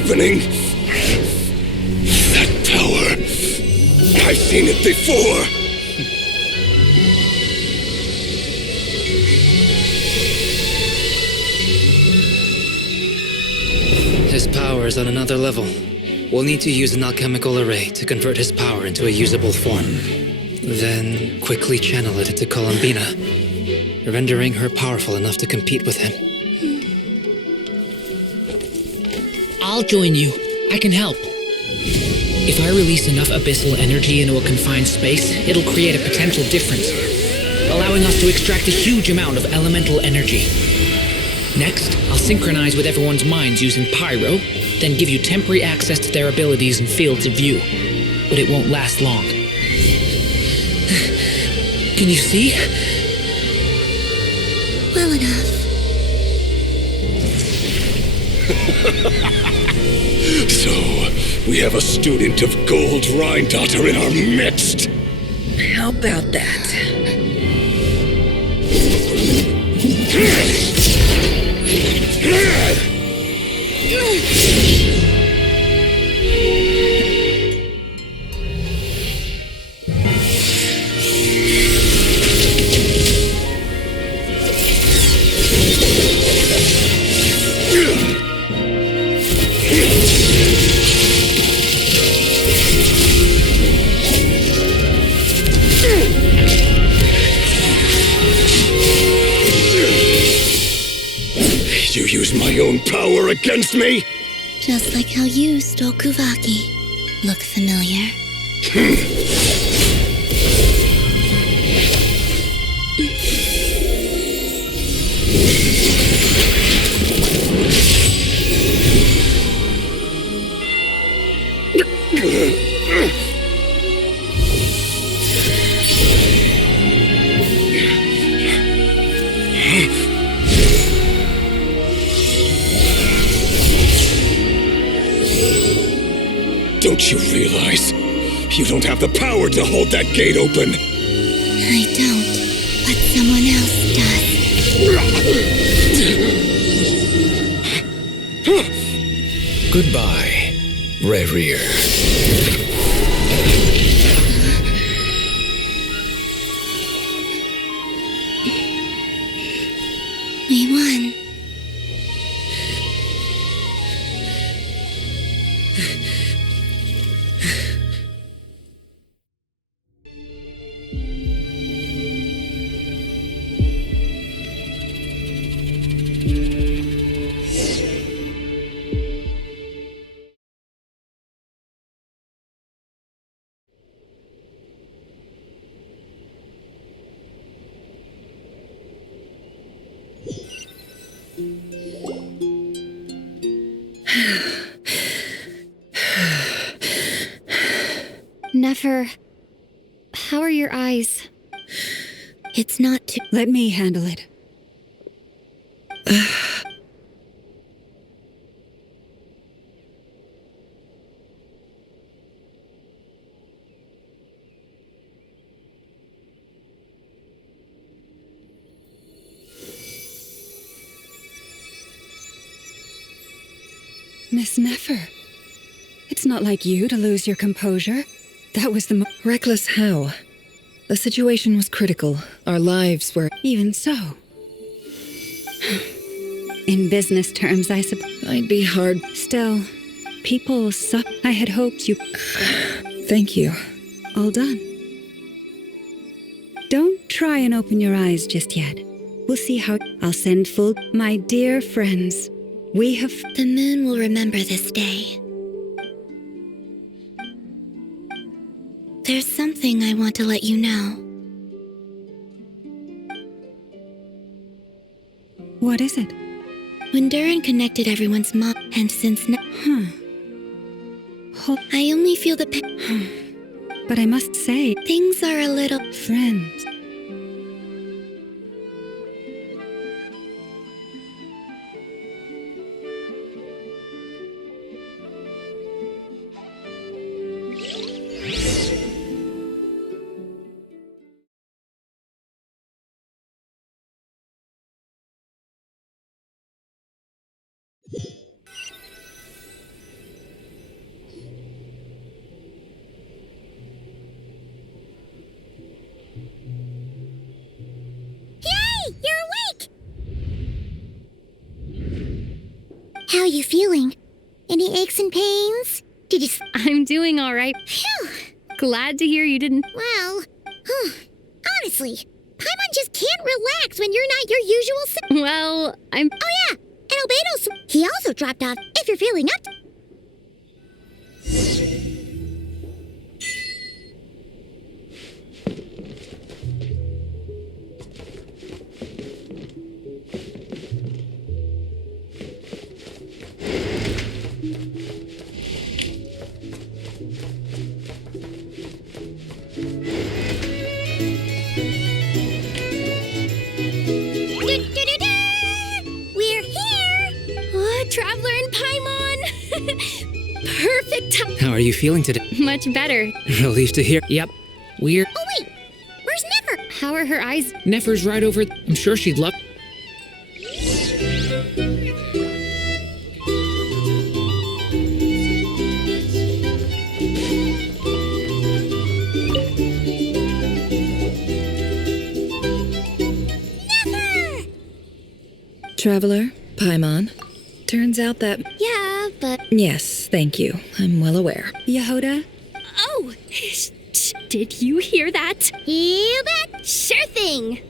happening? That power. I've seen it before. His power is on another level. We'll need to use an alchemical array to convert his power into a usable form. Then quickly channel it into Columbina, rendering her powerful enough to compete with him. I'll join you. I can help. If I release enough abyssal energy into a confined space, it'll create a potential difference, allowing us to extract a huge amount of elemental energy. Next, I'll synchronize with everyone's minds using Pyro, then give you temporary access to their abilities and fields of view. But it won't last long. Can you see? Well enough. So, we have a student of Gold Rhine-Daughter in our midst. How about that? You use my own power against me? Just like how you stole Kuvaki. Look familiar? Don't you realize? You don't have the power to hold that gate open. I don't, but someone else does. Goodbye, Rerir. We won. Never. How are your eyes? It's not too. Let me handle it. Miss Nefer, it's not like you to lose your composure. That was the Reckless how? The situation was critical. Our lives were... Even so. In business terms, I suppose. I'd be hard... Still, people suck. I had hoped you... Thank you. All done. Don't try and open your eyes just yet. We'll see how... I'll send full... My dear friends, we have... The moon will remember this day. There's something I want to let you know. What is it? When Durin connected everyone's mind, and since now... I only feel the pain. But I must say... Things are a little... Friends. How are you feeling? Any aches and pains? Did you... I'm doing all right. Phew. Glad to hear you didn't. Well, honestly, Paimon just can't relax when you're not your usual Well, I'm... Oh yeah, and Albedo's... He also dropped off, if you're feeling up. We're here! Oh, Traveler and Paimon! Perfect time. How are you feeling today? Much better. Relieved to hear. Yep. We're... Oh wait, where's Nefer? How are her eyes? Nefer's right over... I'm sure she'd love... Traveler, Paimon. Turns out that... Yeah, but... Yes, thank you. I'm well aware. Yehoda? Oh! Did you hear that? You bet! Sure thing!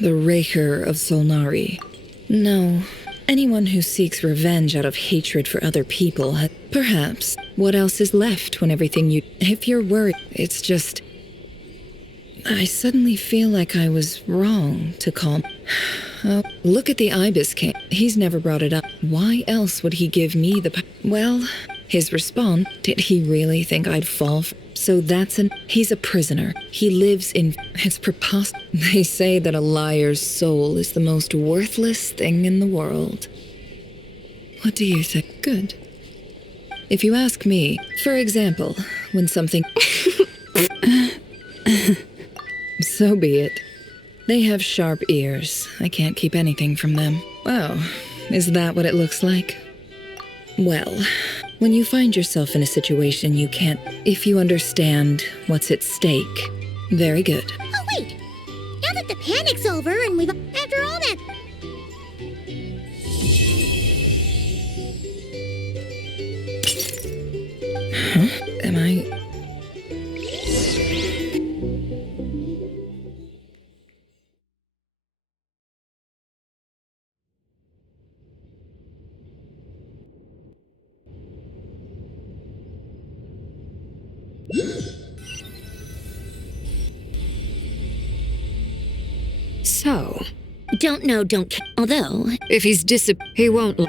The Raker of Solnari. No. Anyone who seeks revenge out of hatred for other people, perhaps. What else is left when everything you... If you're worried, it's just... I suddenly feel like I was wrong to call... Oh, look at the Ibis King. He's never brought it up. Why else would he give me the... Well, his response... Did he really think I'd fall for... So that's an... He's a prisoner. He lives in... It's preposterous. They say that a liar's soul is the most worthless thing in the world. What do you think? Good. If you ask me, for example, when something... So be it. They have sharp ears. I can't keep anything from them. Oh, is that what it looks like? Well, when you find yourself in a situation you can't... If you understand what's at stake, very good. Oh wait, now that the panic's over and we've... After all that... Huh? Am I... So, Don't know, don't care. Although... if he's he won't...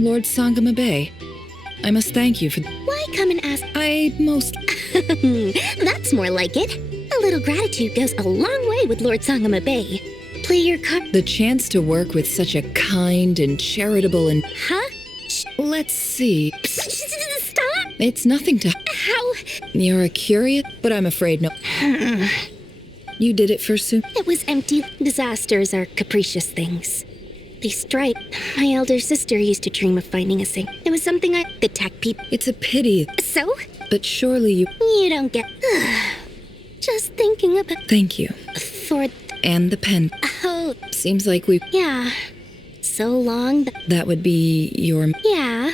Lord Sangama Bay. I must thank you for... Why come and ask? I most... That's more like it. A little gratitude goes a long way with Lord Sangama Bay. Play your card. The chance to work with such a kind and charitable and... Huh? Let's see. Stop! It's nothing to... How? You're a curious, but I'm afraid no... You did it for Sue. It was empty. Disasters are capricious things. They strike. My elder sister used to dream of finding a thing. It was something I could attack people. It's a pity. So? But surely you... You don't get... Just thinking about... Thank you. For... And the pen. Oh... Seems like we... Yeah. So long... That would be your... Yeah.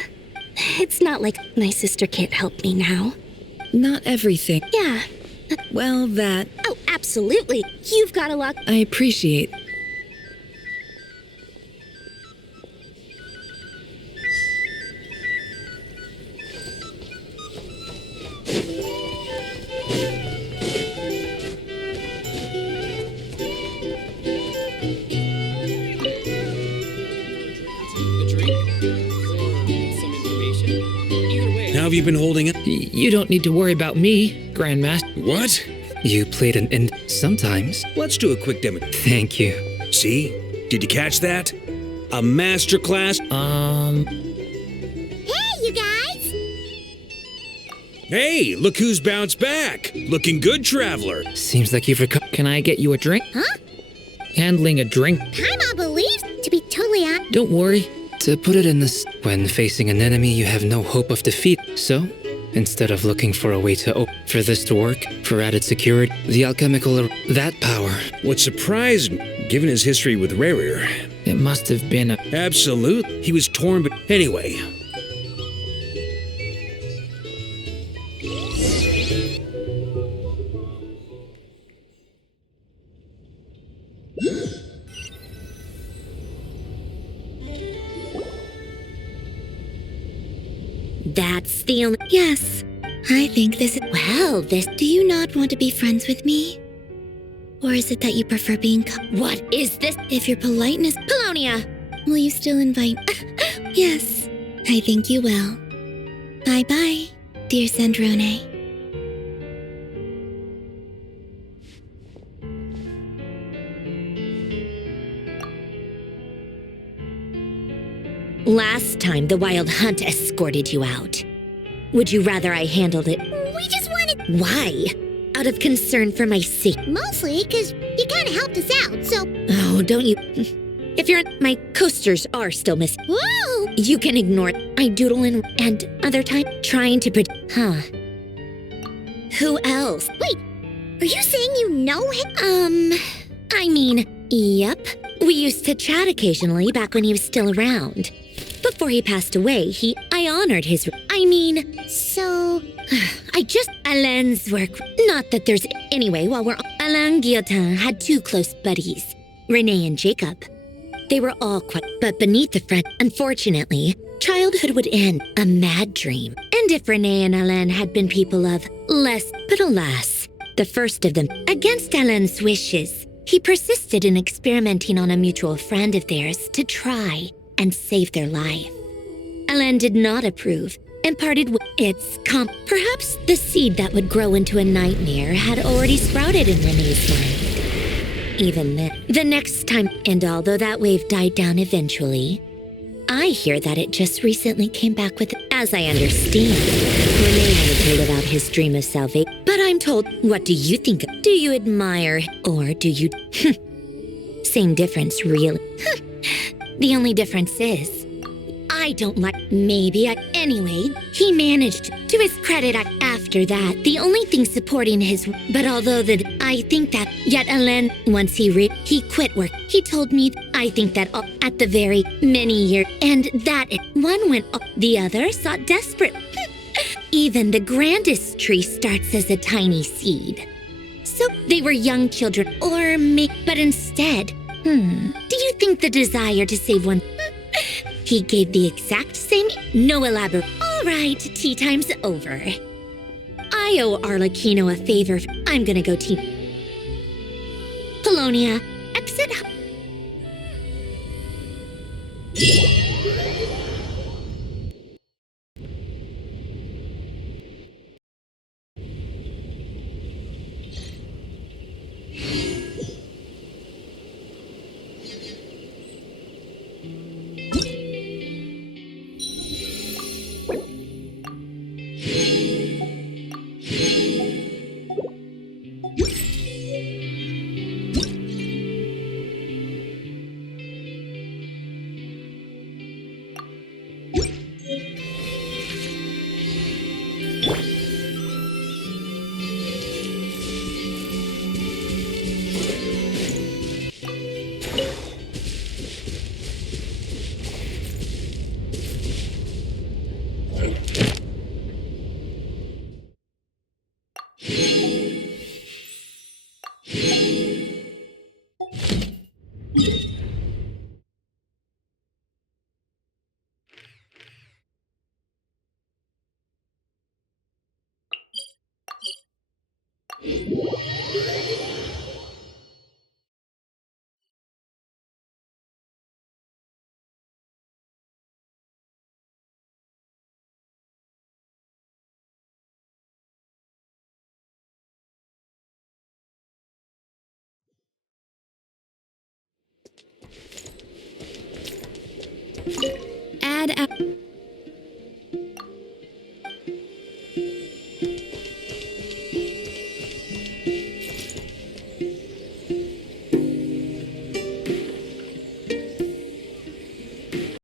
It's not like my sister can't help me now. Not everything. Yeah. Well, that... Oh, absolutely. You've got a lot... I appreciate... How have you been holding it? You don't need to worry about me, Grandmaster. What? You played an end sometimes. Let's do a quick demo. Thank you. See? Did you catch that? A master class? Hey, you guys! Hey, look who's bounced back. Looking good, traveler. Seems like you've recovered. Can I get you a drink? Huh? Handling a drink. Paimon believes, to be totally honest. Don't worry. To put it in this, when facing an enemy, you have no hope of defeat. So, instead of looking for a way to for this to work, for added security, the alchemical that power. What surprised me, given his history with Rerir. It must have been a... Absolutely. He was torn, but anyway. That's the only... Yes, I think this is... Well, this... Do you not want to be friends with me? Or is it that you prefer being... What is this? If your politeness... Polonia! Will you still invite... Yes, I think you will. Bye-bye, dear Sandrone. Last time, the Wild Hunt escorted you out. Would you rather I handled it? We just wanted... Why? Out of concern for my safety. Mostly because you kind of helped us out, so... Oh, don't you... If you're... My coasters are still missing. Whoa! You can ignore it. I doodle and other time trying to Huh. Who else? Wait, are you saying you know him? I mean, yep. We used to chat occasionally back when he was still around. Before he passed away, I honored his... So... Alain's work... Not that there's... Anyway, while we're... Alain Guillotin had two close buddies, Renee and Jacob. They were all quite... But beneath the front, unfortunately, childhood would end, a mad dream. And if Renee and Alain had been people of less... But alas, the first of them, against Alain's wishes, he persisted in experimenting on a mutual friend of theirs to try and save their life. Alain did not approve and parted with its Perhaps the seed that would grow into a nightmare had already sprouted in Renee's mind. Even then, the next time, and although that wave died down eventually, I hear that it just recently came back with, as I understand, Renee wanted to live out his dream of salvation. But I'm told, what do you think? Do you admire, or do you... Same difference, really. The only difference is, I don't like... Anyway, he managed, to his credit, after that, the only thing supporting his... But although I think that, yet Alain, once he quit work, he told me, I think that at the very many years, and that one went off, the other sought desperate. Even the grandest tree starts as a tiny seed. So they were young children, or but instead, do you think the desire to save one... He gave the exact same... No elaborate... All right, tea time's over. I owe Arlecchino a favor. I'm gonna go tea... Polonia, exit... Add